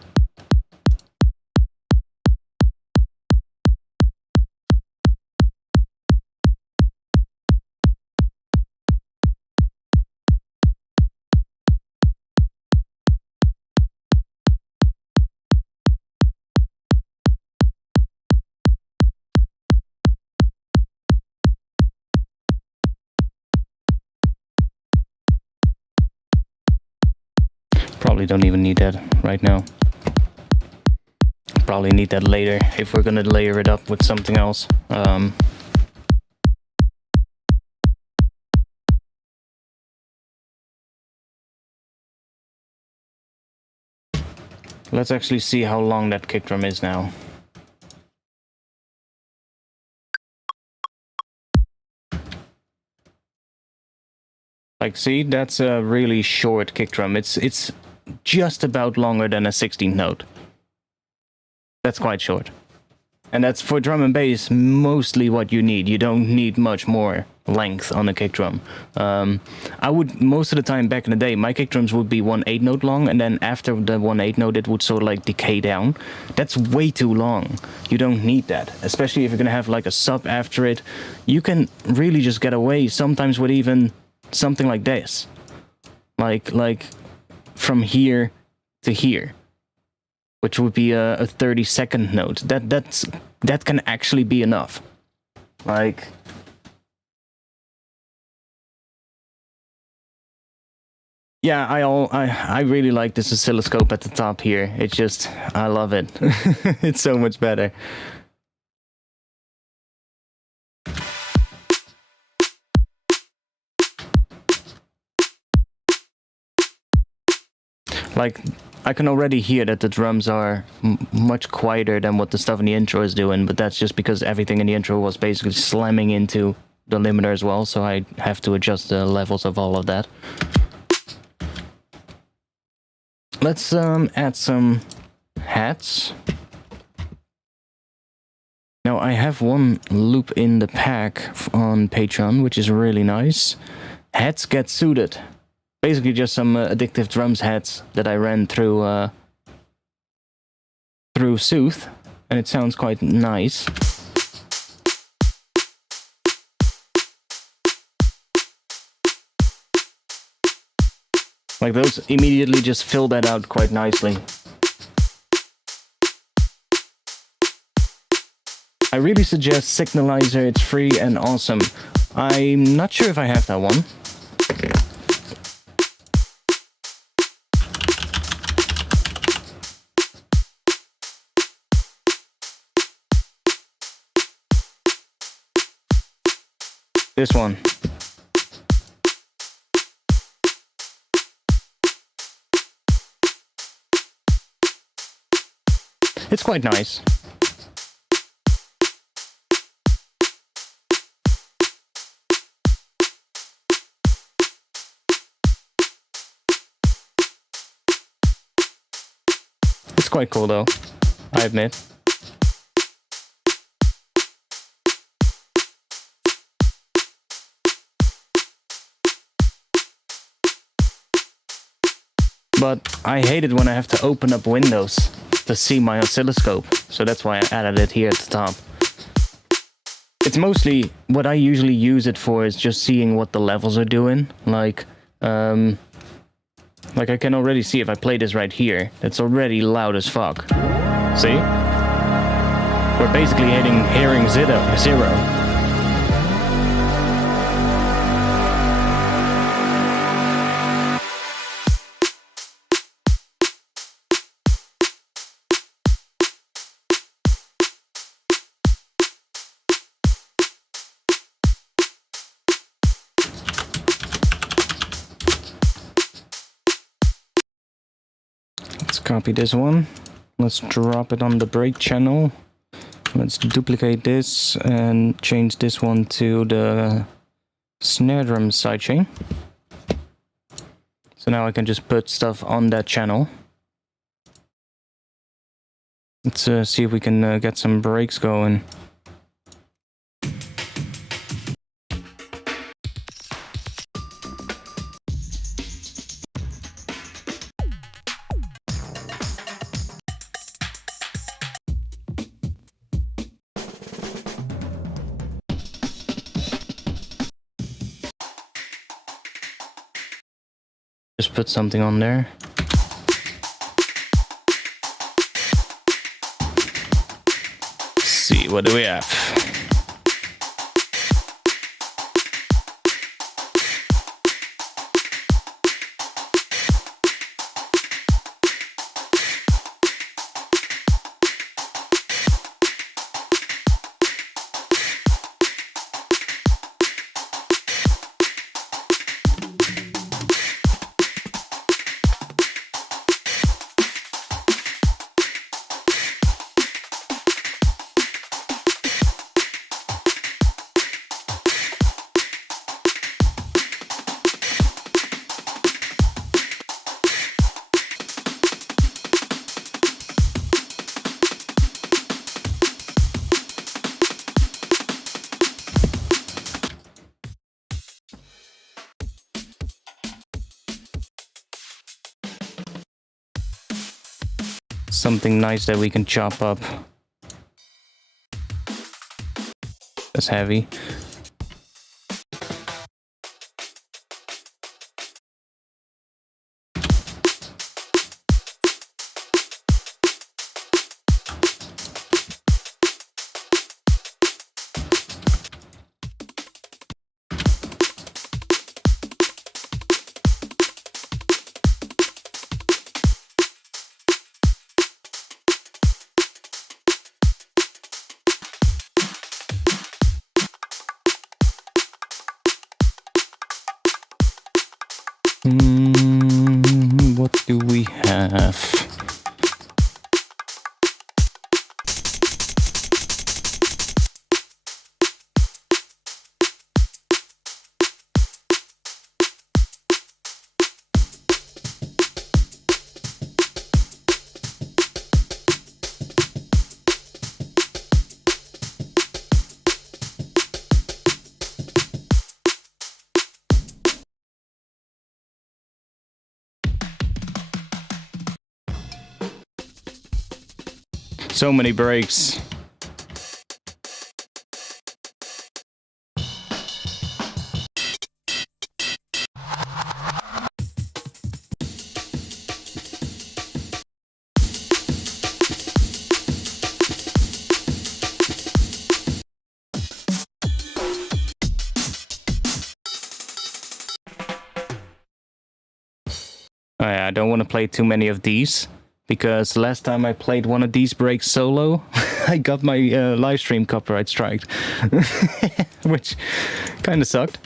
Probably don't even need that right now. Probably need that later if we're gonna layer it up with something else. Let's actually see how long that kick drum is now. Like, see, that's a really short kick drum. It's just about longer than a 16th note. That's quite short. And that's for drum and bass mostly what you need. You don't need much more length on a kick drum. I would, most of the time back in the day, my kick drums would be 1/8 note long, and then after the 1/8 note it would sort of like decay down. That's way too long. You don't need that, especially if you're gonna have like a sub after it. You can really just get away sometimes with even something like this. Like from here to here, which would be a 30-second note. That can actually be enough. Like, yeah, I really like this oscilloscope at the top here. It's just, I love it. It's so much better. Like, I can already hear that the drums are much quieter than what the stuff in the intro is doing, but that's just because everything in the intro was basically slamming into the limiter as well, so I have to adjust the levels of all of that. Let's add some hats. Now, I have one loop in the pack on Patreon, which is really nice. Hats get suited. Basically just some Addictive Drums hats that I ran through Sooth, and it sounds quite nice. Like, those immediately just fill that out quite nicely. I really suggest Signalizer, it's free and awesome. I'm not sure if I have that one. This one. It's quite nice. It's quite cool though, I admit. But I hate it when I have to open up Windows to see my oscilloscope, so that's why I added it here at the top. It's mostly, what I usually use it for is just seeing what the levels are doing. Like I can already see if I play this right here, it's already loud as fuck. See? We're basically hearing zero. Let's copy this one. Let's drop it on the break channel. Let's duplicate this and change this one to the snare drum sidechain. So now I can just put stuff on that channel. Let's see if we can get some breaks going. Just put something on there. Let's see, what do we have? Something nice that we can chop up. That's heavy. What do we have? So many breaks. Oh yeah, I don't want to play too many of these. Because last time I played one of these breaks solo, I got my live stream copyright striked, which kind of sucked.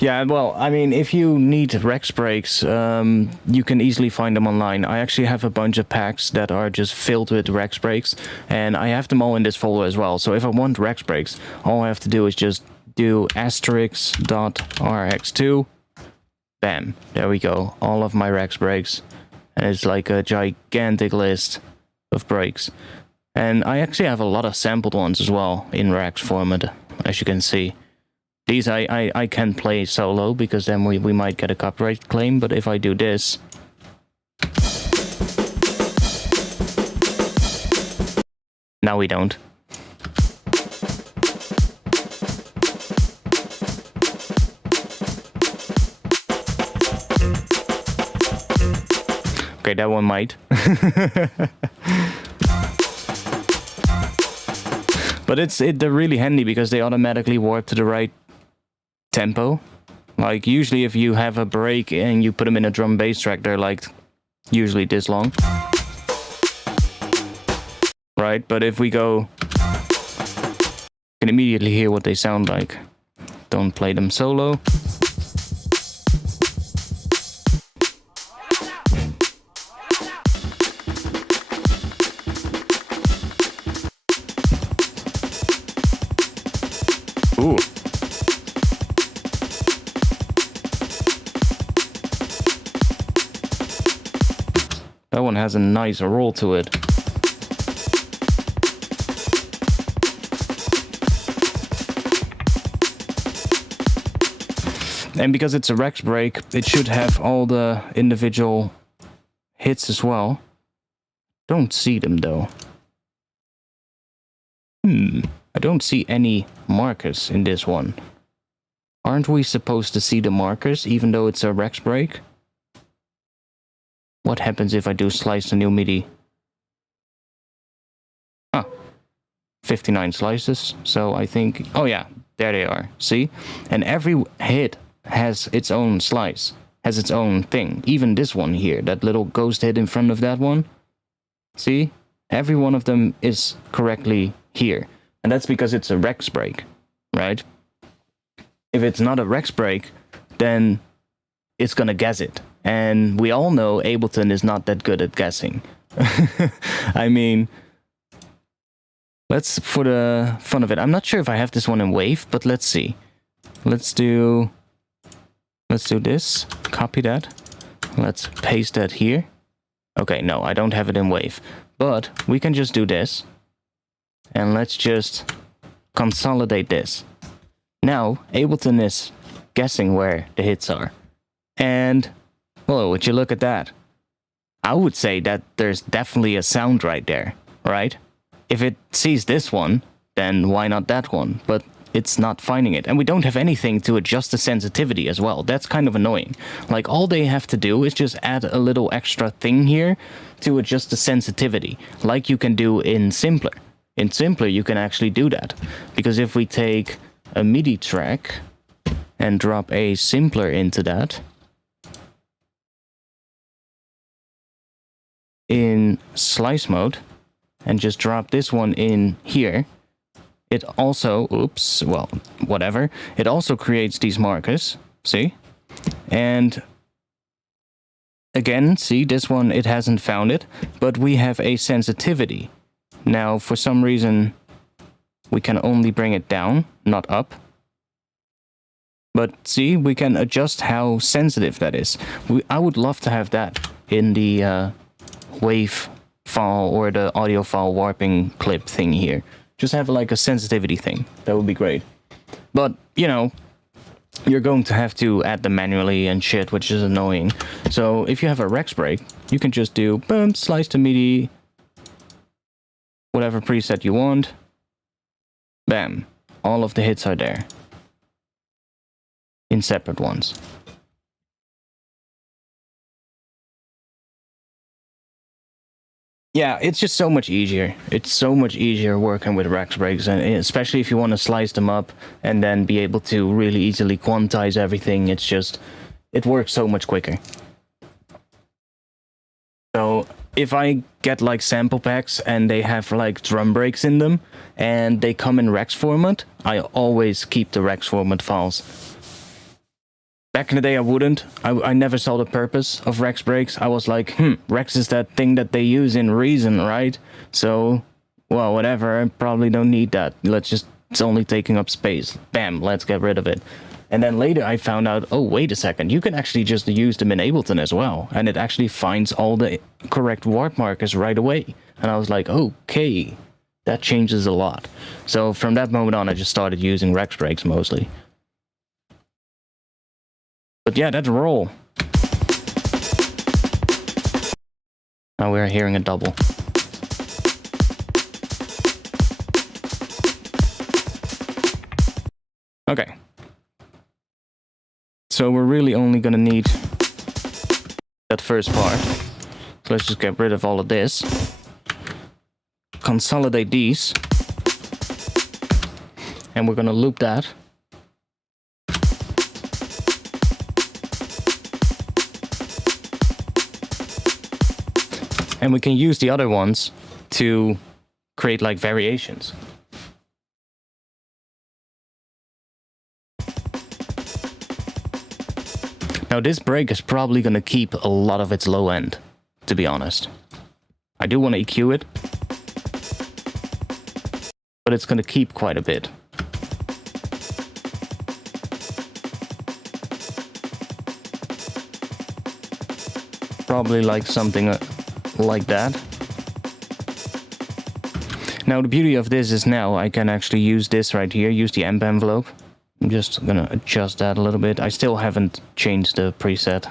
Yeah, well, I mean, if you need Rex breaks, you can easily find them online. I actually have a bunch of packs that are just filled with Rex breaks, and I have them all in this folder as well. So if I want Rex breaks, all I have to do is just do *rx2. Bam, there we go. All of my Rex breaks. And it's like a gigantic list of breaks. And I actually have a lot of sampled ones as well in Rex format, as you can see. These I can play solo, because then we might get a copyright claim, but if I do this... Now we don't. Okay, that one might. But they're really handy because they automatically warp to the right tempo. Like usually if you have a break and you put them in a drum bass track, they're like usually this long. Right? right? But if we go, you can immediately hear what they sound like. Don't play them solo. Ooh. That one has a nice roll to it. And because it's a Rex break, it should have all the individual hits as well. Don't see them though. I don't see any markers in this one. Aren't we supposed to see the markers even though it's a Rex break? What happens if I do slice the new MIDI? Ah, 59 slices. So I think, oh yeah, there they are. See? And every hit has its own slice, has its own thing. Even this one here, that little ghost hit in front of that one. See? Every one of them is correctly here. And that's because it's a Rex break, right? If it's not a Rex break, then it's gonna guess it. And we all know Ableton is not that good at guessing. I mean, let's, for the fun of it, I'm not sure if I have this one in Wave, but let's see. Let's do this, copy that. Let's paste that here. Okay, no, I don't have it in Wave, but we can just do this. And let's just consolidate this. Now, Ableton is guessing where the hits are. And, well, would you look at that? I would say that there's definitely a sound right there, right? If it sees this one, then why not that one? But it's not finding it. And we don't have anything to adjust the sensitivity as well. That's kind of annoying. Like, all they have to do is just add a little extra thing here to adjust the sensitivity, like you can do in Simpler. In Simpler, you can actually do that. Because if we take a MIDI track and drop a Simpler into that, in slice mode, and just drop this one in here, it also, oops, well, whatever, it also creates these markers, see? And again, see, this one, it hasn't found it, but we have a sensitivity. Now, for some reason, we can only bring it down, not up. But see, we can adjust how sensitive that is. I would love to have that in the wave file or the audio file warping clip thing here. Just have like a sensitivity thing. That would be great. But, you know, you're going to have to add them manually and shit, which is annoying. So if you have a Rex break, you can just do boom, slice to MIDI, whatever preset you want. Bam. All of the hits are there. In separate ones. Yeah, it's just so much easier. It's so much easier working with Rex breaks, and especially if you want to slice them up and then be able to really easily quantize everything. It's just, it works so much quicker. So if I get like sample packs and they have like drum breaks in them and they come in Rex format, I always keep the Rex format files. Back in the day, I wouldn't. I never saw the purpose of Rex breaks. I was like, Rex is that thing that they use in Reason, right? So, well, whatever. I probably don't need that. It's only taking up space. Bam, let's get rid of it. And then later I found out, oh, wait a second. You can actually just use them in Ableton as well. And it actually finds all the correct warp markers right away. And I was like, okay, that changes a lot. So from that moment on, I just started using Rex breaks mostly. But yeah, that's a roll. Now we're hearing a double. Okay. So we're really only gonna need that first part. So let's just get rid of all of this. Consolidate these. And we're gonna loop that. And we can use the other ones to create like variations. Now this break is probably gonna keep a lot of its low end, to be honest. I do want to EQ it, but it's gonna keep quite a bit. Probably like something like that. Now the beauty of this is now I can actually use this right here, use the amp envelope. I'm just gonna adjust that a little bit. I still haven't changed the preset.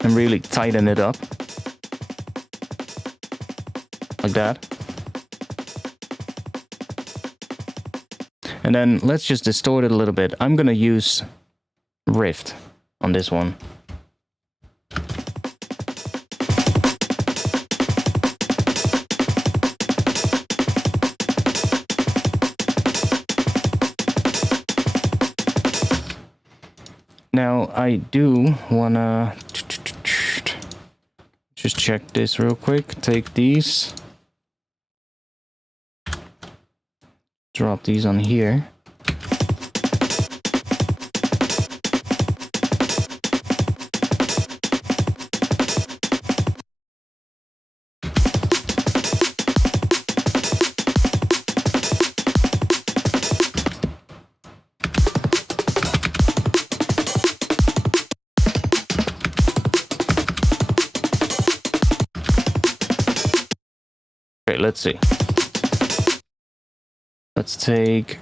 And really tighten it up. Like that. And then let's just distort it a little bit. I'm gonna use Rift on this one. Now I do wanna just check this real quick. Take these, drop these on here. Okay, let's see. Let's take...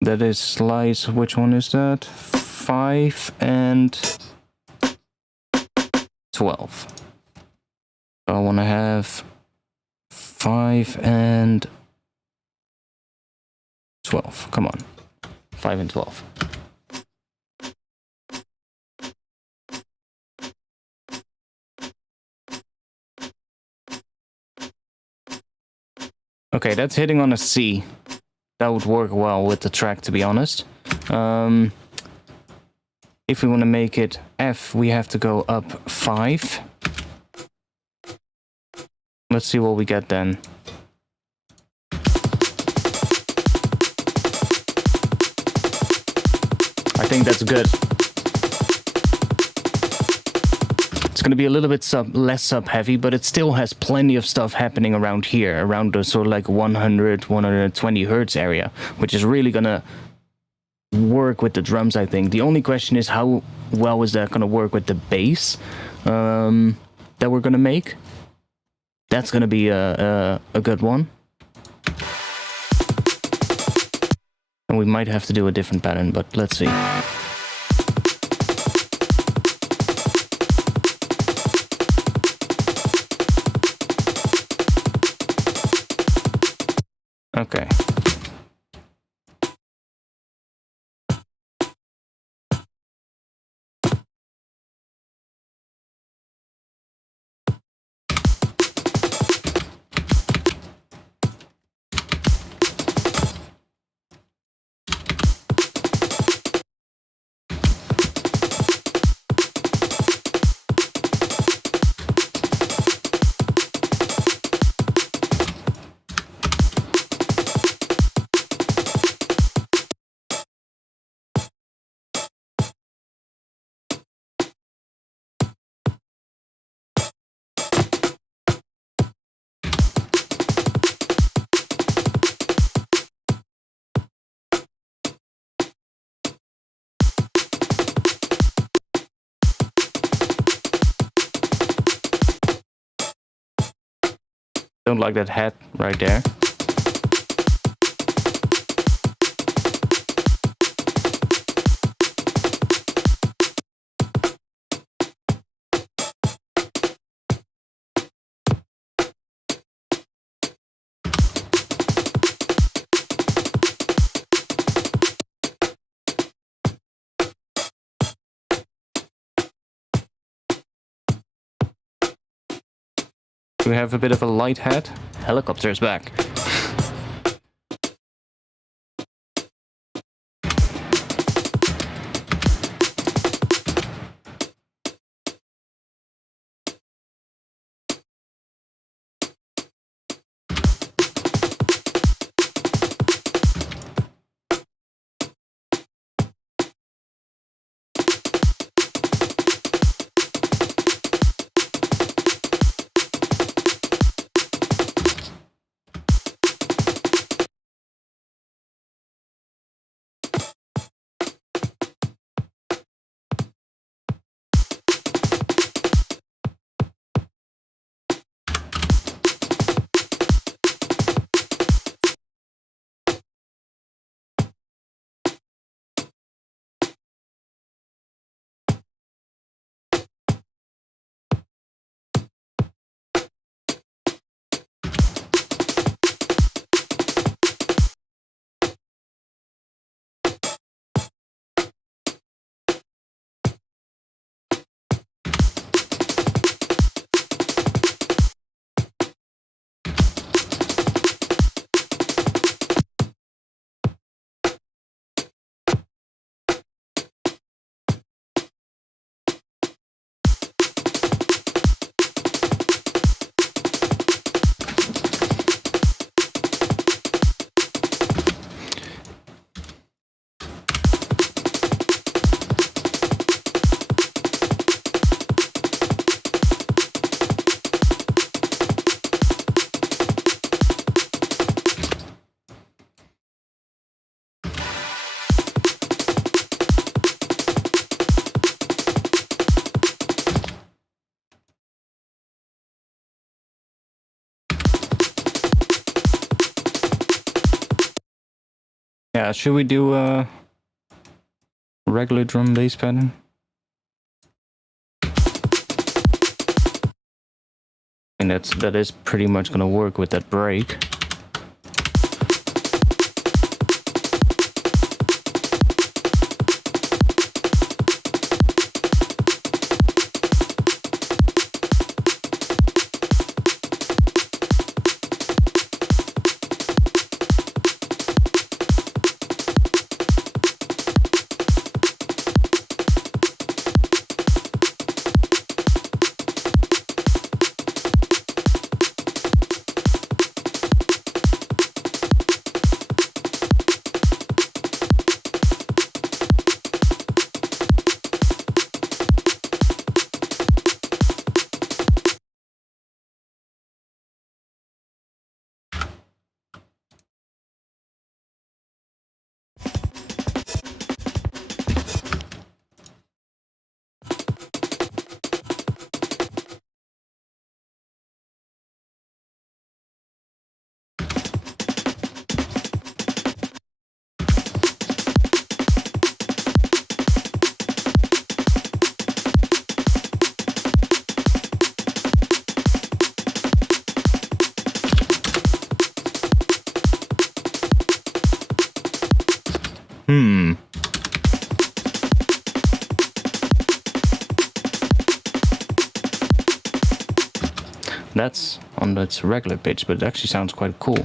That is slice, which one is that? 5 and 12. So I want to have 5 and 12. Come on. 5 and 12. Okay, that's hitting on a C. That would work well with the track, to be honest. If we want to make it F, we have to go up 5. Let's see what we get then. I think that's good. It's going to be a little bit less sub heavy, but it still has plenty of stuff happening around here, around the sort of like 100, 120 hertz area, which is really going to work with the drums, I think. The only question is how well is that going to work with the bass that we're going to make. That's going to be a good one. And we might have to do a different pattern, but let's see. Okay. Don't like that hat right there. We have a bit of a light hat. Helicopter is back. Yeah, should we do a regular drum bass pattern? And that is pretty much gonna work with that break. That's on its regular pitch, but it actually sounds quite cool.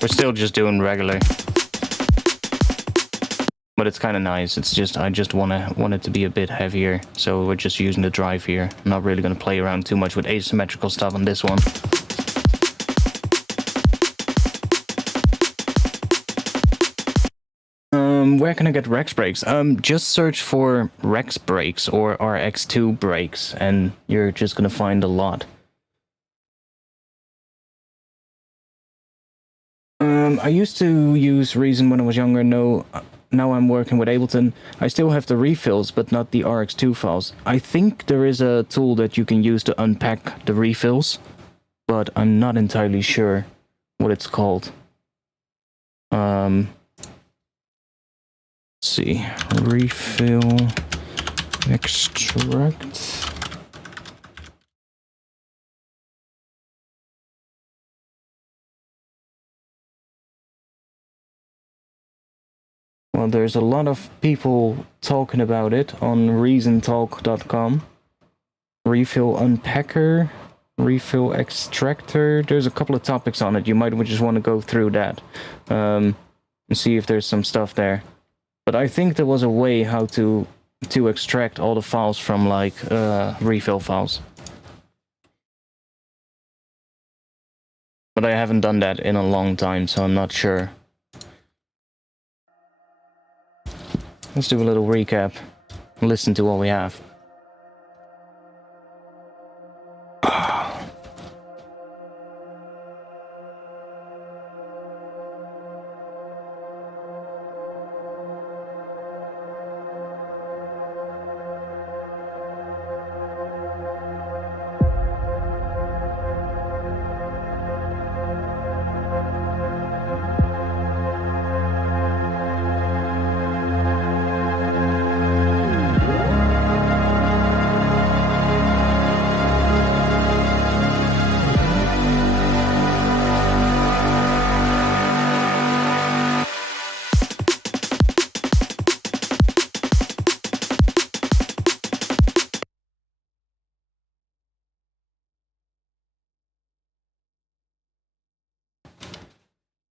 We're still just doing regular, but it's kind of nice. It's just I just want it to be a bit heavier, so we're just using the drive here. I'm not really going to play around too much with asymmetrical stuff on this one. Where can I get Rex brakes? Just search for Rex brakes or RX2 brakes, and you're just gonna find a lot. I used to use Reason when I was younger. No, now I'm working with Ableton. I still have the refills, but not the RX2 files. I think there is a tool that you can use to unpack the refills, but I'm not entirely sure what it's called. Let's see, refill, extract. Well, there's a lot of people talking about it on reasontalk.com. Refill unpacker, refill extractor. There's a couple of topics on it. You might just want to go through that and see if there's some stuff there. But I think there was a way how to extract all the files from like refill files. But I haven't done that in a long time, so I'm not sure. Let's do a little recap. Listen to what we have.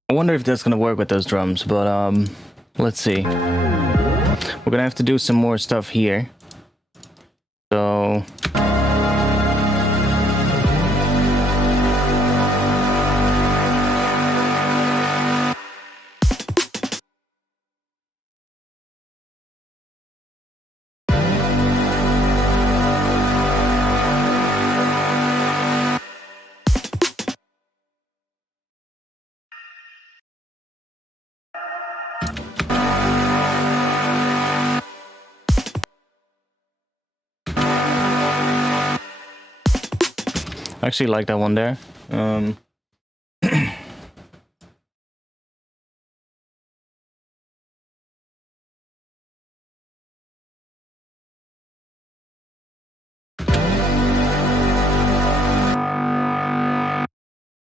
I wonder if that's gonna work with those drums, but let's see. We're gonna have to do some more stuff here. So I actually like that one there.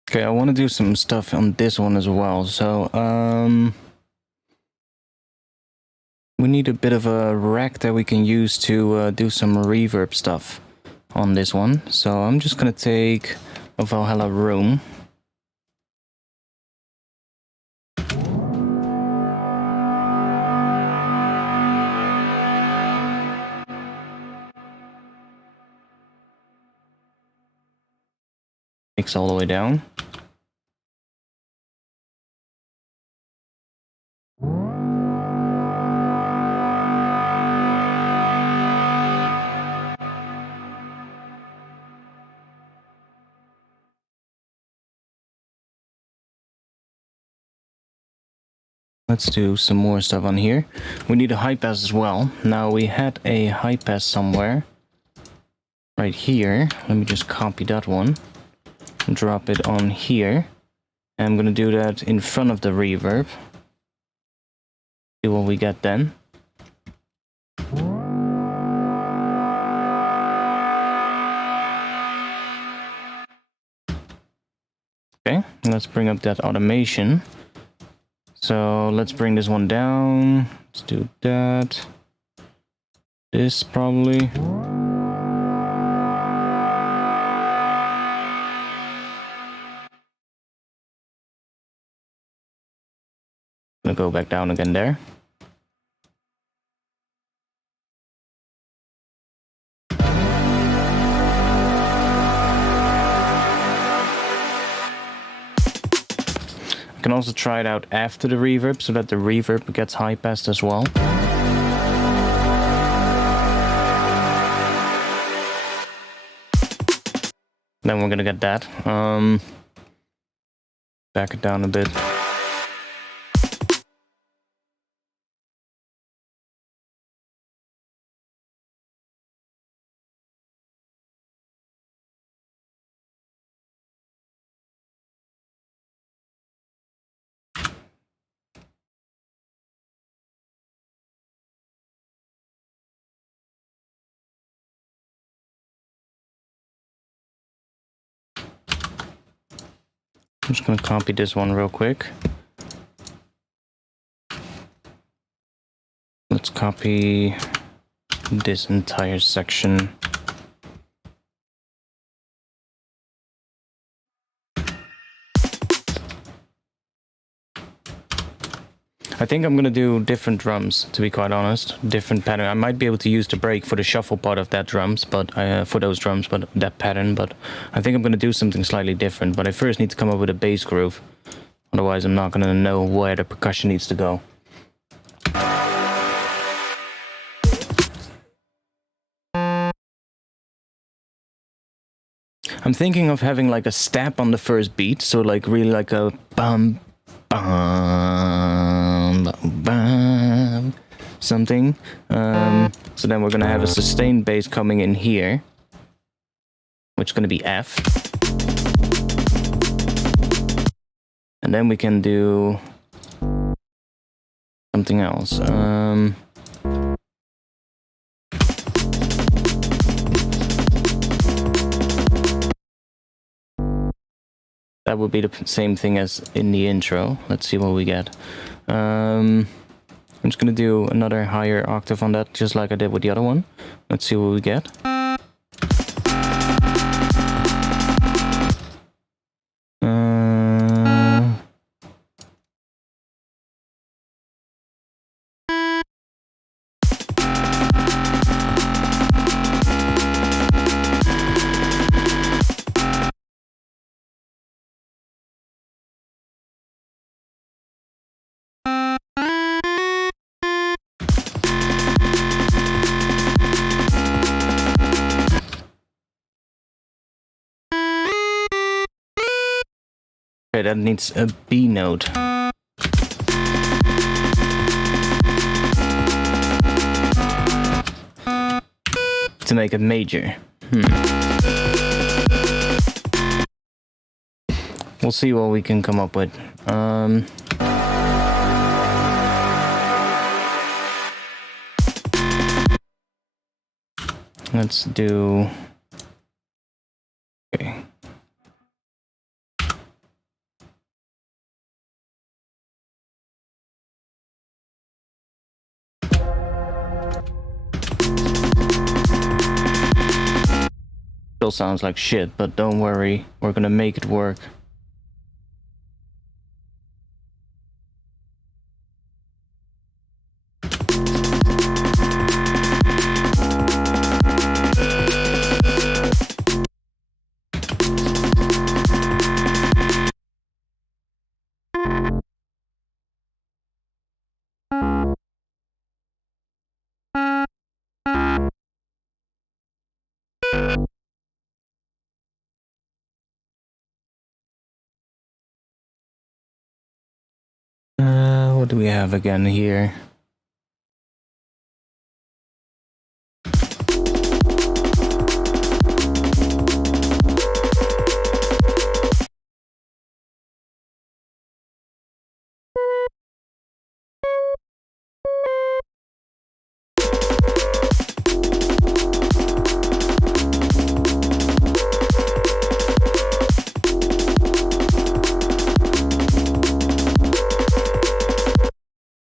Okay, I want to do some stuff on this one as well. So, we need a bit of a rack that we can use to do some reverb stuff on this one. So I'm just gonna take a Valhalla room. Mix all the way down. Let's do some more stuff on here. We need a high pass as well. Now we had a high pass somewhere. Right here. Let me just copy that one. And drop it on here. And I'm gonna do that in front of the reverb. See what we get then. Okay, let's bring up that automation. So let's bring this one down. Let's do that. This probably. Gonna go back down again there. I can also try it out after the reverb so that the reverb gets high passed as well. Then we're gonna get that. Back it down a bit. I'm just going to copy this one real quick. Let's copy this entire section. I think I'm going to do different drums, to be quite honest. Different pattern. I might be able to use the break for the shuffle part of that drums, but for those drums, but that pattern. But I think I'm going to do something slightly different. But I first need to come up with a bass groove. Otherwise, I'm not going to know where the percussion needs to go. I'm thinking of having like a stab on the first beat, so like really like a bum. Something. So then we're gonna have a sustained bass coming in here, which is gonna be F, and then we can do something else. That would be the same thing as in the intro. Let's see what we get. I'm just gonna do another higher octave on that, just like I did with the other one. Let's see what we get. Okay, that needs a B note. To make it major. We'll see what we can come up with. Let's do... Okay. Still sounds like shit, but don't worry, we're gonna make it work. What do we have again here?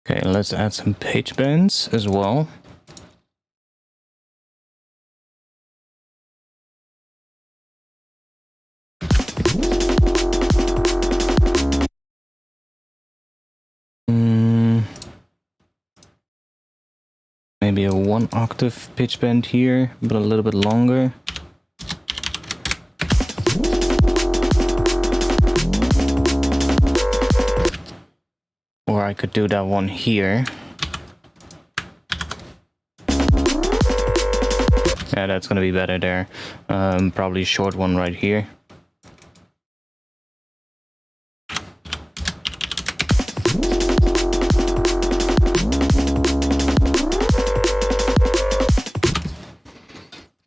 Okay, let's add some pitch bends as well. Maybe a 1 octave pitch bend here, but a little bit longer. Or I could do that one here. Yeah, that's gonna be better there. Probably a short one right here.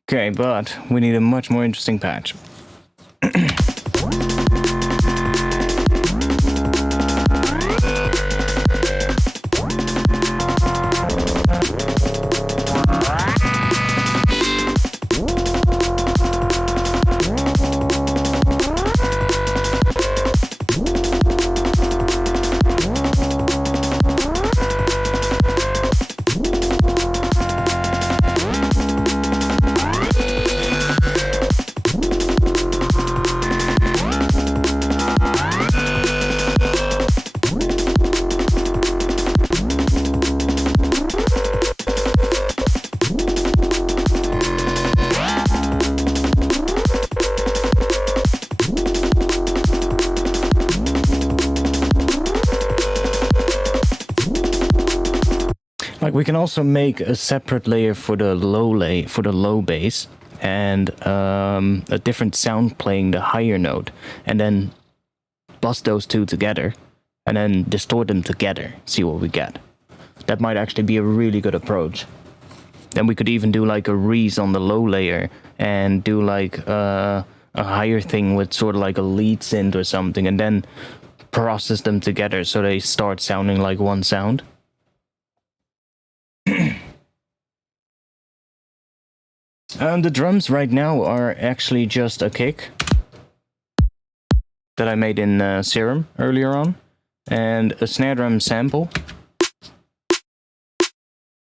Okay, but we need a much more interesting patch. Like we can also make a separate layer for the low bass and a different sound playing the higher note, and then bust those two together and then distort them together, see what we get. That might actually be a really good approach. Then we could even do like a Reese on the low layer and do like a higher thing with sort of like a lead synth or something, and then process them together so they start sounding like one sound. The drums right now are actually just a kick that I made in Serum earlier on, and a snare drum sample,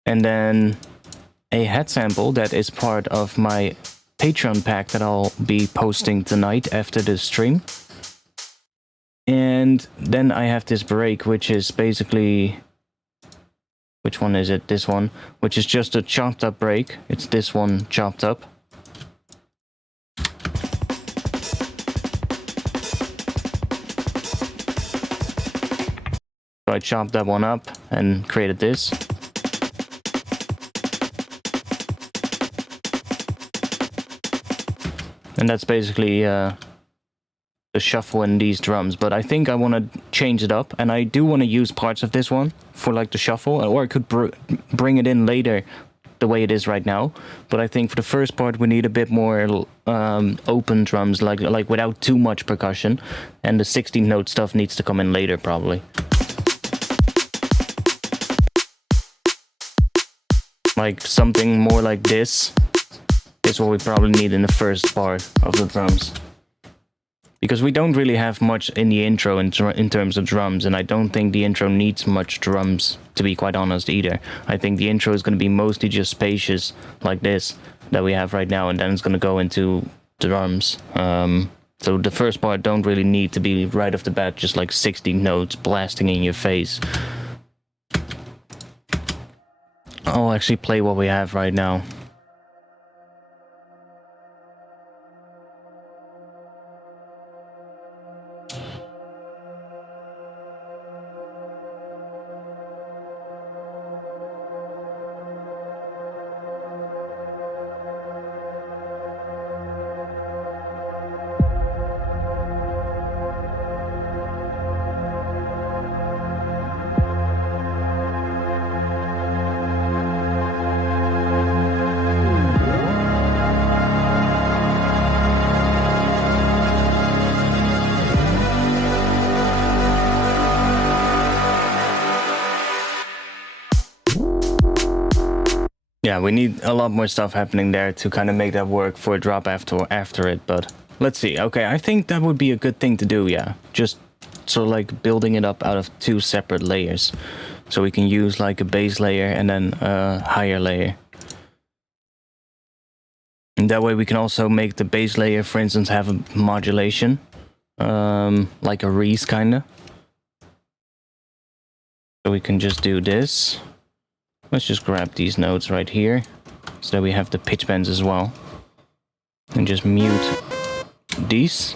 and then a head sample that is part of my Patreon pack that I'll be posting tonight after the stream. And then I have this break, which is basically... Which one is it? This one, which is just a chopped up break. It's this one chopped up. So I chopped that one up and created this. And that's basically the shuffle in these drums, but I think I want to change it up, and I do want to use parts of this one for like the shuffle, or I could bring it in later the way it is right now. But I think for the first part we need a bit more open drums, like without too much percussion, and the 16-note stuff needs to come in later probably. Like something more like this is what we probably need in the first part of the drums. Because we don't really have much in the intro in terms of drums, and I don't think the intro needs much drums, to be quite honest, either. I think the intro is going to be mostly just spacious, like this, that we have right now, and then it's going to go into drums. So the first part don't really need to be right off the bat just like 16 notes blasting in your face. I'll actually play what we have right now. Yeah, we need a lot more stuff happening there to kind of make that work for a drop after it, but let's see. Okay, I think that would be a good thing to do, yeah. Just sort of like building it up out of two separate layers. So we can use like a base layer and then a higher layer. And that way we can also make the base layer, for instance, have a modulation. Like a Reese kinda. So we can just do this. Let's just grab these notes right here, so that we have the pitch bends as well. And just mute these.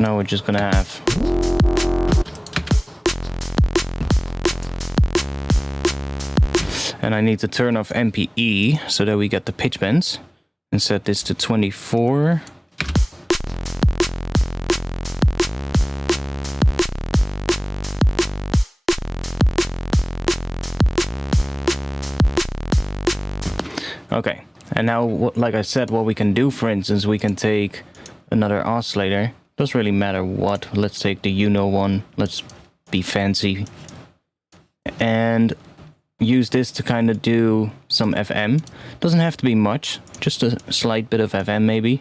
Now we're just gonna have... And I need to turn off MPE, so that we get the pitch bends. And set this to 24. Okay, and now, like I said, what we can do, for instance, we can take another oscillator. Doesn't really matter what. Let's take the Uno one. Let's be fancy. And use this to kind of do some FM. Doesn't have to be much. Just a slight bit of FM, maybe.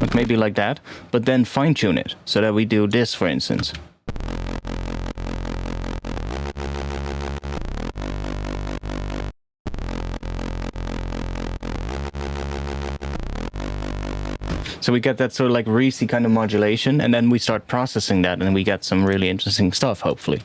Like maybe like that. But then fine-tune it, so that we do this, for instance. So we get that sort of like Reese kind of modulation, and then we start processing that, and we get some really interesting stuff, hopefully.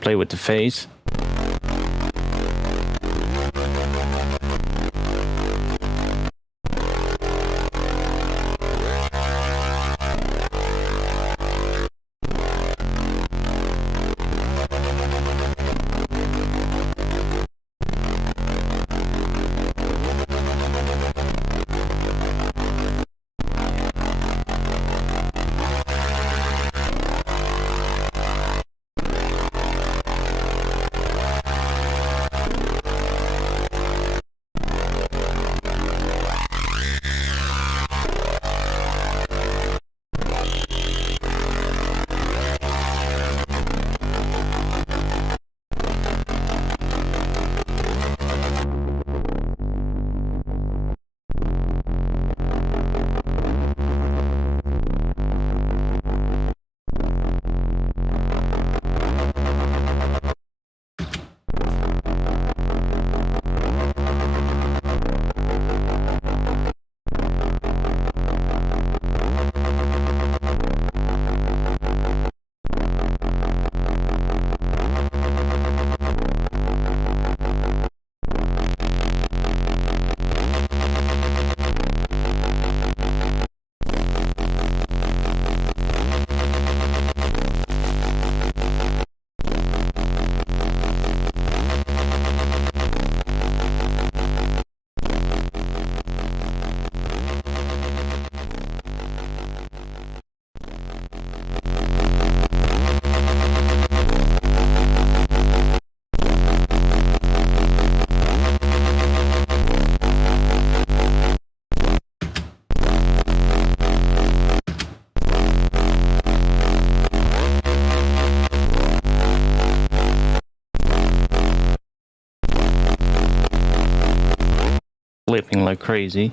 Play with the phase. clipping like crazy.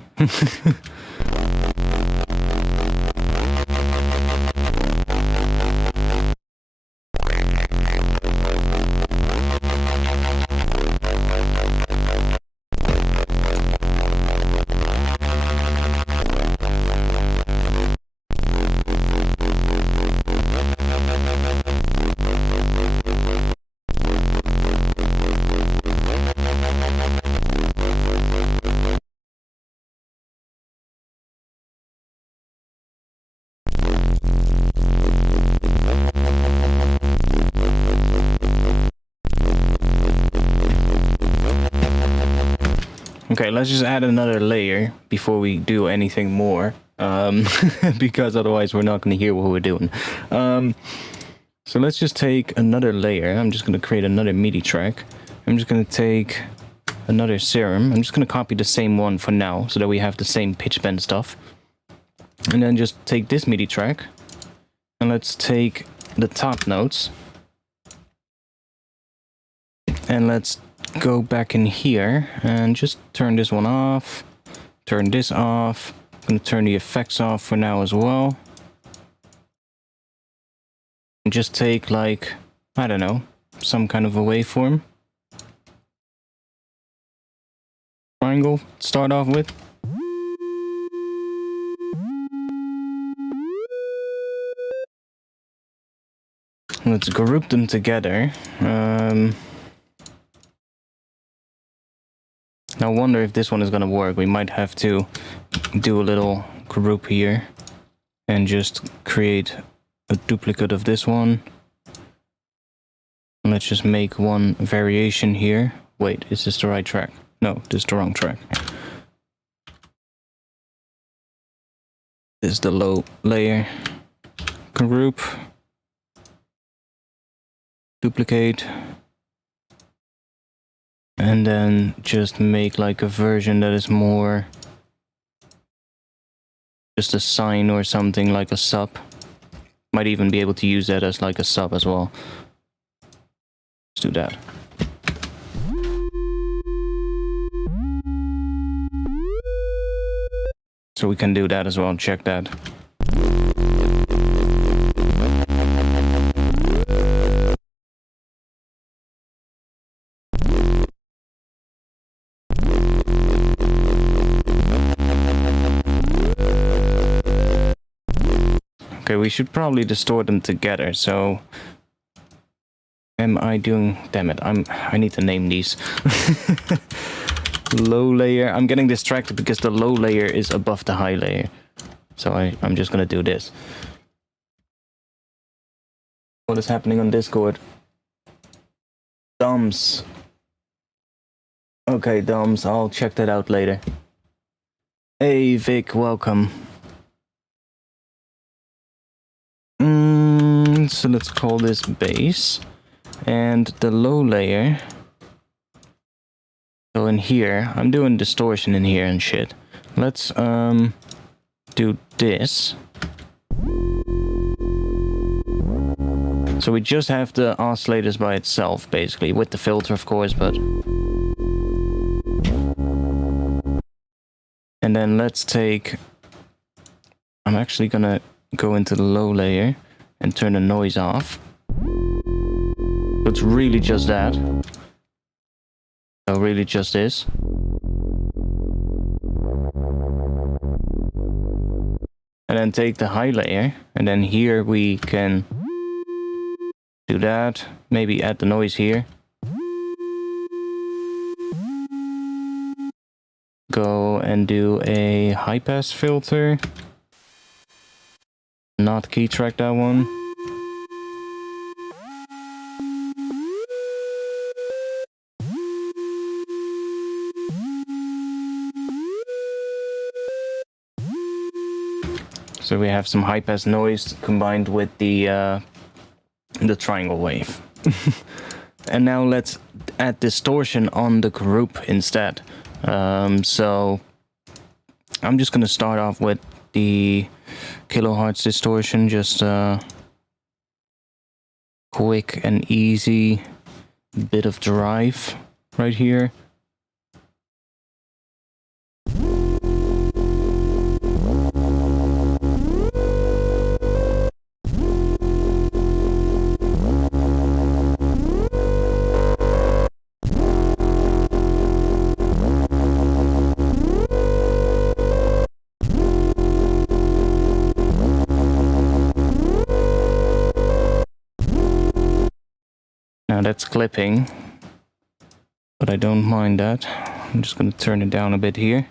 Okay, let's just add another layer before we do anything more, because otherwise we're not going to hear what we're doing. So let's just take another layer. I'm just going to create another MIDI track. I'm just going to take another serum. I'm just going to copy the same one for now, so that we have the same pitch bend stuff. And then just take this MIDI track, and let's take the top notes, and let's go back in here and just turn this one off, turn this off. I'm going to turn the effects off for now as well. And just take, like, I don't know, some kind of a waveform. Triangle, start off with. Let's group them together. I wonder if this one is gonna work. We might have to do a little group here and just create a duplicate of this one. Let's just make one variation here. Wait, is this the right track? No, this is the wrong track. This is the low layer. Group. Duplicate. And then just make like a version that is more just a sine or something, like a sub. Might even be able to use that as like a sub as well. Let's do that. So we can do that as well, check that. Okay, we should probably distort them together, so... Am I doing... Damn it, I need to name these. Low layer. I'm getting distracted because the low layer is above the high layer. So I'm just gonna do this. What is happening on Discord? Thumbs. Okay, thumbs, I'll check that out later. Hey, Vic, welcome. So let's call this bass. And the low layer... So in here, I'm doing distortion in here and shit. Let's do this. So we just have the oscillators by itself, basically, with the filter, of course, but... And then let's take... I'm actually gonna go into the low layer and turn the noise off. So it's really just that. So really just this. And then take the high layer, and then here we can do that. Maybe add the noise here. Go and do a high pass filter. Not key track that one. So we have some high pass noise combined with the triangle wave. And now let's add distortion on the group instead. So I'm just gonna start off with the kilohertz distortion, just quick and easy bit of drive right here. that's clipping, but I don't mind that. I'm just going to turn it down a bit here.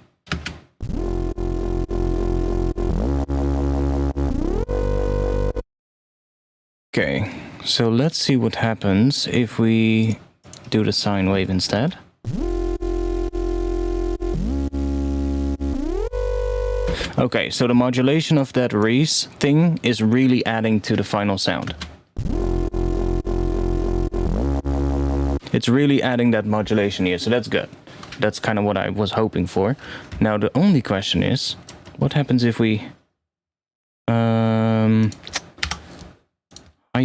Okay, so let's see what happens if we do the sine wave instead. Okay, so the modulation of that Res thing is really adding to the final sound. It's really adding that modulation here, so that's good. That's kind of what I was hoping for. Now the only question is, what happens if we high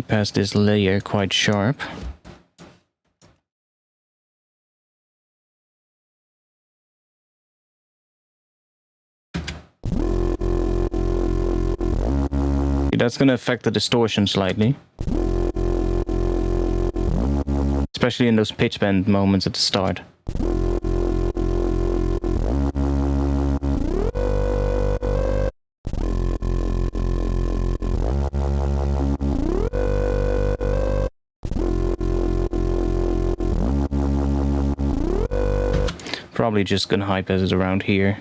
pass this layer quite sharp? That's going to affect the distortion slightly. Especially in those pitch bend moments at the start. Probably just gonna high pass it around here.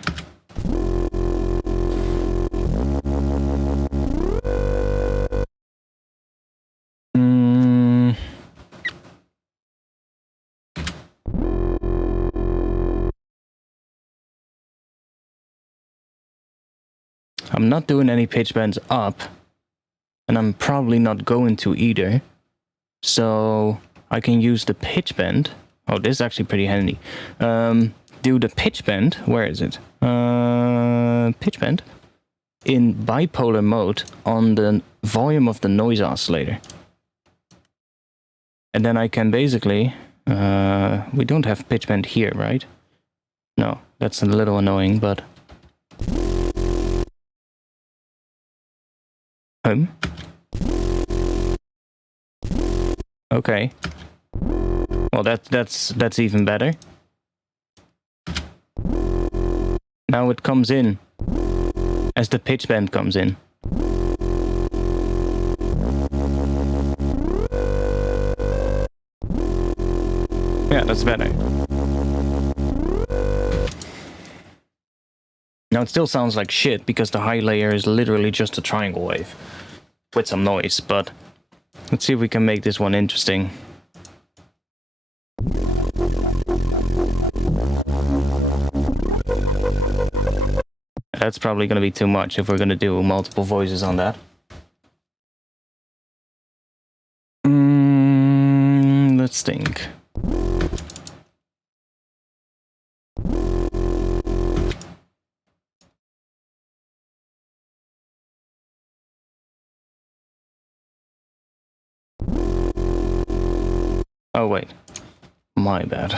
I'm not doing any pitch bends up, and I'm probably not going to either. So I can use the pitch bend. Oh, this is actually pretty handy. Do the pitch bend. Where is it? Pitch bend in bipolar mode on the volume of the noise oscillator. And then I can basically... we don't have pitch bend here, right? No, that's a little annoying, but... Okay. Well, that's even better. Now it comes in as the pitch bend comes in. Yeah, that's better. Now it still sounds like shit because the high layer is literally just a triangle wave with some noise, but let's see if we can make this one interesting. That's probably going to be too much if we're going to do multiple voices on that. Let's think. Oh wait, my bad.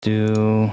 Do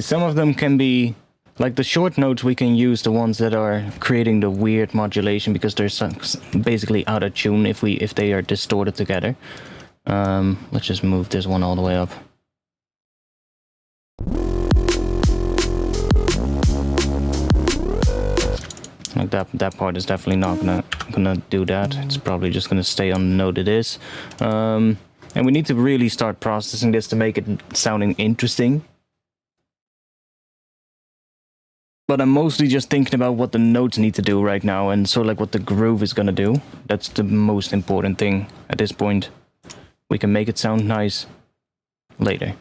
some of them can be, like the short notes we can use the ones that are creating the weird modulation because they're basically out of tune if they are distorted together. Let's just move this one all the way up. Like that part is definitely not gonna do that. It's probably just gonna stay on the note it is. And we need to really start processing this to make it sounding interesting. But I'm mostly just thinking about what the notes need to do right now, and so like what the groove is gonna do. That's the most important thing at this point. We can make it sound nice later.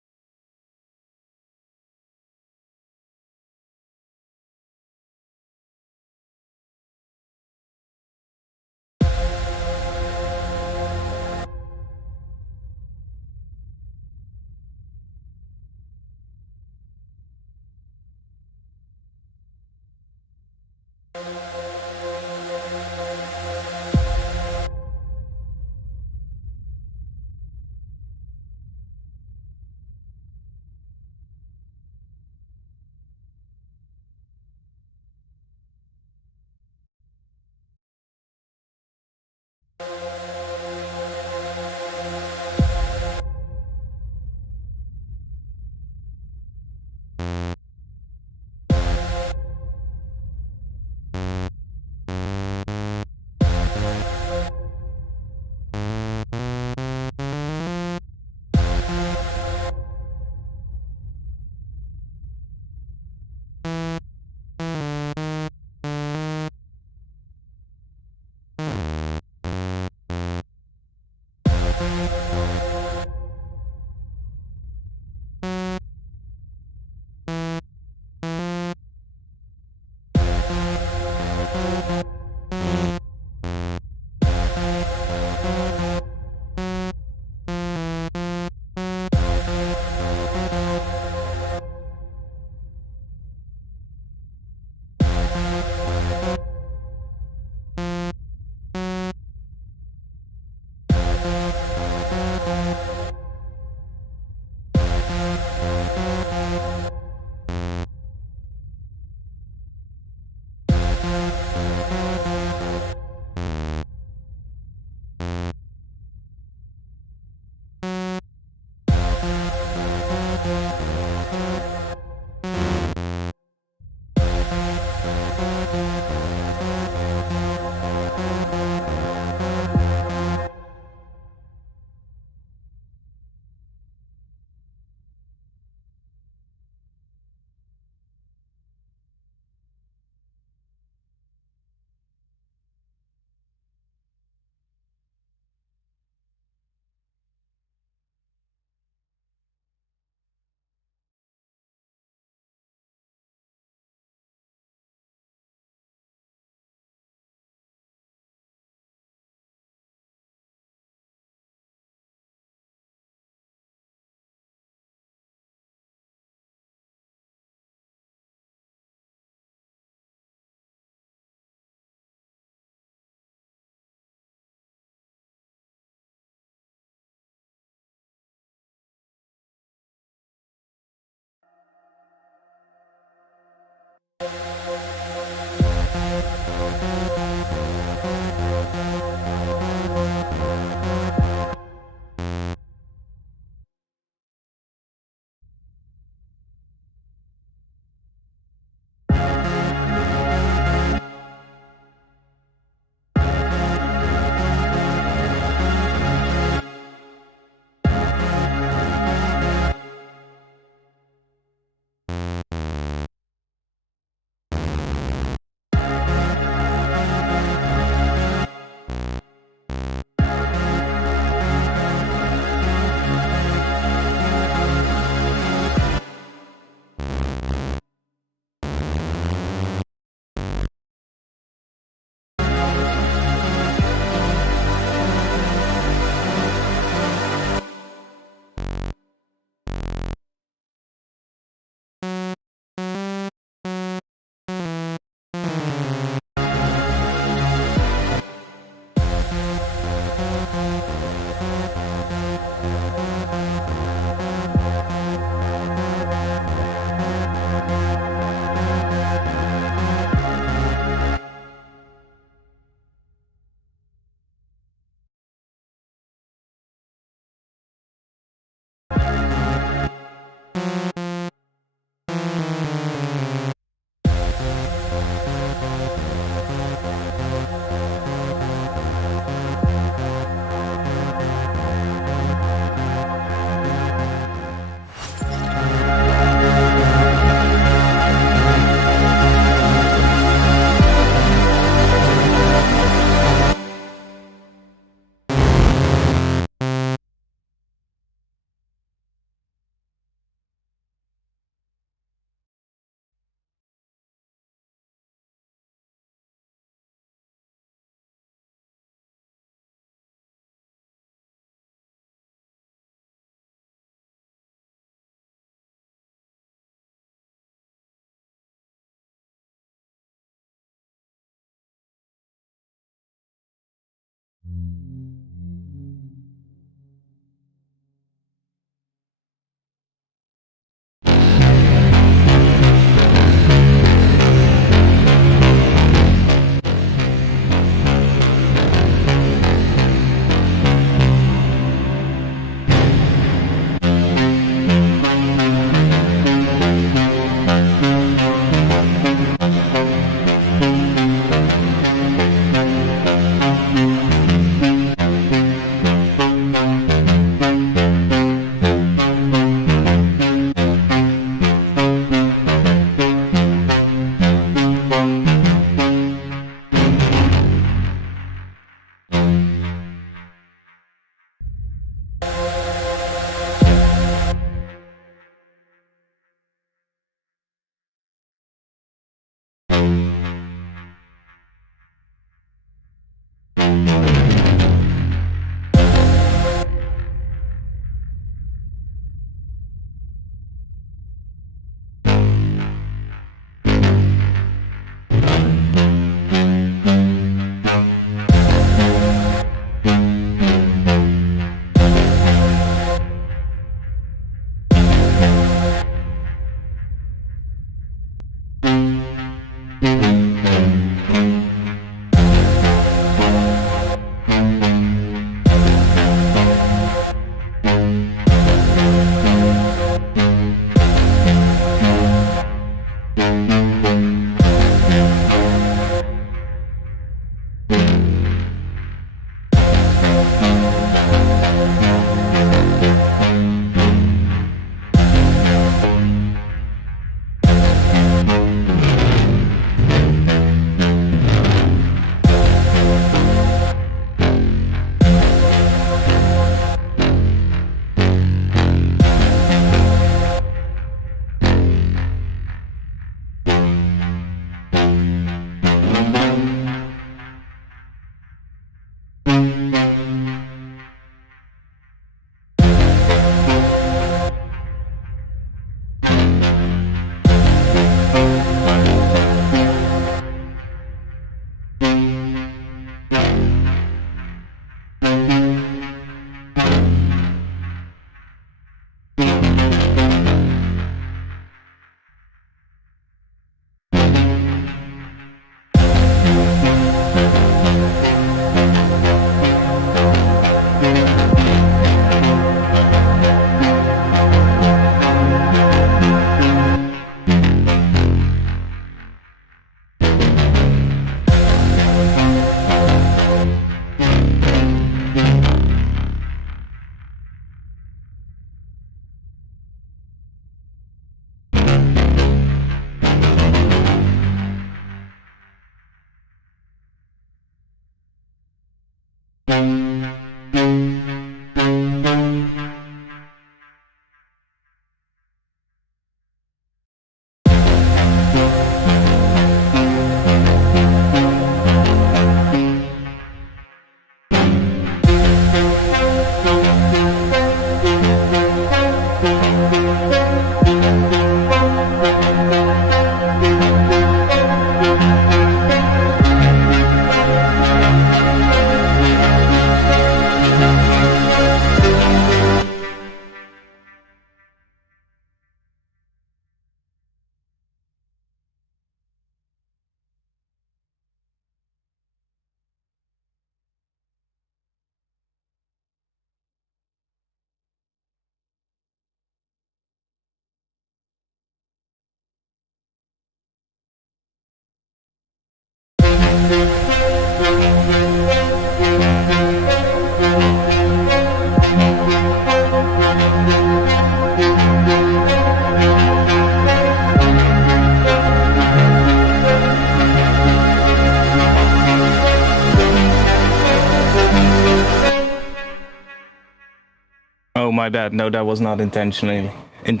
Oh, my bad. No, that was not intentional. And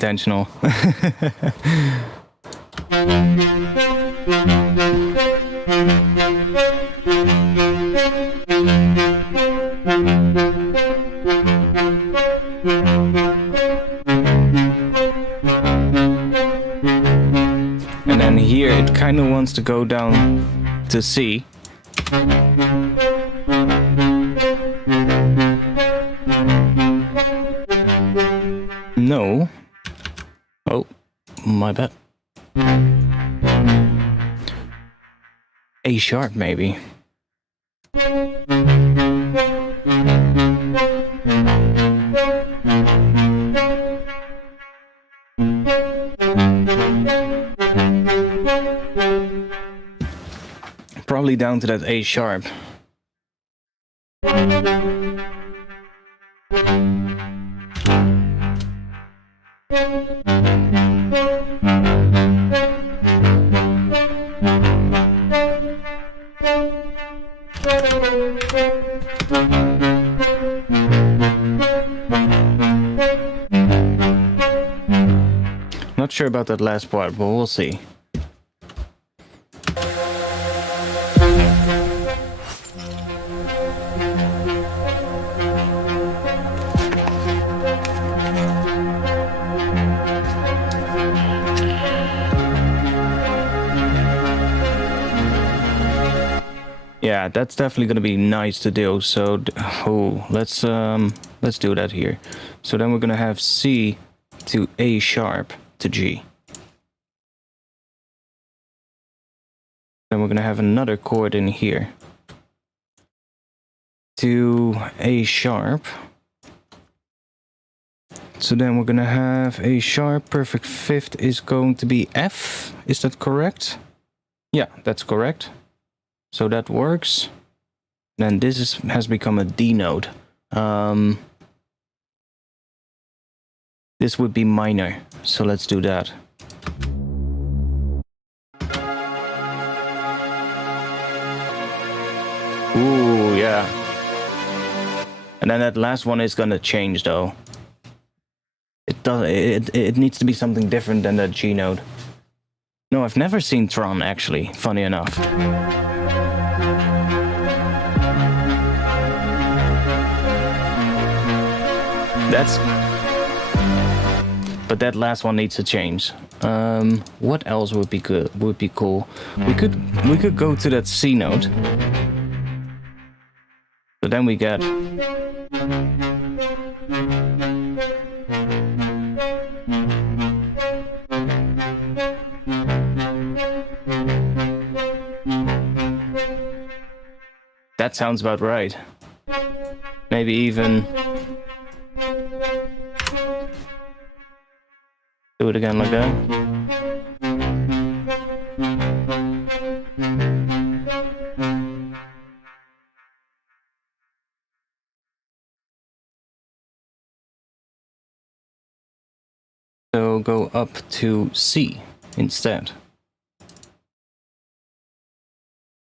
then here it kind of wants to go down to C. No. Oh, my bad. A sharp, maybe. Probably down to that A sharp. Not sure about that last part, but we'll see. Yeah, that's definitely gonna be nice to do. So, let's do that here. So then we're gonna have C to A sharp to G. Then we're gonna have another chord in here to A sharp. So then we're gonna have A sharp. Perfect fifth is going to be F. Is that correct? Yeah, that's correct. So that works. Then this has become a D note. This would be minor. So let's do that. Ooh, yeah. And then that last one is gonna change though. It needs to be something different than that G note. No, I've never seen Tron actually, funny enough. But that last one needs to change. What else would be good? Would be cool. We could go to that C note. So then we get. That sounds about right. Maybe even. Do it again like that. So go up to C instead.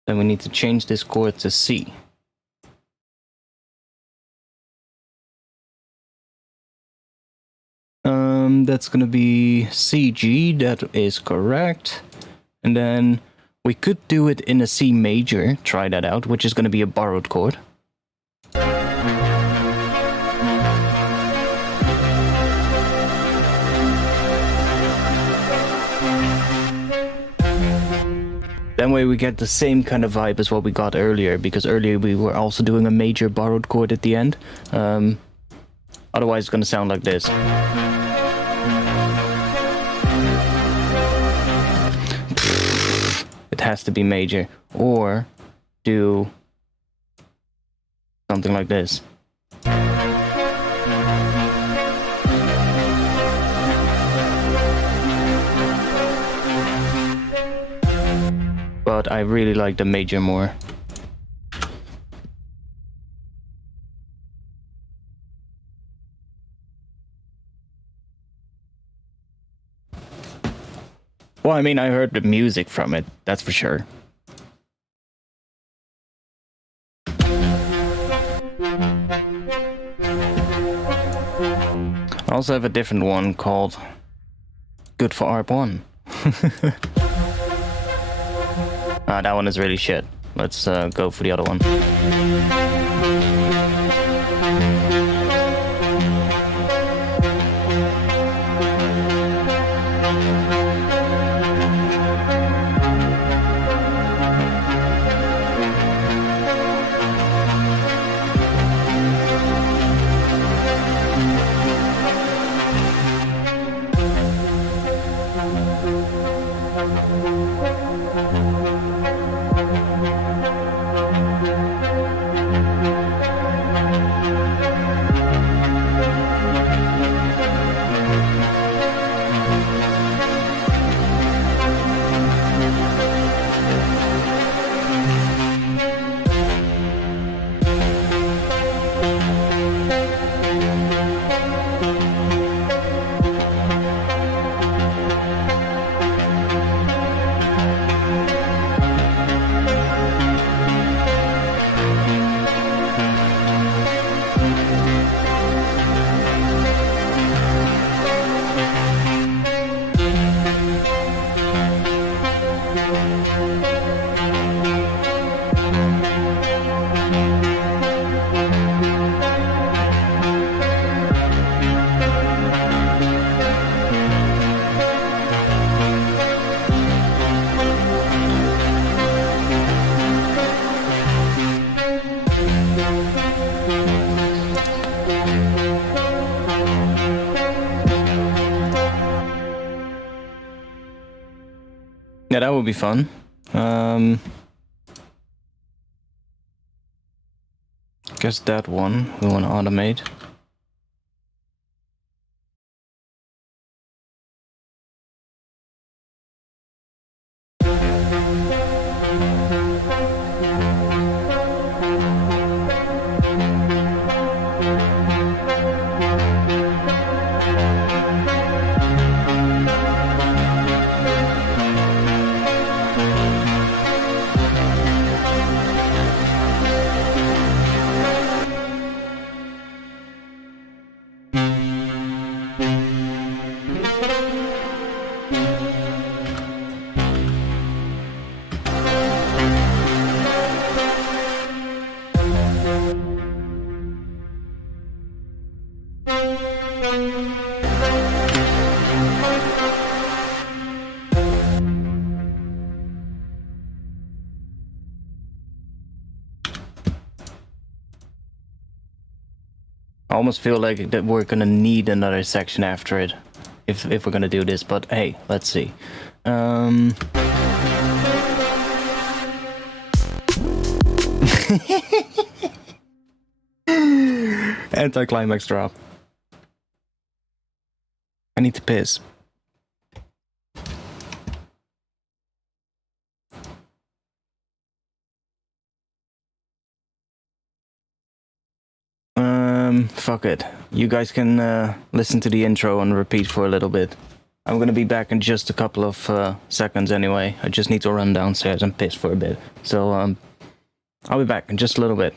Then we need to change this chord to C. That's gonna be CG, that is correct. And then we could do it in a C major, try that out, which is gonna be a borrowed chord. That way we get the same kind of vibe as what we got earlier, because earlier we were also doing a major borrowed chord at the end. Otherwise it's gonna sound like this. It has to be major, or do something like this. but I really like the major more. Well, I mean, I heard the music from it, that's for sure. I also have a different one called Good for ARP1. That one is really shit. Let's go for the other one. Yeah, that would be fun. Guess that one we want to automate. I almost feel like that we're gonna need another section after it, if we're gonna do this. But hey, let's see. Anticlimax drop. I need to piss. Fuck it. You guys can listen to the intro and repeat for a little bit. I'm gonna be back in just a couple of seconds anyway. I just need to run downstairs and piss for a bit. So, I'll be back in just a little bit.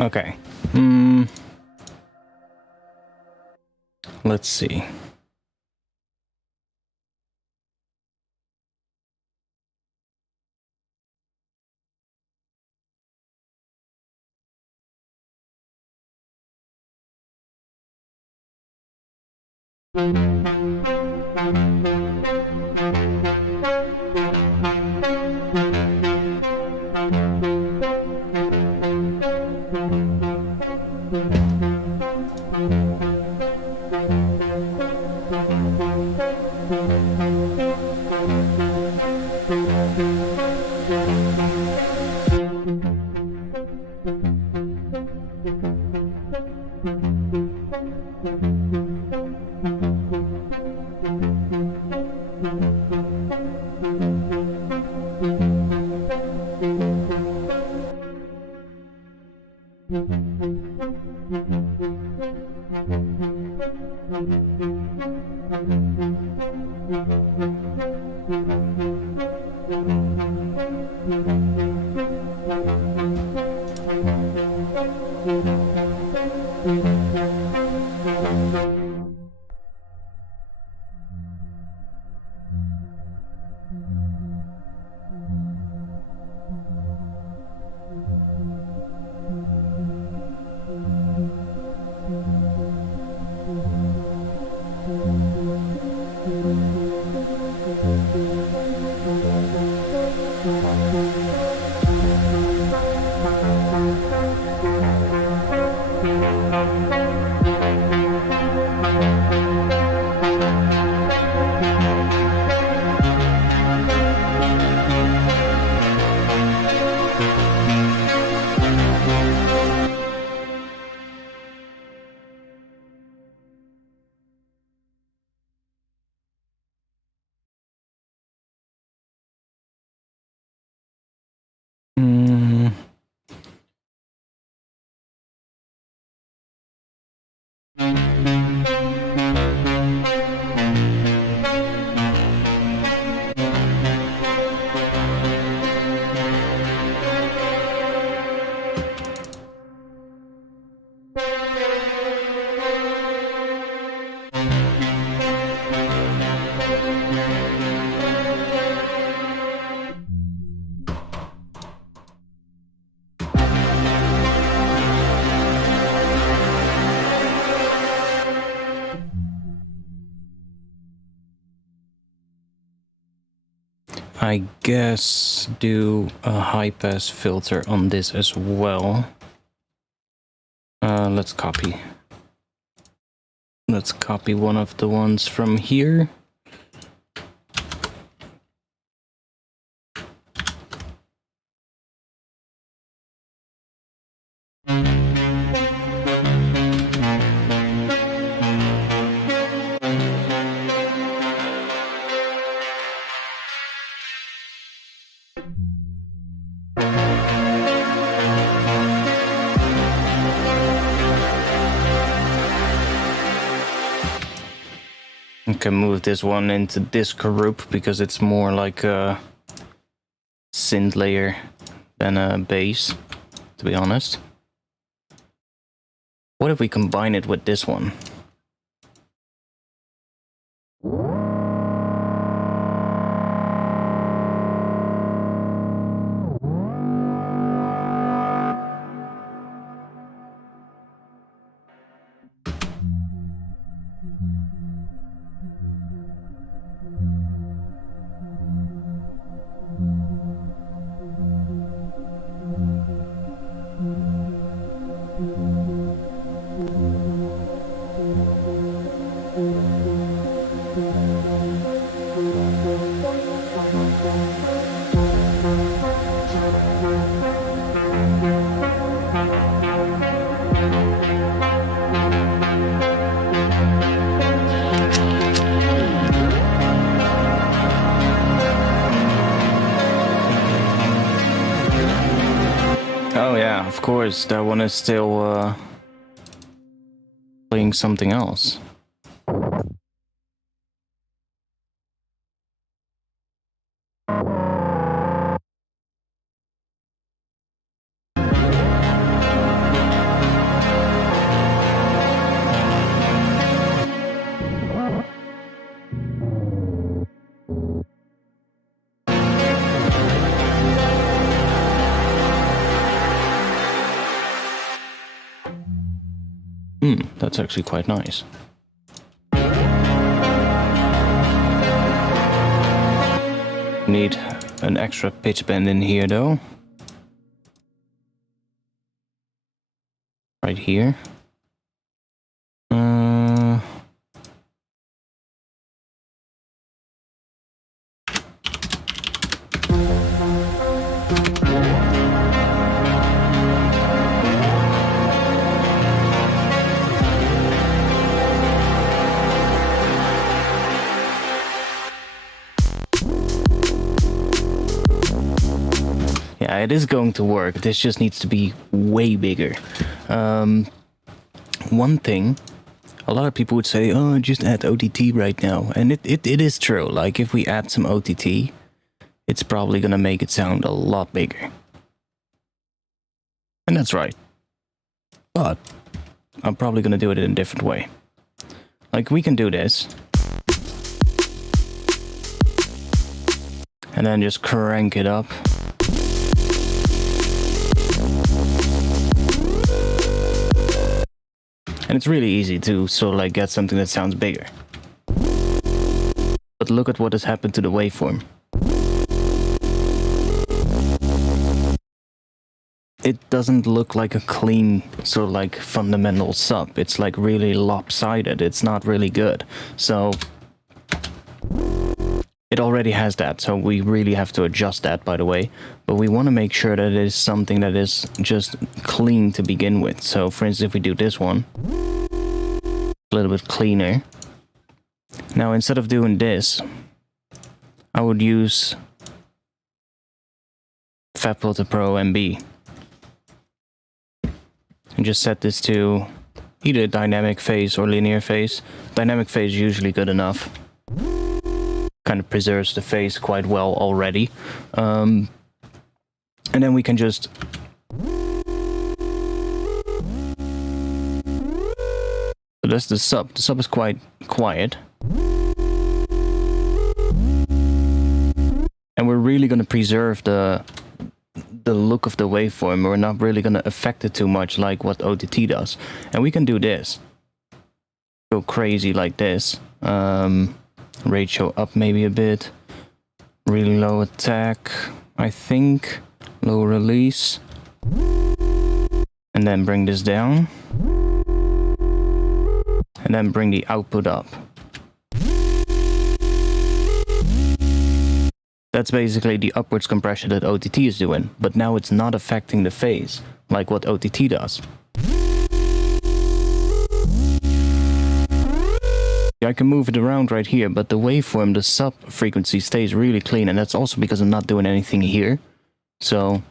Okay. Let's see. I guess do a high pass filter on this as well. Let's copy. Let's copy one of the ones from here. I can move this one into this group because it's more like a synth layer than a bass, to be honest. What if we combine it with this one? Oh yeah, of course, that one is still playing something else. That's actually quite nice. Need an extra pitch bend in here though. Right here. Yeah, it is going to work. This just needs to be way bigger. One thing, a lot of people would say, oh, just add OTT right now. And it is true. Like, if we add some OTT, it's probably going to make it sound a lot bigger. And that's right. But I'm probably going to do it in a different way. Like, we can do this. And then just crank it up. And it's really easy to sort of like get something that sounds bigger. But look at what has happened to the waveform. It doesn't look like a clean sort of like fundamental sub. It's like really lopsided. It's not really good. So it already has that. So we really have to adjust that, by the way. But we want to make sure that it is something that is just clean to begin with. So for instance, if we do this one, a little bit cleaner. Now, instead of doing this, I would use FabFilter Pro MB. And just set this to either dynamic phase or linear phase. Dynamic phase is usually good enough. Kind of preserves the phase quite well already. And then we can just so that's the sub. The sub is quite quiet. And we're really going to preserve the look of the waveform. We're not really going to affect it too much like what OTT does. And we can do this. Go crazy like this. Ratio up maybe a bit. Really low attack, I think. Low release. And then bring this down. And then bring the output up. That's basically the upwards compression that OTT is doing, but now it's not affecting the phase, like what OTT does. I can move it around right here, but the waveform, the sub frequency stays really clean, and that's also because I'm not doing anything here. So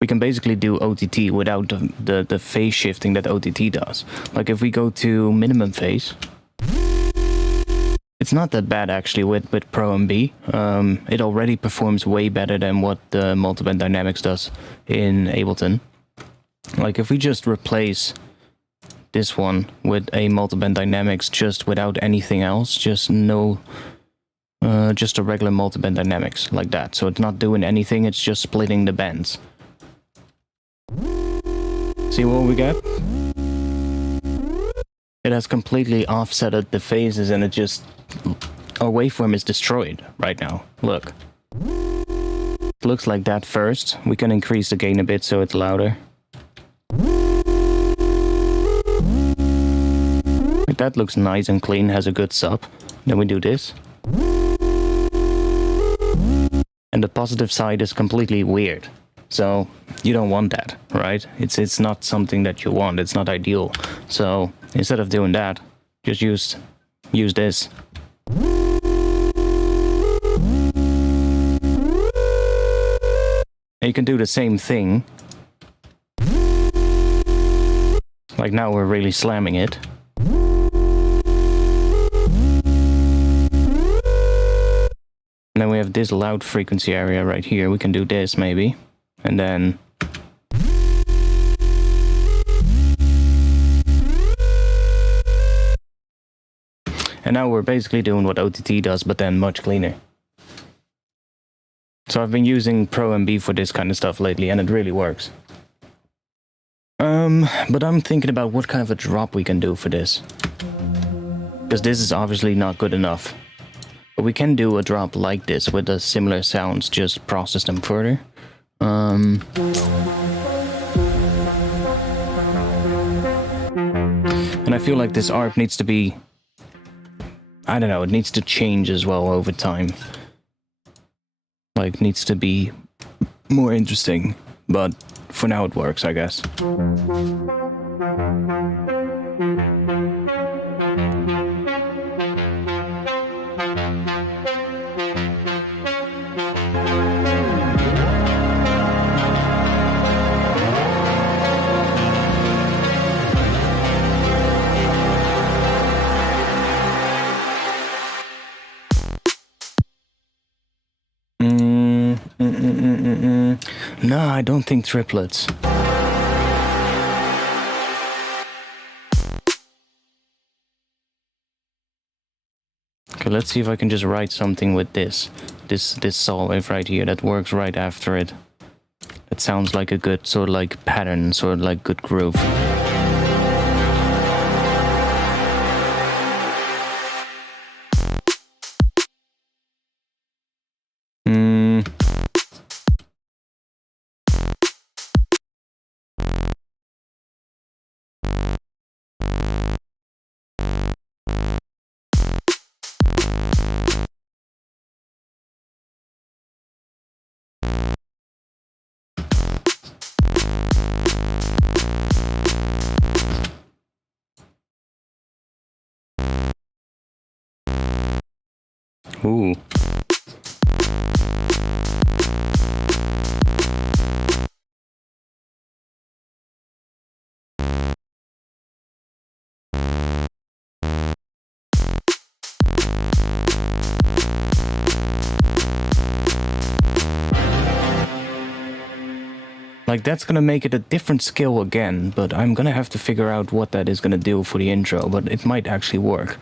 we can basically do OTT without the phase shifting that OTT does. Like if we go to minimum phase, it's not that bad actually with Pro MB. It already performs way better than what the multiband dynamics does in Ableton. Like if we just replace this one with a multiband dynamics just without anything else, just no, just a regular multiband dynamics like that. So it's not doing anything, it's just splitting the bands. See what we get? It has completely offsetted the phases and it just... Our waveform is destroyed right now. Look. It looks like that first. We can increase the gain a bit so it's louder. That looks nice and clean, has a good sub. Then we do this. And the positive side is completely weird. So you don't want that, right? It's not something that you want. It's not ideal. So instead of doing that, just use this. And you can do the same thing. Like now we're really slamming it. And then we have this loud frequency area right here. We can do this maybe. And then and now we're basically doing what OTT does, but then much cleaner. So I've been using Pro MB for this kind of stuff lately, and it really works. But I'm thinking about what kind of a drop we can do for this. Because this is obviously not good enough. But we can do a drop like this with the similar sounds, just process them further. And I feel like this ARP needs to be... I don't know, it needs to change as well over time. Like, needs to be more interesting. But for now it works, I guess. No, I don't think triplets. Okay, let's see if I can just write something with this saw wave right here that works right after it. It sounds like a good sort of like pattern, sort of like good groove. Ooh. Like, that's gonna make it a different skill again, but I'm gonna have to figure out what that is gonna do for the intro, but it might actually work.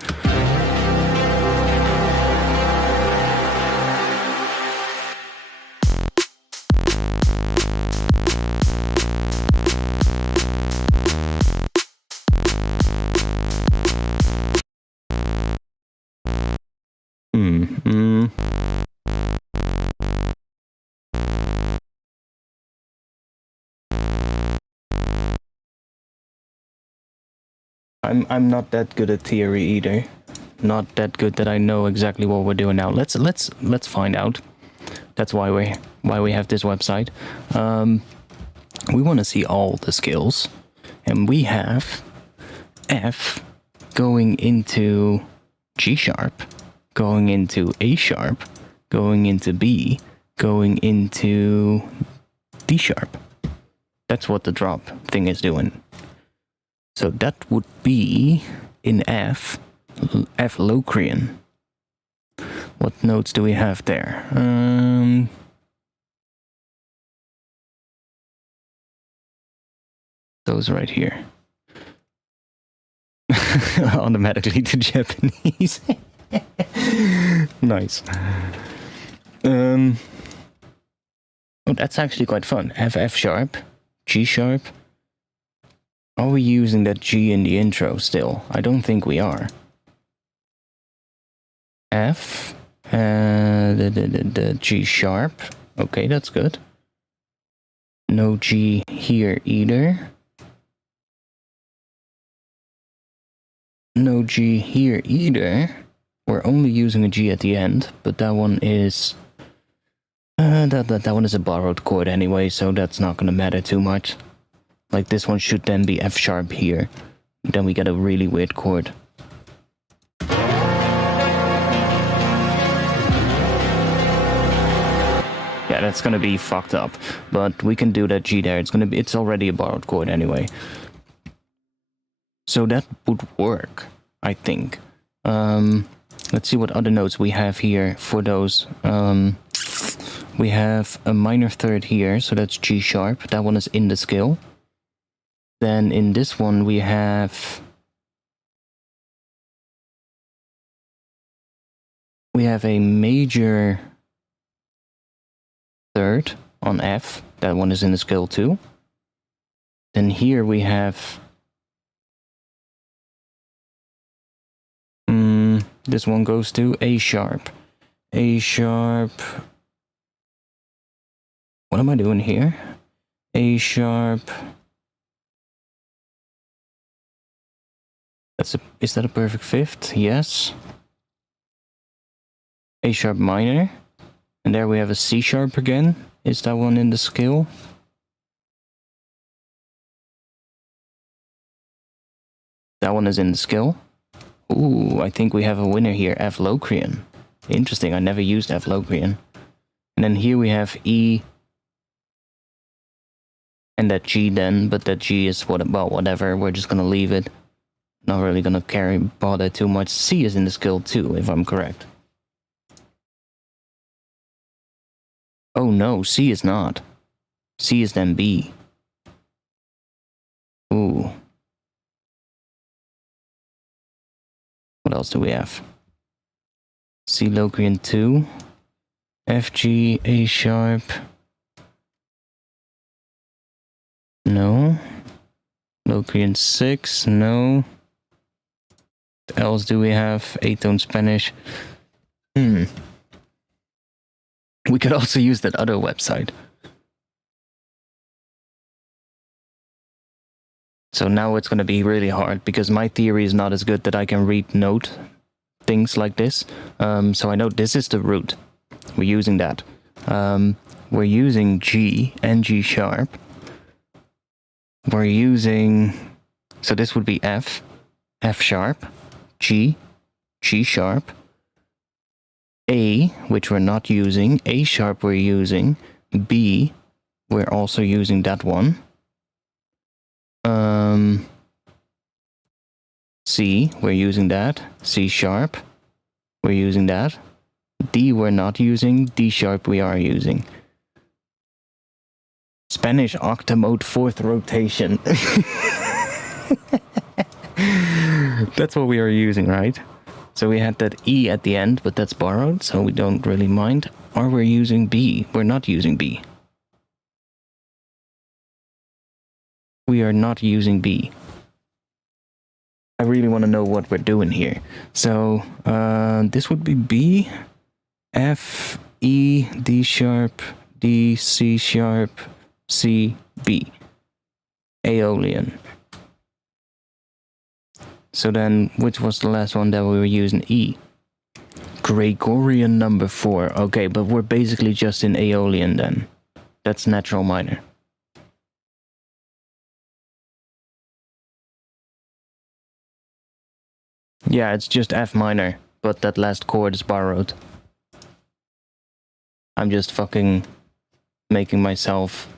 I'm not that good at theory either. Not that good that I know exactly what we're doing now. Let's find out. That's why we have this website. We want to see all the skills, and we have F going into G sharp, going into A sharp, going into B, going into D sharp. That's what the drop thing is doing. So that would be in F Locrian. What notes do we have there? Those right here. Automatically to Japanese. Nice. Oh, that's actually quite fun. F sharp, G sharp. Are we using that G in the intro still? I don't think we are. F, the G sharp. Okay, that's good. No G here either. No G here either. We're only using a G at the end, but that one is... that one is a borrowed chord anyway, so that's not gonna matter too much. Like, this one should then be F sharp here. Then we get a really weird chord. Yeah, that's gonna be fucked up. But we can do that G there. It's already a borrowed chord anyway. So that would work, I think. Let's see what other notes we have here for those. We have a minor third here, so that's G sharp. That one is in the scale. Then in this one we have a major third on F. That one is in the scale too. Then here we have this one goes to A sharp. A sharp. What am I doing here? A sharp. Is that a perfect fifth? Yes. A sharp minor. And there we have a C sharp again. Is that one in the scale? That one is in the scale. Ooh, I think we have a winner here, F Locrian. Interesting, I never used F Locrian. And then here we have E and that G then, but that G is whatever, we're just gonna leave it. Not really gonna bother too much. C is in the scale too, if I'm correct. Oh no, C is not. C is then B. Ooh. What else do we have? C Locrian 2, F G, A sharp. No. Locrian 6, no. What else do we have? 8-tone Spanish. We could also use that other website. So now it's going to be really hard because my theory is not as good that I can read note things like this. So I know this is the root. We're using that. We're using G and G sharp. We're using... So this would be F, F sharp, G, G sharp, A, which we're not using, A sharp we're using, B, we're also using that one. C, we're using that. C sharp, we're using that. D, we're not using. D sharp, we are using. Spanish octamode 4th rotation. That's what we are using, right? So we had that E at the end, but that's borrowed, so we don't really mind. Or we're using B. We're not using B. We are not using B. I really want to know what we're doing here. So this would be B, F, E, D sharp, D, C sharp, C, B. Aeolian. So then, which was the last one that we were using? E. Gregorian number 4. Okay, but we're basically just in Aeolian then. That's natural minor. Yeah, it's just F minor, but that last chord is borrowed. I'm just fucking making myself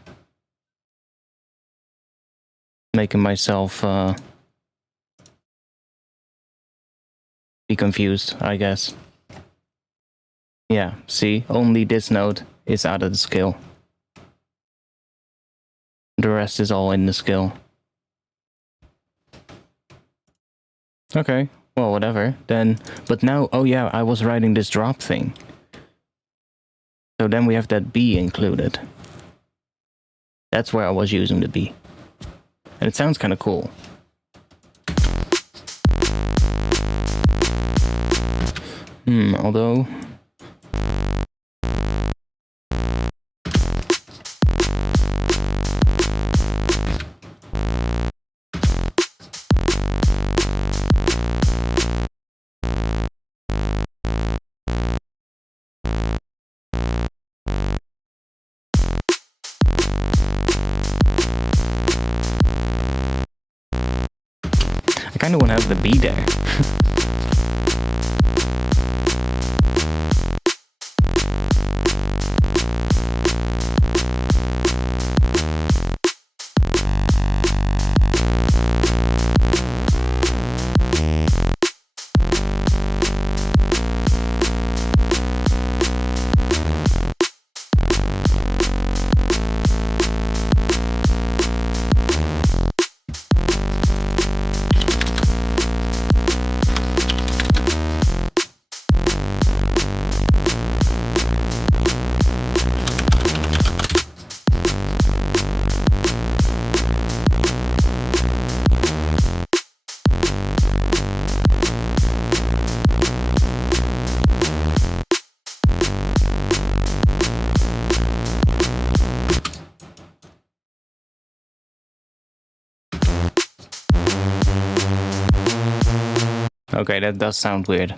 be confused, I guess. Yeah, see, only this note is out of the scale. The rest is all in the scale. Okay, well, whatever, then. But now, oh yeah, I was writing this drop thing. So then we have that B included. That's where I was using the B. And it sounds kind of cool. Although... I kind of want to have the B there. Okay, that does sound weird.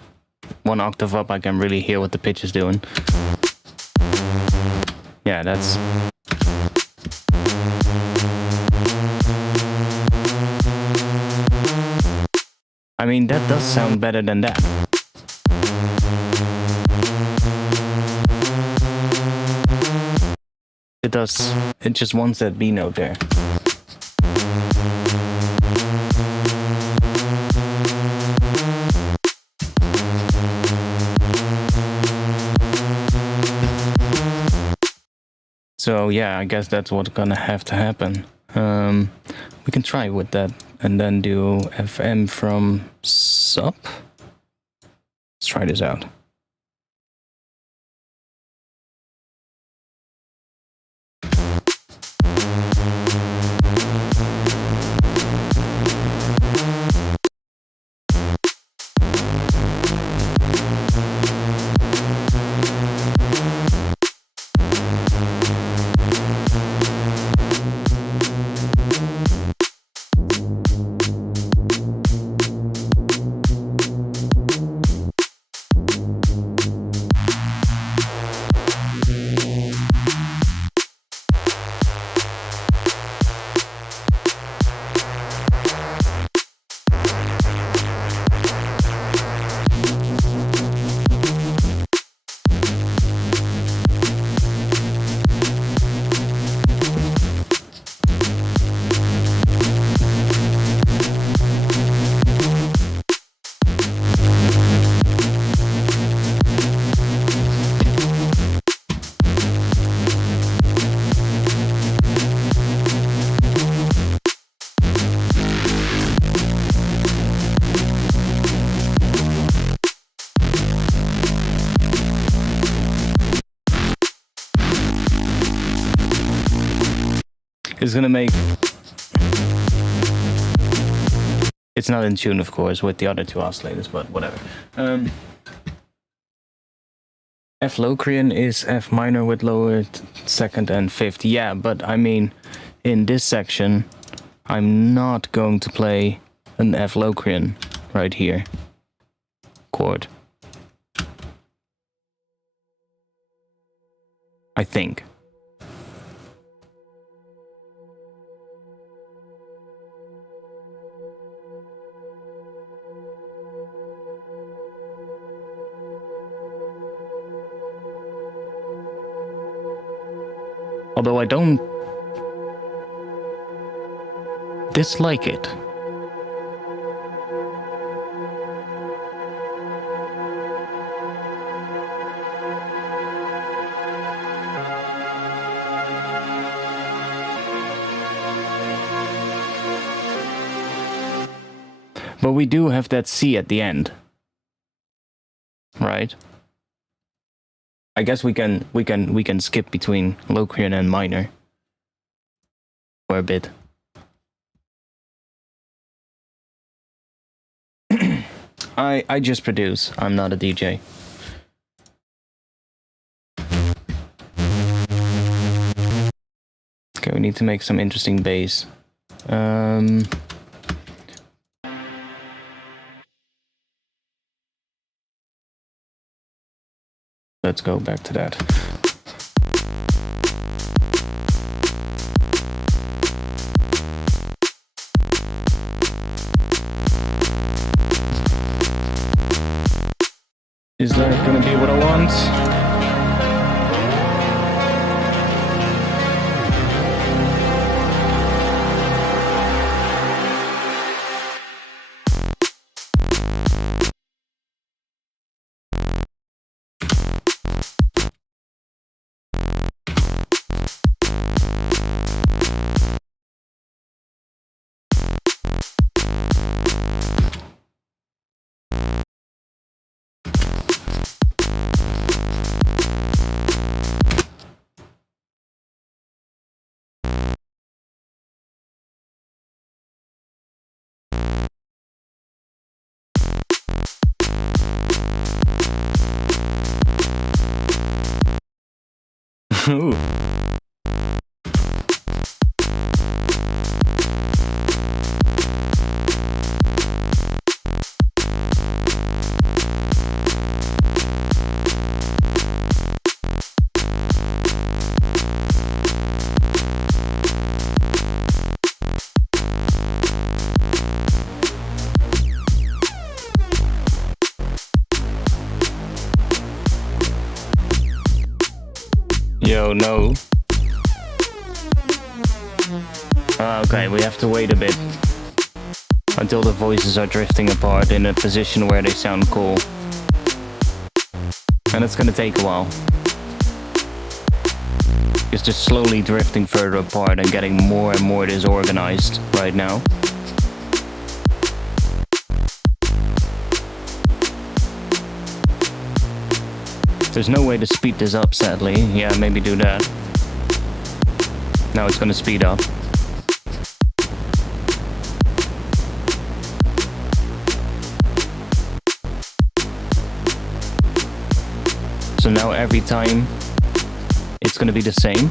One octave up, I can really hear what the pitch is doing. Yeah, that's... I mean, that does sound better than that. It does. It just wants that B note there. So yeah, I guess that's what's gonna have to happen. We can try with that and then do FM from sub. Let's try this out. It's gonna make... It's not in tune, of course, with the other two oscillators, but whatever. F Locrian is F minor with lowered second and fifth. Yeah, but I mean, in this section, I'm not going to play an F Locrian right here. Chord. I think. Although I don't dislike it. But we do have that C at the end. Right? I guess we can skip between Locrian and minor for a bit. I just produce. I'm not a DJ. Okay, we need to make some interesting bass. Let's go back to that. Is that gonna be what I want? Ooh. Yo, no. Okay, we have to wait a bit until the voices are drifting apart in a position where they sound cool. And it's gonna take a while. It's just slowly drifting further apart and getting more and more disorganized right now. There's no way to speed this up, sadly. Yeah, maybe do that. Now it's gonna speed up. So now every time it's gonna be the same.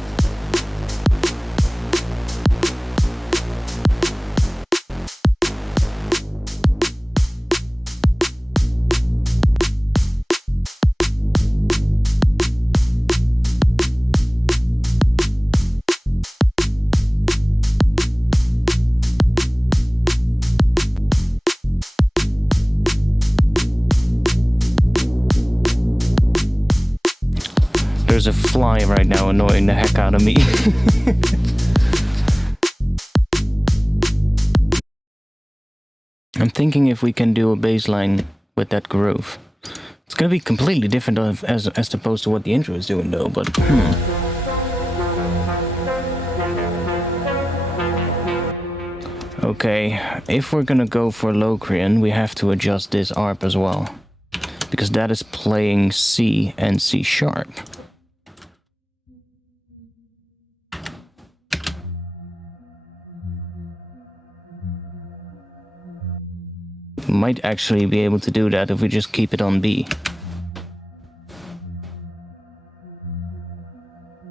There's a fly right now annoying the heck out of me. I'm thinking if we can do a bass line with that groove. It's gonna be completely different as opposed to what the intro is doing though, but Okay, if we're gonna go for Locrian, we have to adjust this ARP as well. Because that is playing C and C sharp. Might actually be able to do that if we just keep it on B.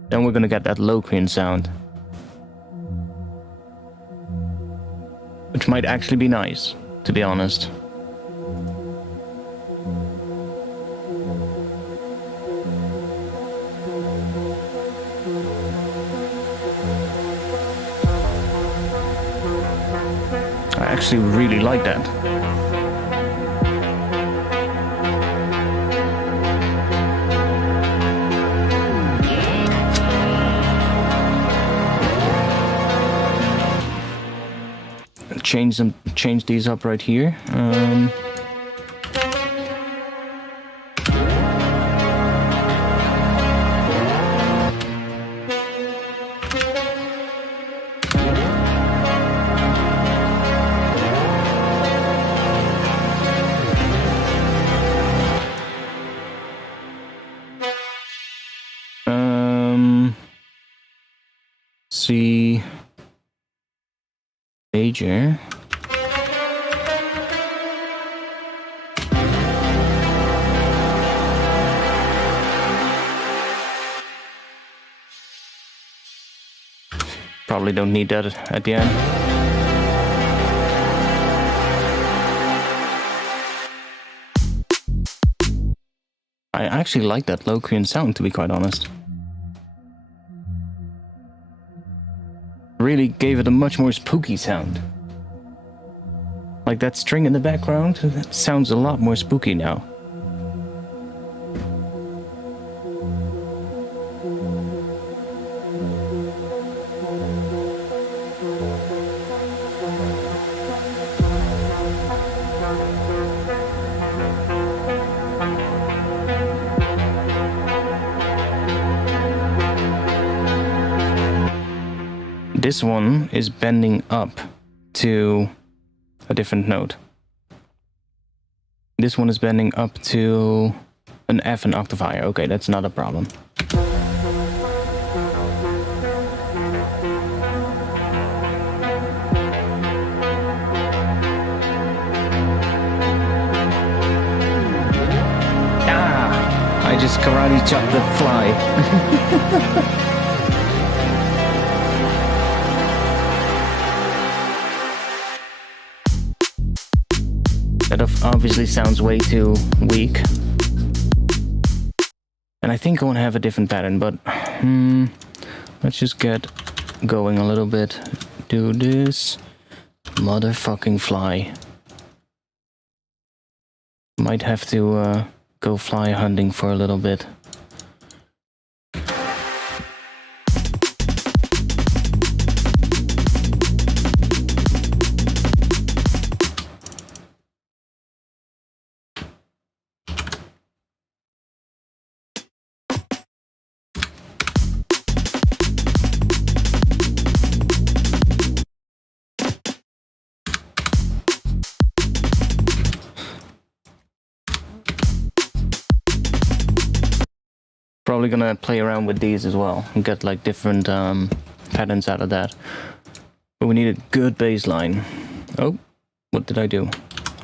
Then we're gonna get that Locrian sound. Which might actually be nice, to be honest. I actually really like that. Change these up right here. C major. Probably don't need that at the end. I actually like that Locrian sound, to be quite honest. Really gave it a much more spooky sound. Like that string in the background, that sounds a lot more spooky now. This one is bending up to a different note. This one is bending up to an F and octave higher. Okay, that's not a problem. Ah! I just karate chopped the fly. That obviously sounds way too weak. And I think I want to have a different pattern, but let's just get going a little bit. Do this. Motherfucking fly. Might have to go fly hunting for a little bit. probably gonna play around with these as well and get like different patterns out of that. But we need a good bass line. Oh, what did I do?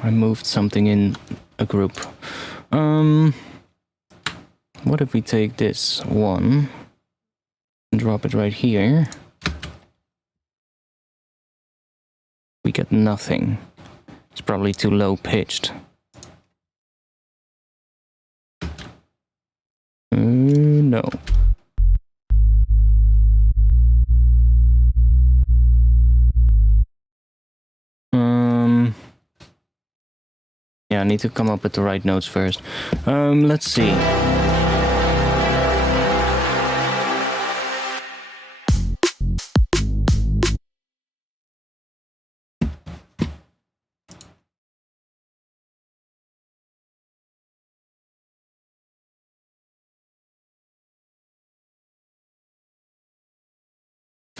I moved something in a group. What if we take this one and drop it right here? We get nothing. It's probably too low pitched. No. Yeah, I need to come up with the right notes first. Let's see.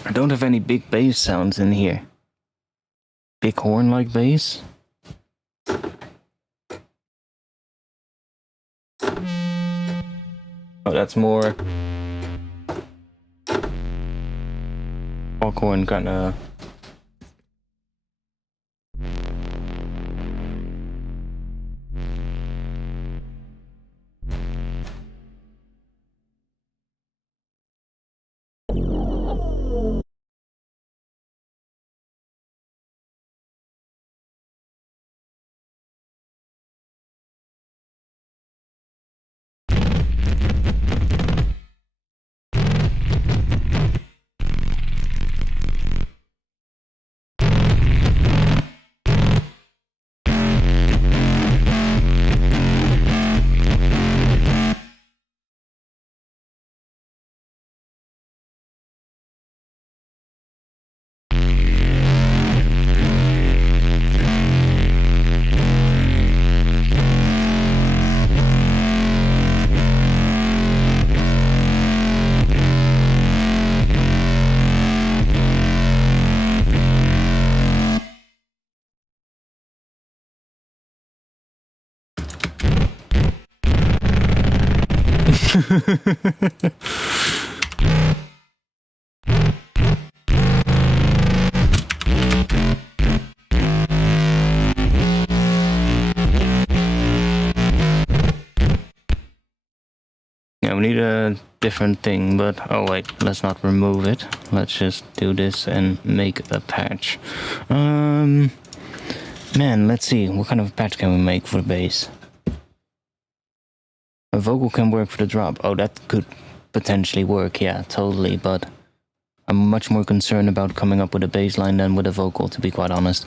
I don't have any big bass sounds in here. Big horn-like bass. Oh, that's more foghorn kind of. Yeah, we need a different thing, but oh wait, let's not remove it. Let's just do this and make a patch. Man, let's see, what kind of patch can we make for the bass? A vocal can work for the drop. Oh, that could potentially work, yeah, totally, but I'm much more concerned about coming up with a bass line than with a vocal, to be quite honest.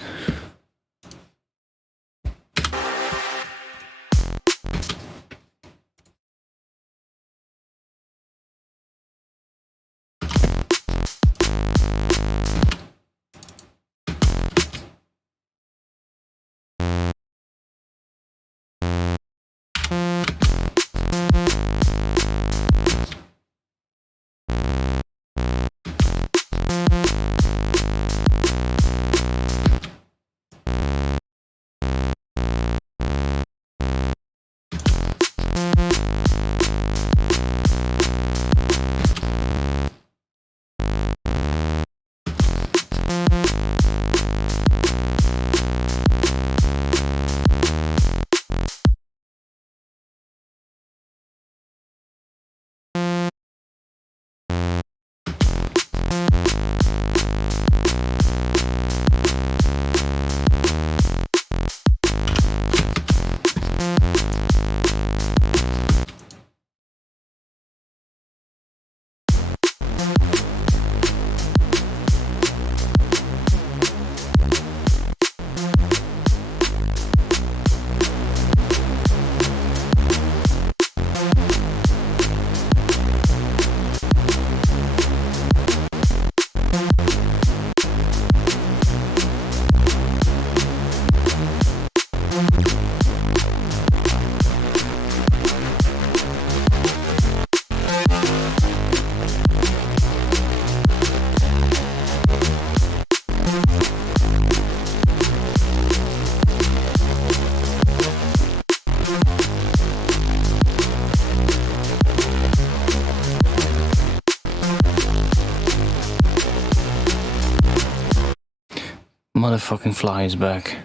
motherfucking fly is back.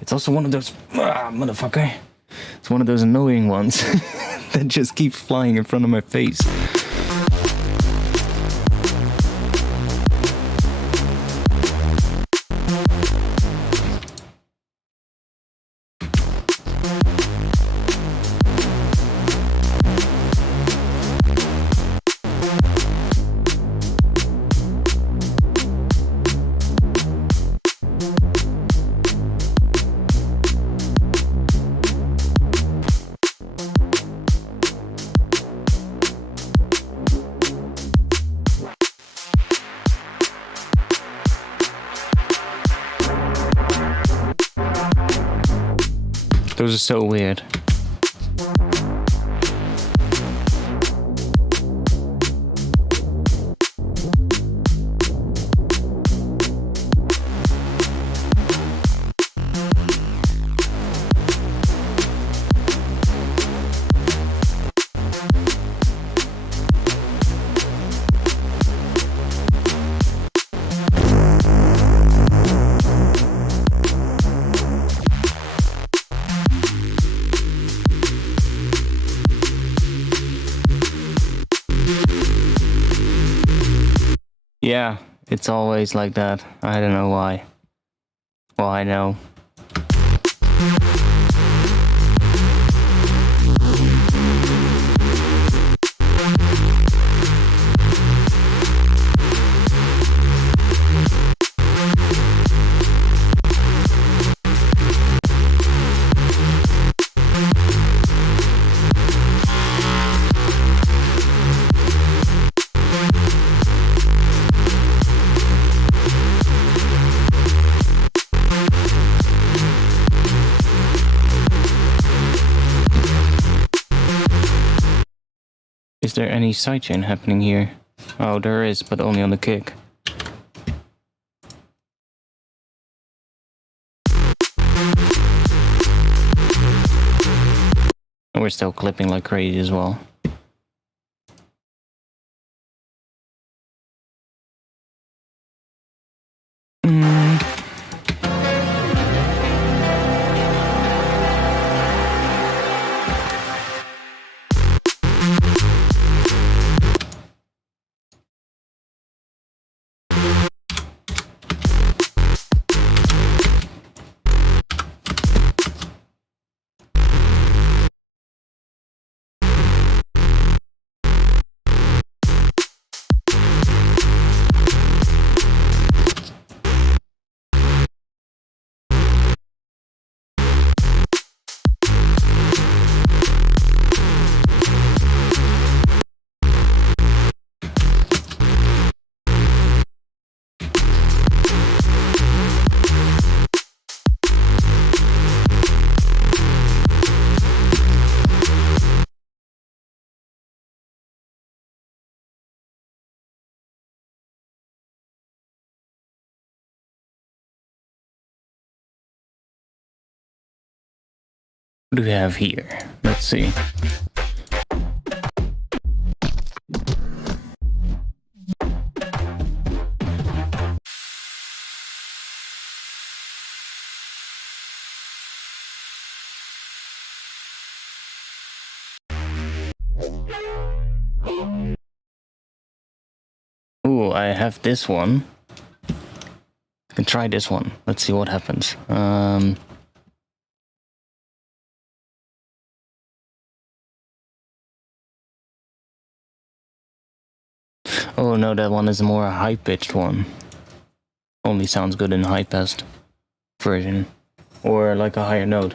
It's also one of those... motherfucker. It's one of those annoying ones that just keeps flying in front of my face. Those are so weird. Yeah, it's always like that. I don't know why. Well, I know. Is there any sidechain happening here? Oh, there is, but only on the kick. And we're still clipping like crazy as well. What do we have here? Let's see. Ooh, I have this one. I can try this one. Let's see what happens. Oh no, that one is a more high-pitched one. Only sounds good in high-passed version. Or like a higher note.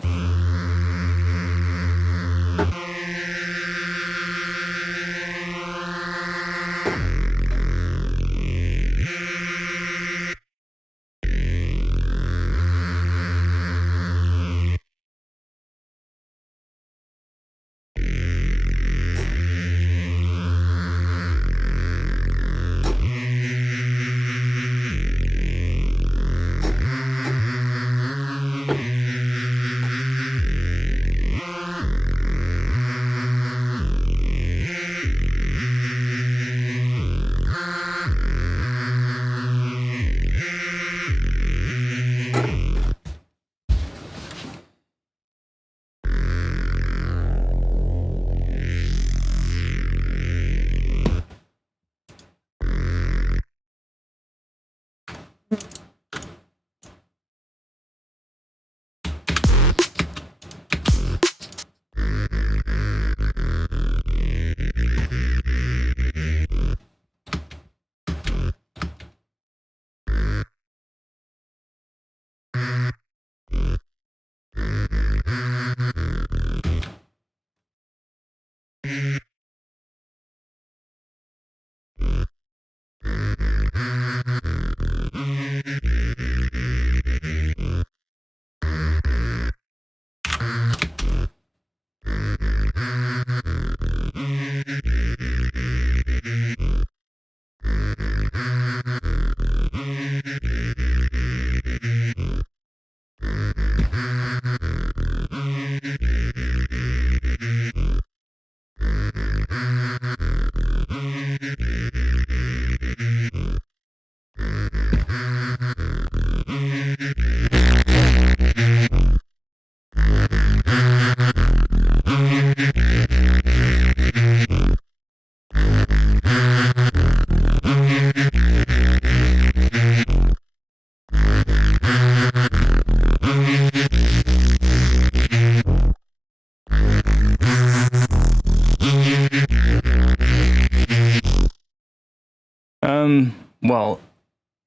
Well,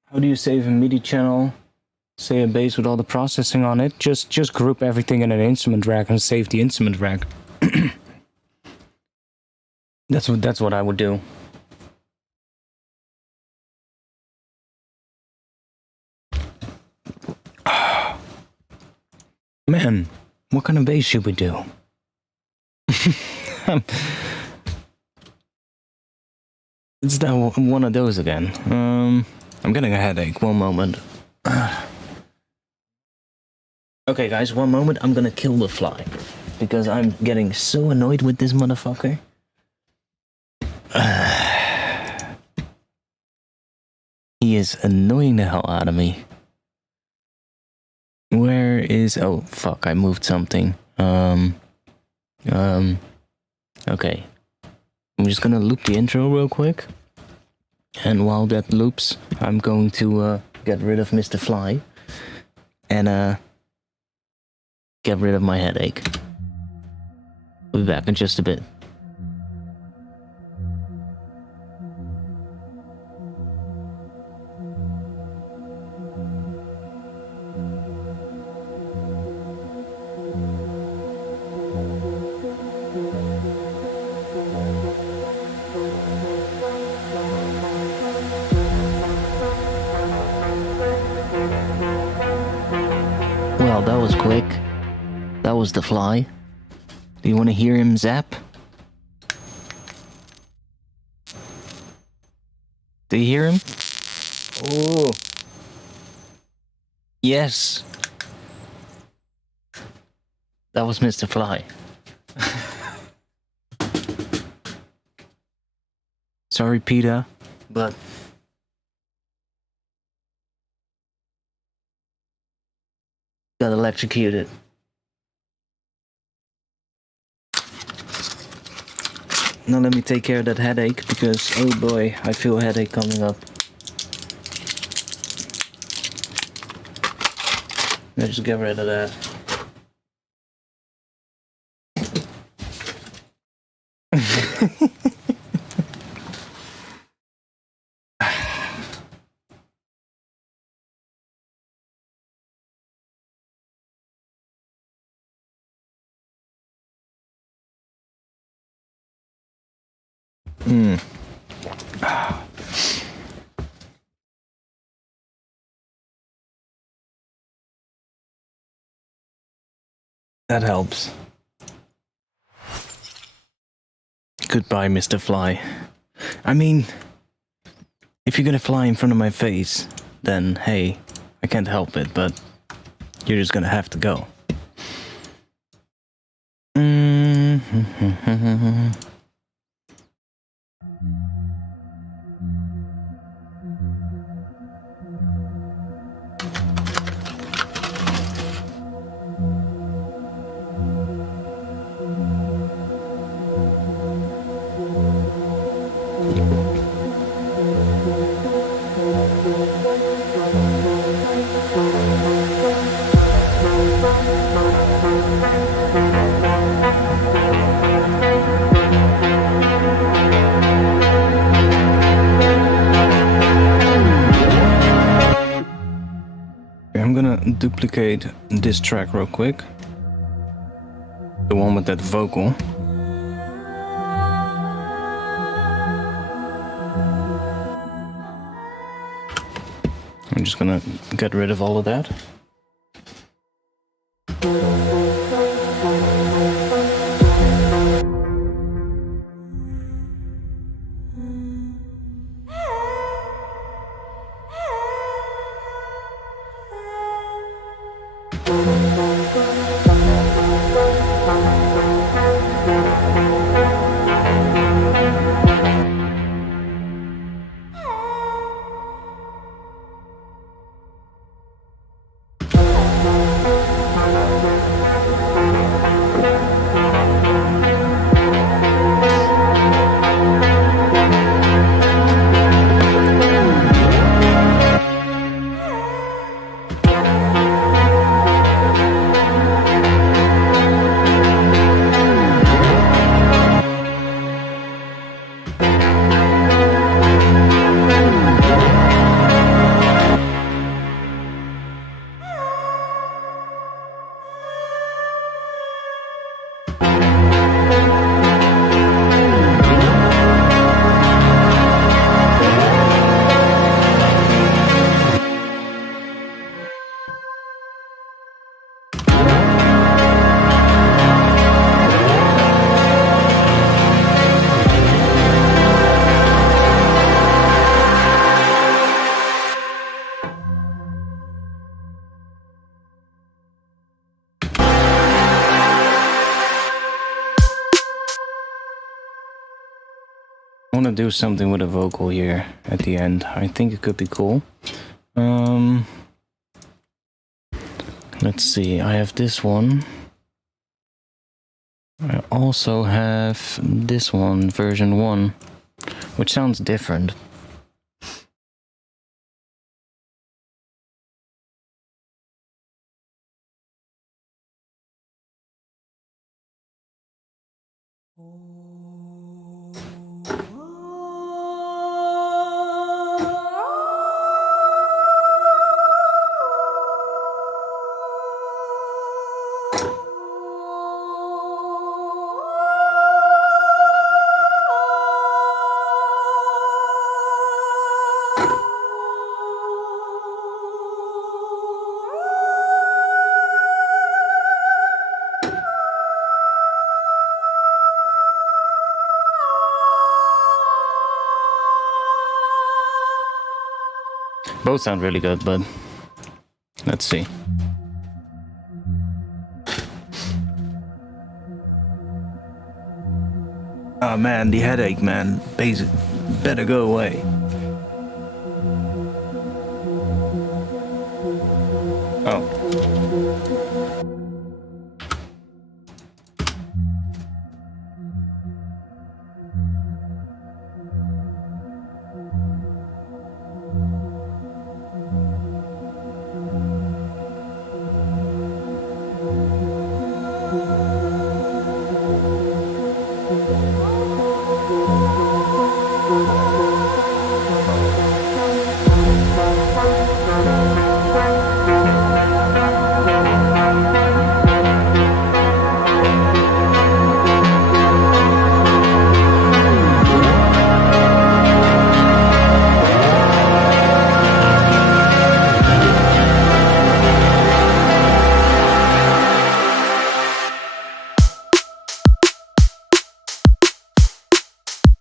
how do you save a MIDI channel? Say a bass with all the processing on it. Just group everything in an instrument rack and save the instrument rack. That's what I would do. Man, what kind of bass should we do? It's that one of those again. I'm getting a headache. One moment. Okay, guys, one moment. I'm gonna kill the fly because I'm getting so annoyed with this motherfucker. He is annoying the hell out of me. Where is... Oh, fuck, I moved something. Okay. I'm just gonna loop the intro real quick. And while that loops, I'm going to get rid of Mr. Fly. And get rid of my headache. I'll be back in just a bit. Well, that was quick. That was the fly. Do you want to hear him zap? Do you hear him? Oh. Yes. That was Mr. Fly. Sorry, Peter, but... got electrocuted. Now let me take care of that headache, because, oh boy, I feel a headache coming up. Let's just get rid of that. That helps. Goodbye, Mr. Fly. I mean, if you're gonna fly in front of my face, then hey, I can't help it, but you're just gonna have to go. I'm gonna duplicate this track real quick. The one with that vocal. I'm just gonna get rid of all of that. I want to do something with a vocal here at the end. I think it could be cool. Let's see, I have this one. I also have this one, version 1, which sounds different. Both sound really good, but let's see. Oh man, the headache, man. Basic, better go away. Oh.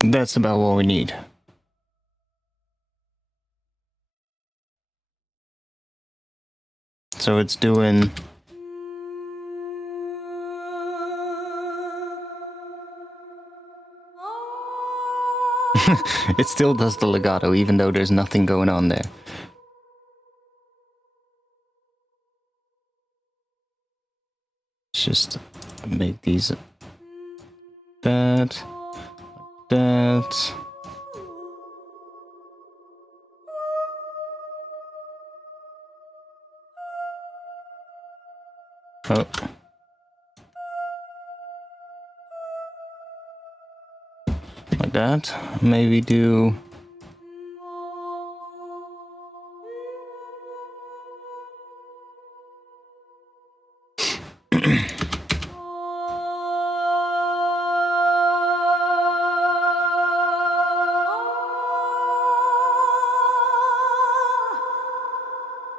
That's about what we need. So it's doing... It still does the legato, even though there's nothing going on there. Let's just make these... that... that... Oh. Like that. Maybe do...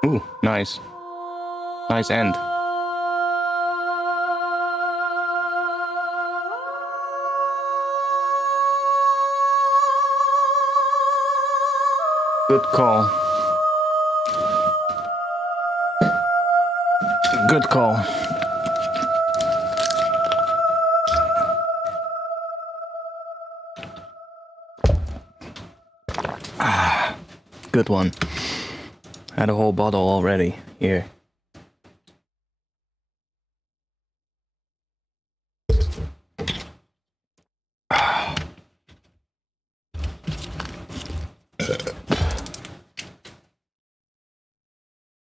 Ooh, nice. Nice end. Good call. Good call. Ah, good one. Had a whole bottle already. Here.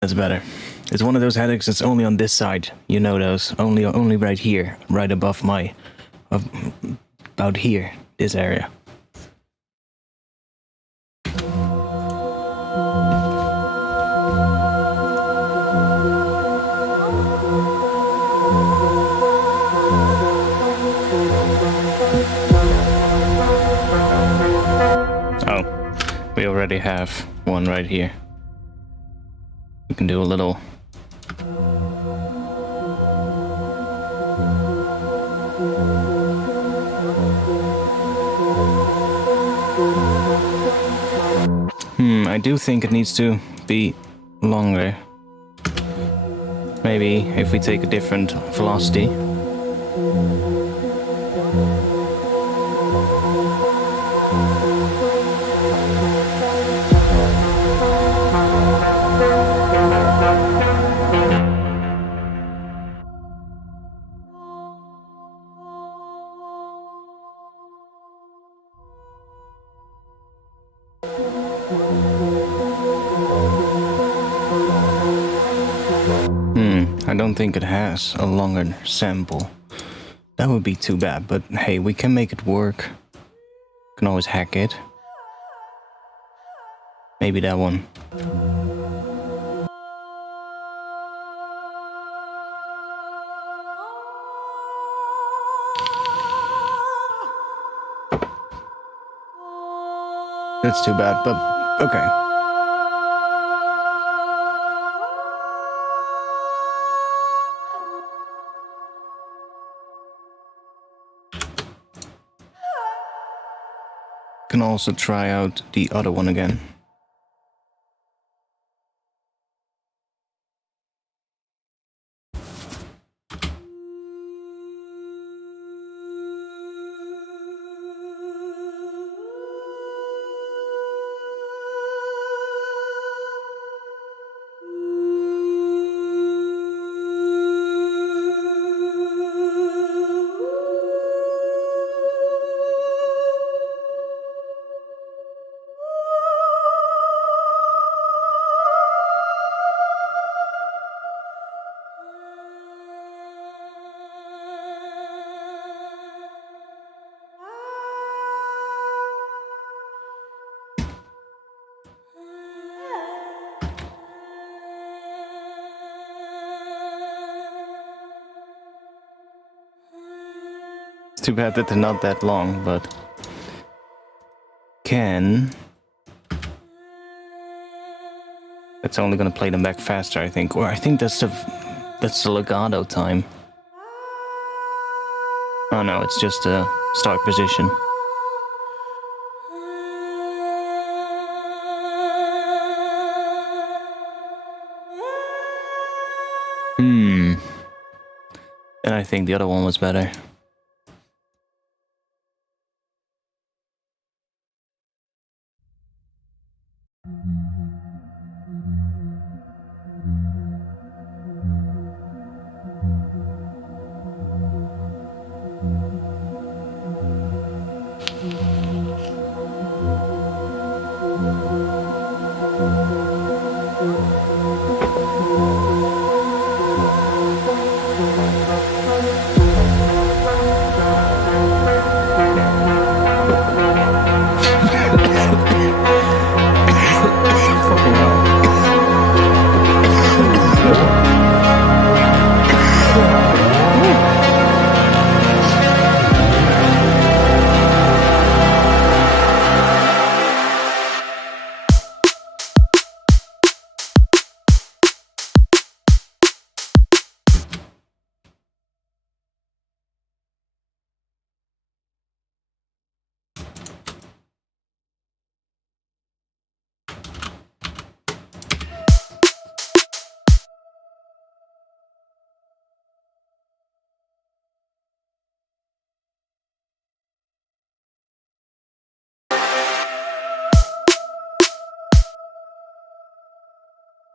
That's better. It's one of those headaches that's only on this side. You know those. Only right here. Right above my... about here. This area. Oh. We already have one right here. We can do a little... I do think it needs to be longer. Maybe if we take a different velocity. don't think it has a longer sample. That would be too bad, but hey, we can make it work. Can always hack it. Maybe that one. That's too bad, but okay. Can also try out the other one again. It's too bad that they're not that long, but can. It's only gonna play them back faster, I think. Or I think that's the legato time. Oh no, it's just a start position. And I think the other one was better.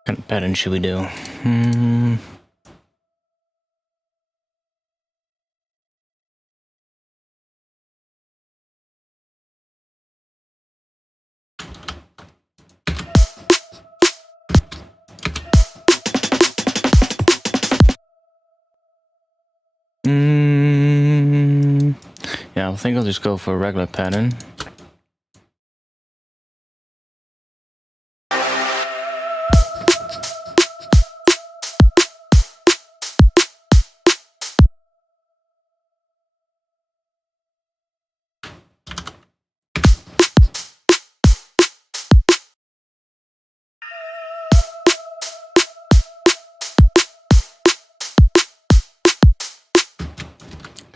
What kind of pattern should we do? Yeah, I think I'll just go for a regular pattern.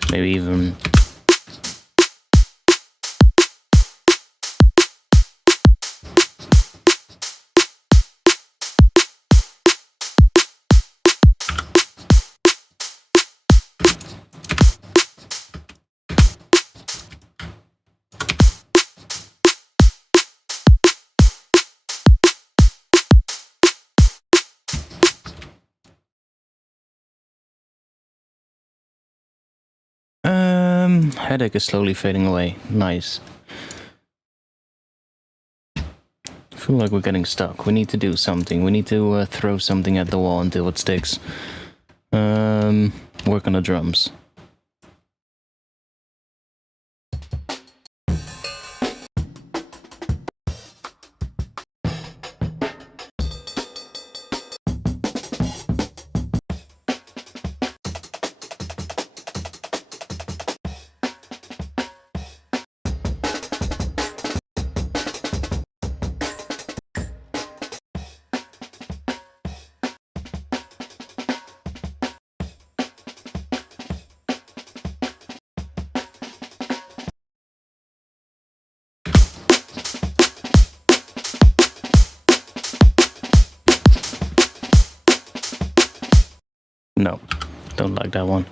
Maybe even headache is slowly fading away. Nice. I feel like we're getting stuck. We need to do something. We need to throw something at the wall until it sticks. Work on the drums. No, don't like that one.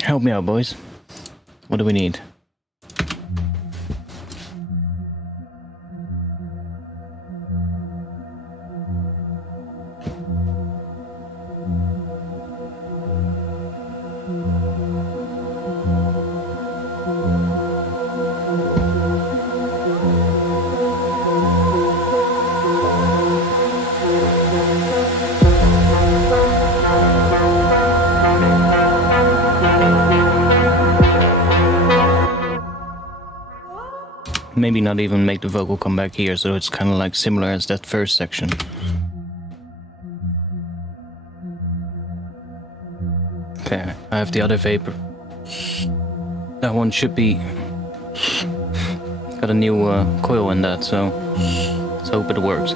Help me out, boys. What do we need? Maybe not even make the vocal come back here, so it's kind of like similar as that first section. Okay, I have the other vapor. That one should be... got a new coil in that, so let's hope it works.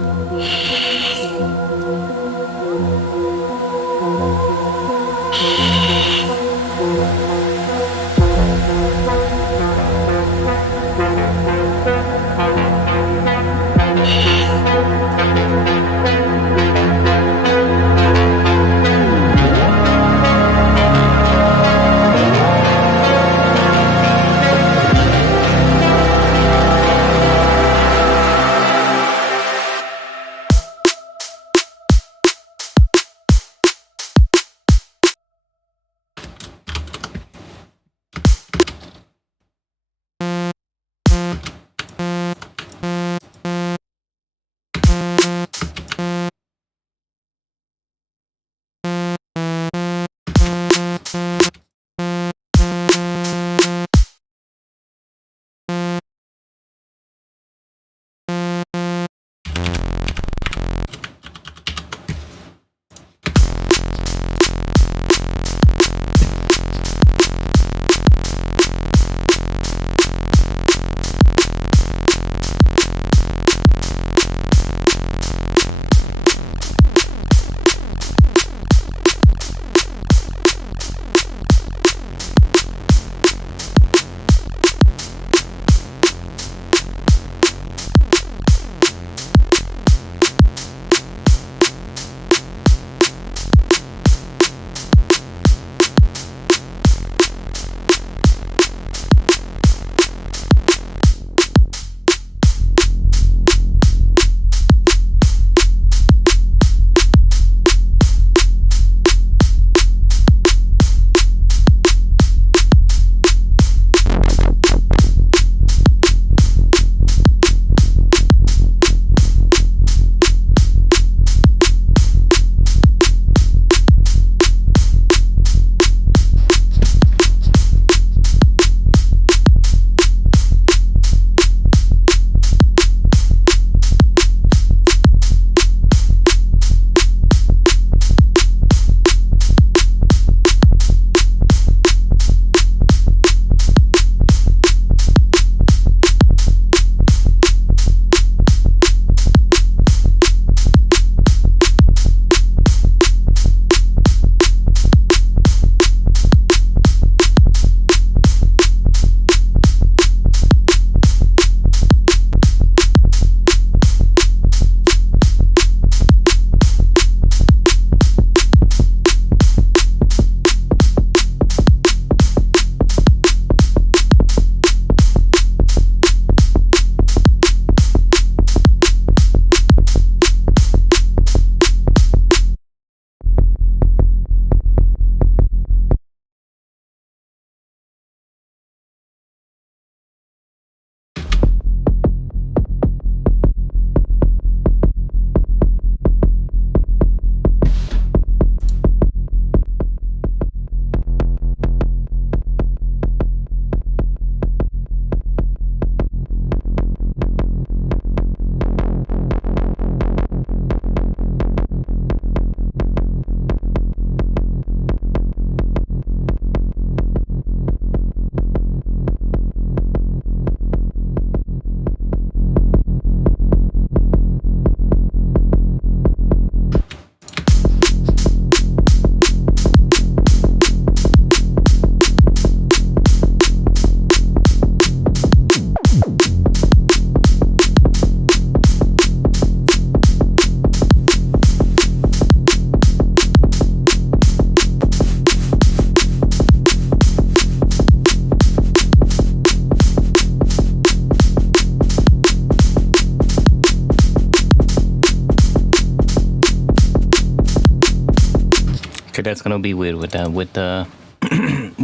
that's gonna be weird with the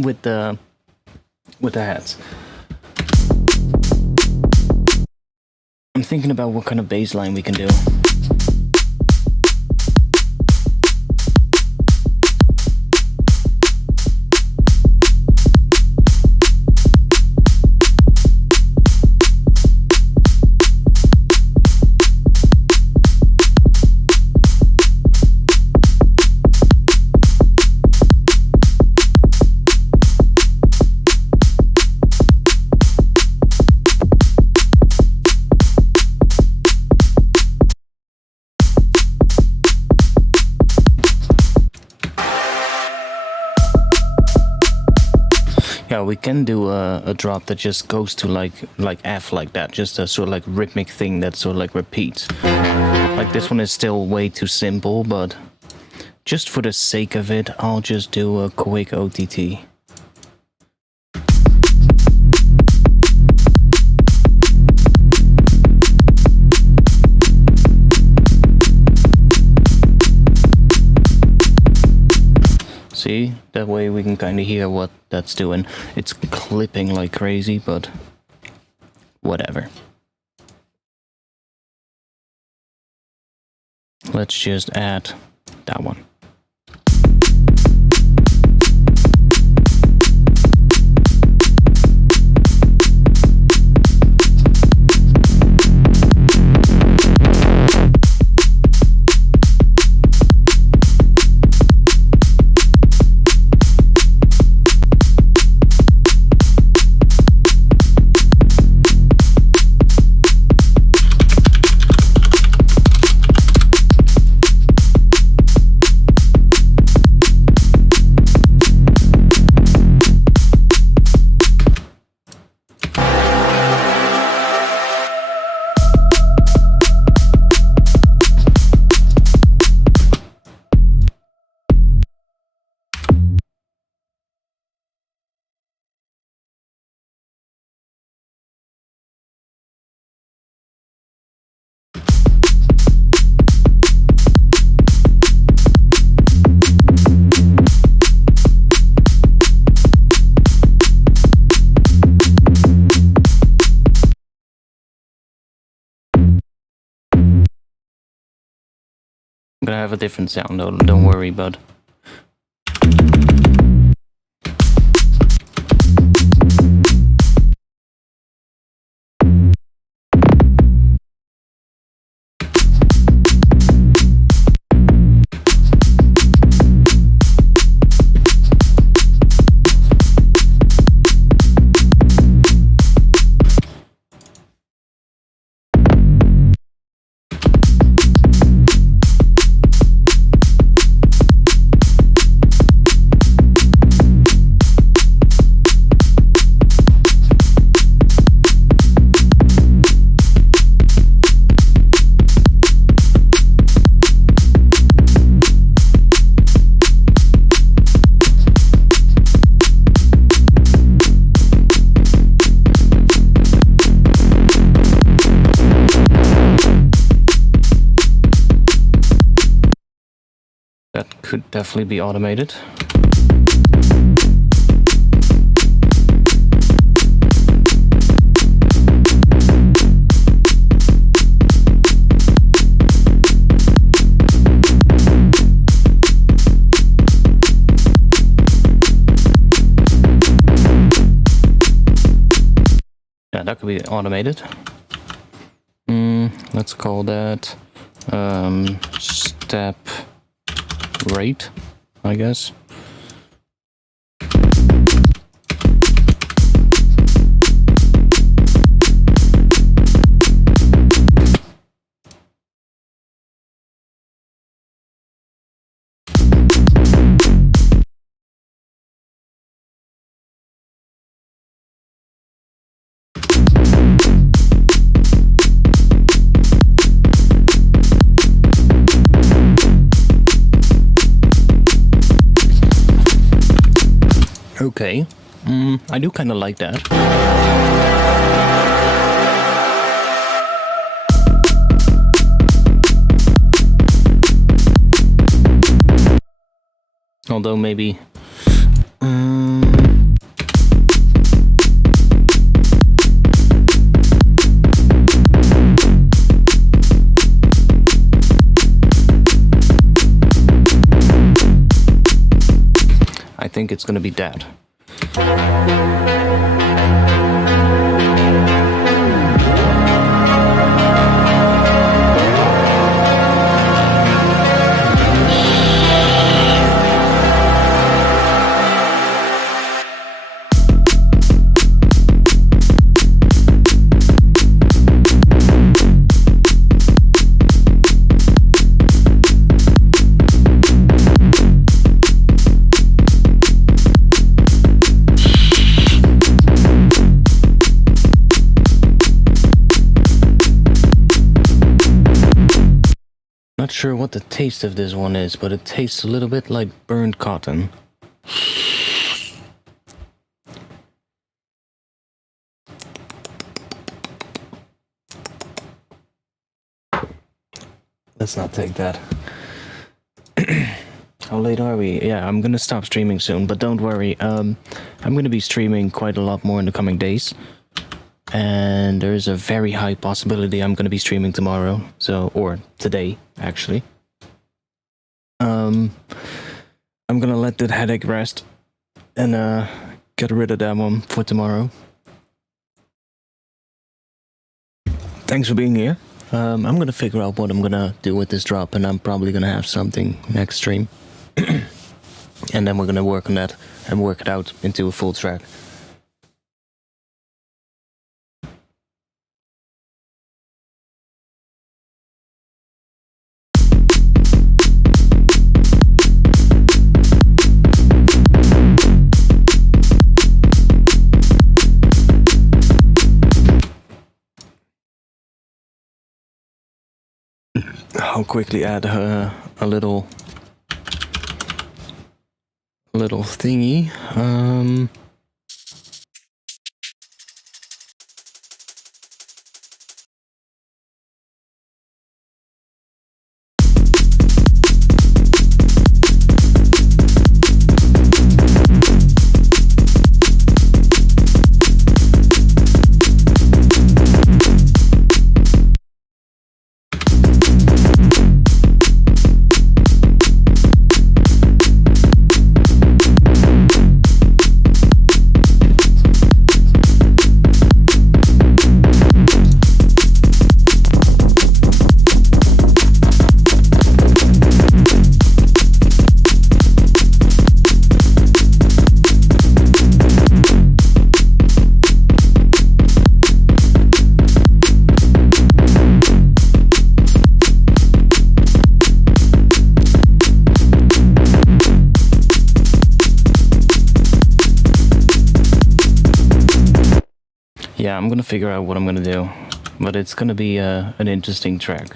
with the hats. I'm thinking about what kind of bass line we can do. Yeah, we can do a drop that just goes to like F like that, just a sort of like rhythmic thing that sort of like repeats. Like this one is still way too simple, but just for the sake of it, I'll just do a quick OTT. See, that way we can kind of hear what that's doing. It's clipping like crazy, but whatever. Let's just add that one. I'm gonna have a different sound though, don't worry, bud. That could definitely be automated. Yeah, that could be automated. Let's call that step rate, I guess. Okay, I do kind of like that. Although maybe... I think it's gonna be that. Not sure what the taste of this one is, but it tastes a little bit like burnt cotton. Let's not take that. How late are we? Yeah, I'm gonna stop streaming soon, but don't worry. I'm gonna be streaming quite a lot more in the coming days. And there's a very high possibility I'm gonna be streaming tomorrow. Or today, actually. I'm gonna let that headache rest and get rid of that one for tomorrow. Thanks for being here. I'm gonna figure out what I'm gonna do with this drop, and I'm probably gonna have something next stream. And then we're gonna work on that and work it out into a full track. I'll quickly add a little thingy. Yeah, I'm gonna figure out what I'm gonna do, but it's gonna be an interesting track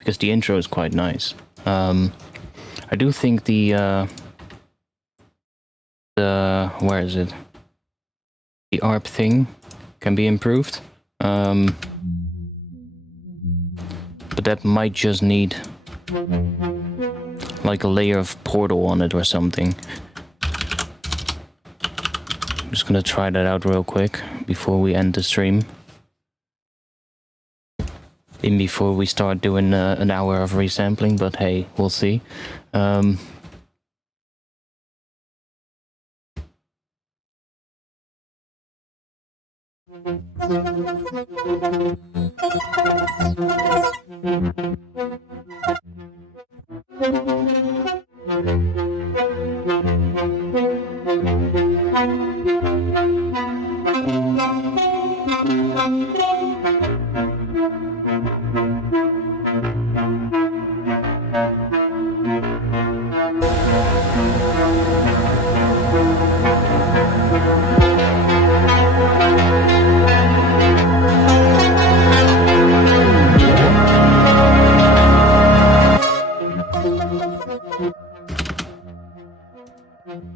because the intro is quite nice. I do think the where is it? The ARP thing can be improved, but that might just need like a layer of Portal on it or something. I'm just gonna try that out real quick before we end the stream. Before we start doing an hour of resampling, but hey, we'll see.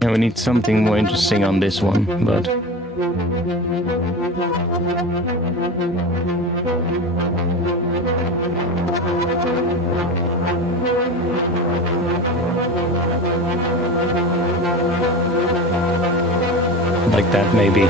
Yeah, we need something more interesting on this one, but... like that, maybe.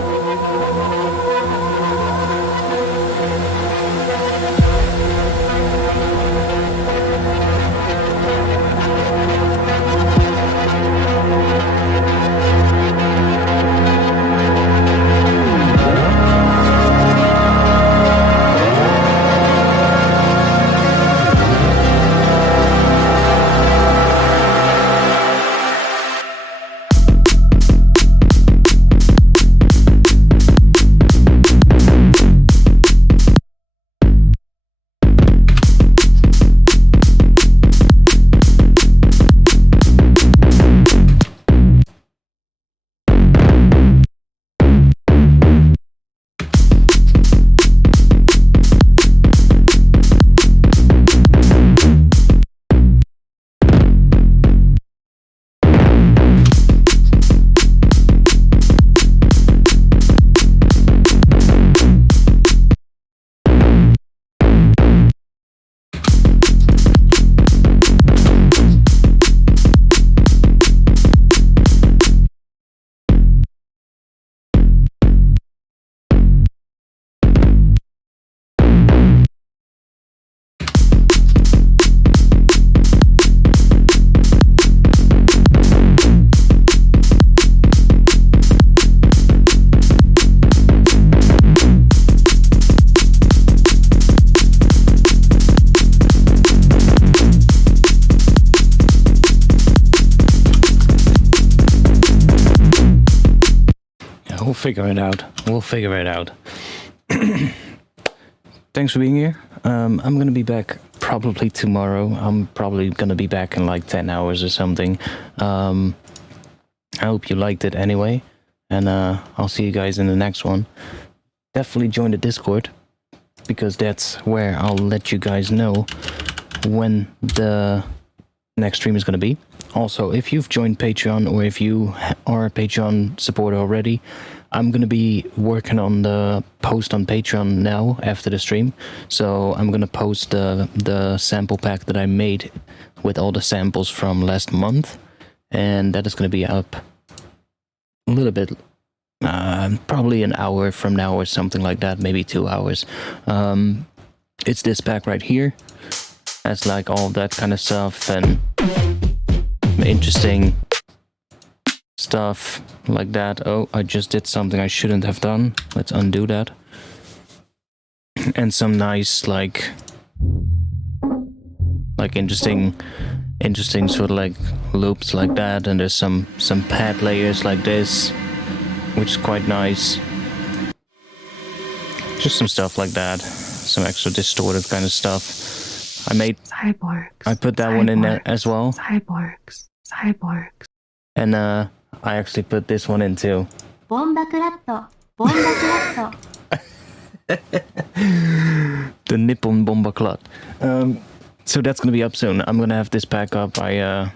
We'll figure it out. We'll figure it out. Thanks for being here. I'm gonna be back probably tomorrow. I'm probably gonna be back in like 10 hours or something. I hope you liked it anyway. And I'll see you guys in the next one. Definitely join the Discord, because that's where I'll let you guys know when the next stream is gonna be. Also, if you've joined Patreon, or if you are a Patreon supporter already, I'm going to be working on the post on Patreon now after the stream. So I'm going to post the sample pack that I made with all the samples from last month. And that is going to be up a little bit, probably an hour from now or something like that, maybe 2 hours. It's this pack right here. That's like all that kind of stuff and interesting stuff like that. Oh, I just did something I shouldn't have done. Let's undo that. And some nice like interesting sort of like loops like that. And there's some pad layers like this, which is quite nice. Just some stuff like that. Some extra distorted kind of stuff. I made cyborgs. I put that one in there as well. Cyborgs. And I actually put this one in too. The Nippon Bomba Clot. So that's gonna be up soon. I'm gonna have this pack up. I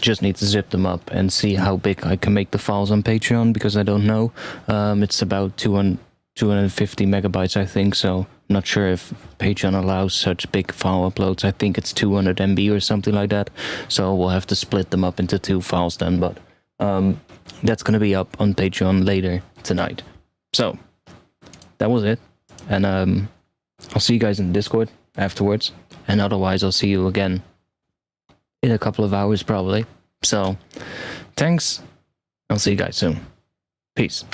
just need to zip them up and see how big I can make the files on Patreon, because I don't know. It's about 250 megabytes, I think, so I'm not sure if Patreon allows such big file uploads. I think it's 200 MB or something like that. So we'll have to split them up into 2 files then. But that's going to be up on Patreon later tonight. So that was it. And I'll see you guys in the Discord afterwards. And otherwise, I'll see you again in a couple of hours probably. So thanks. I'll see you guys soon. Peace.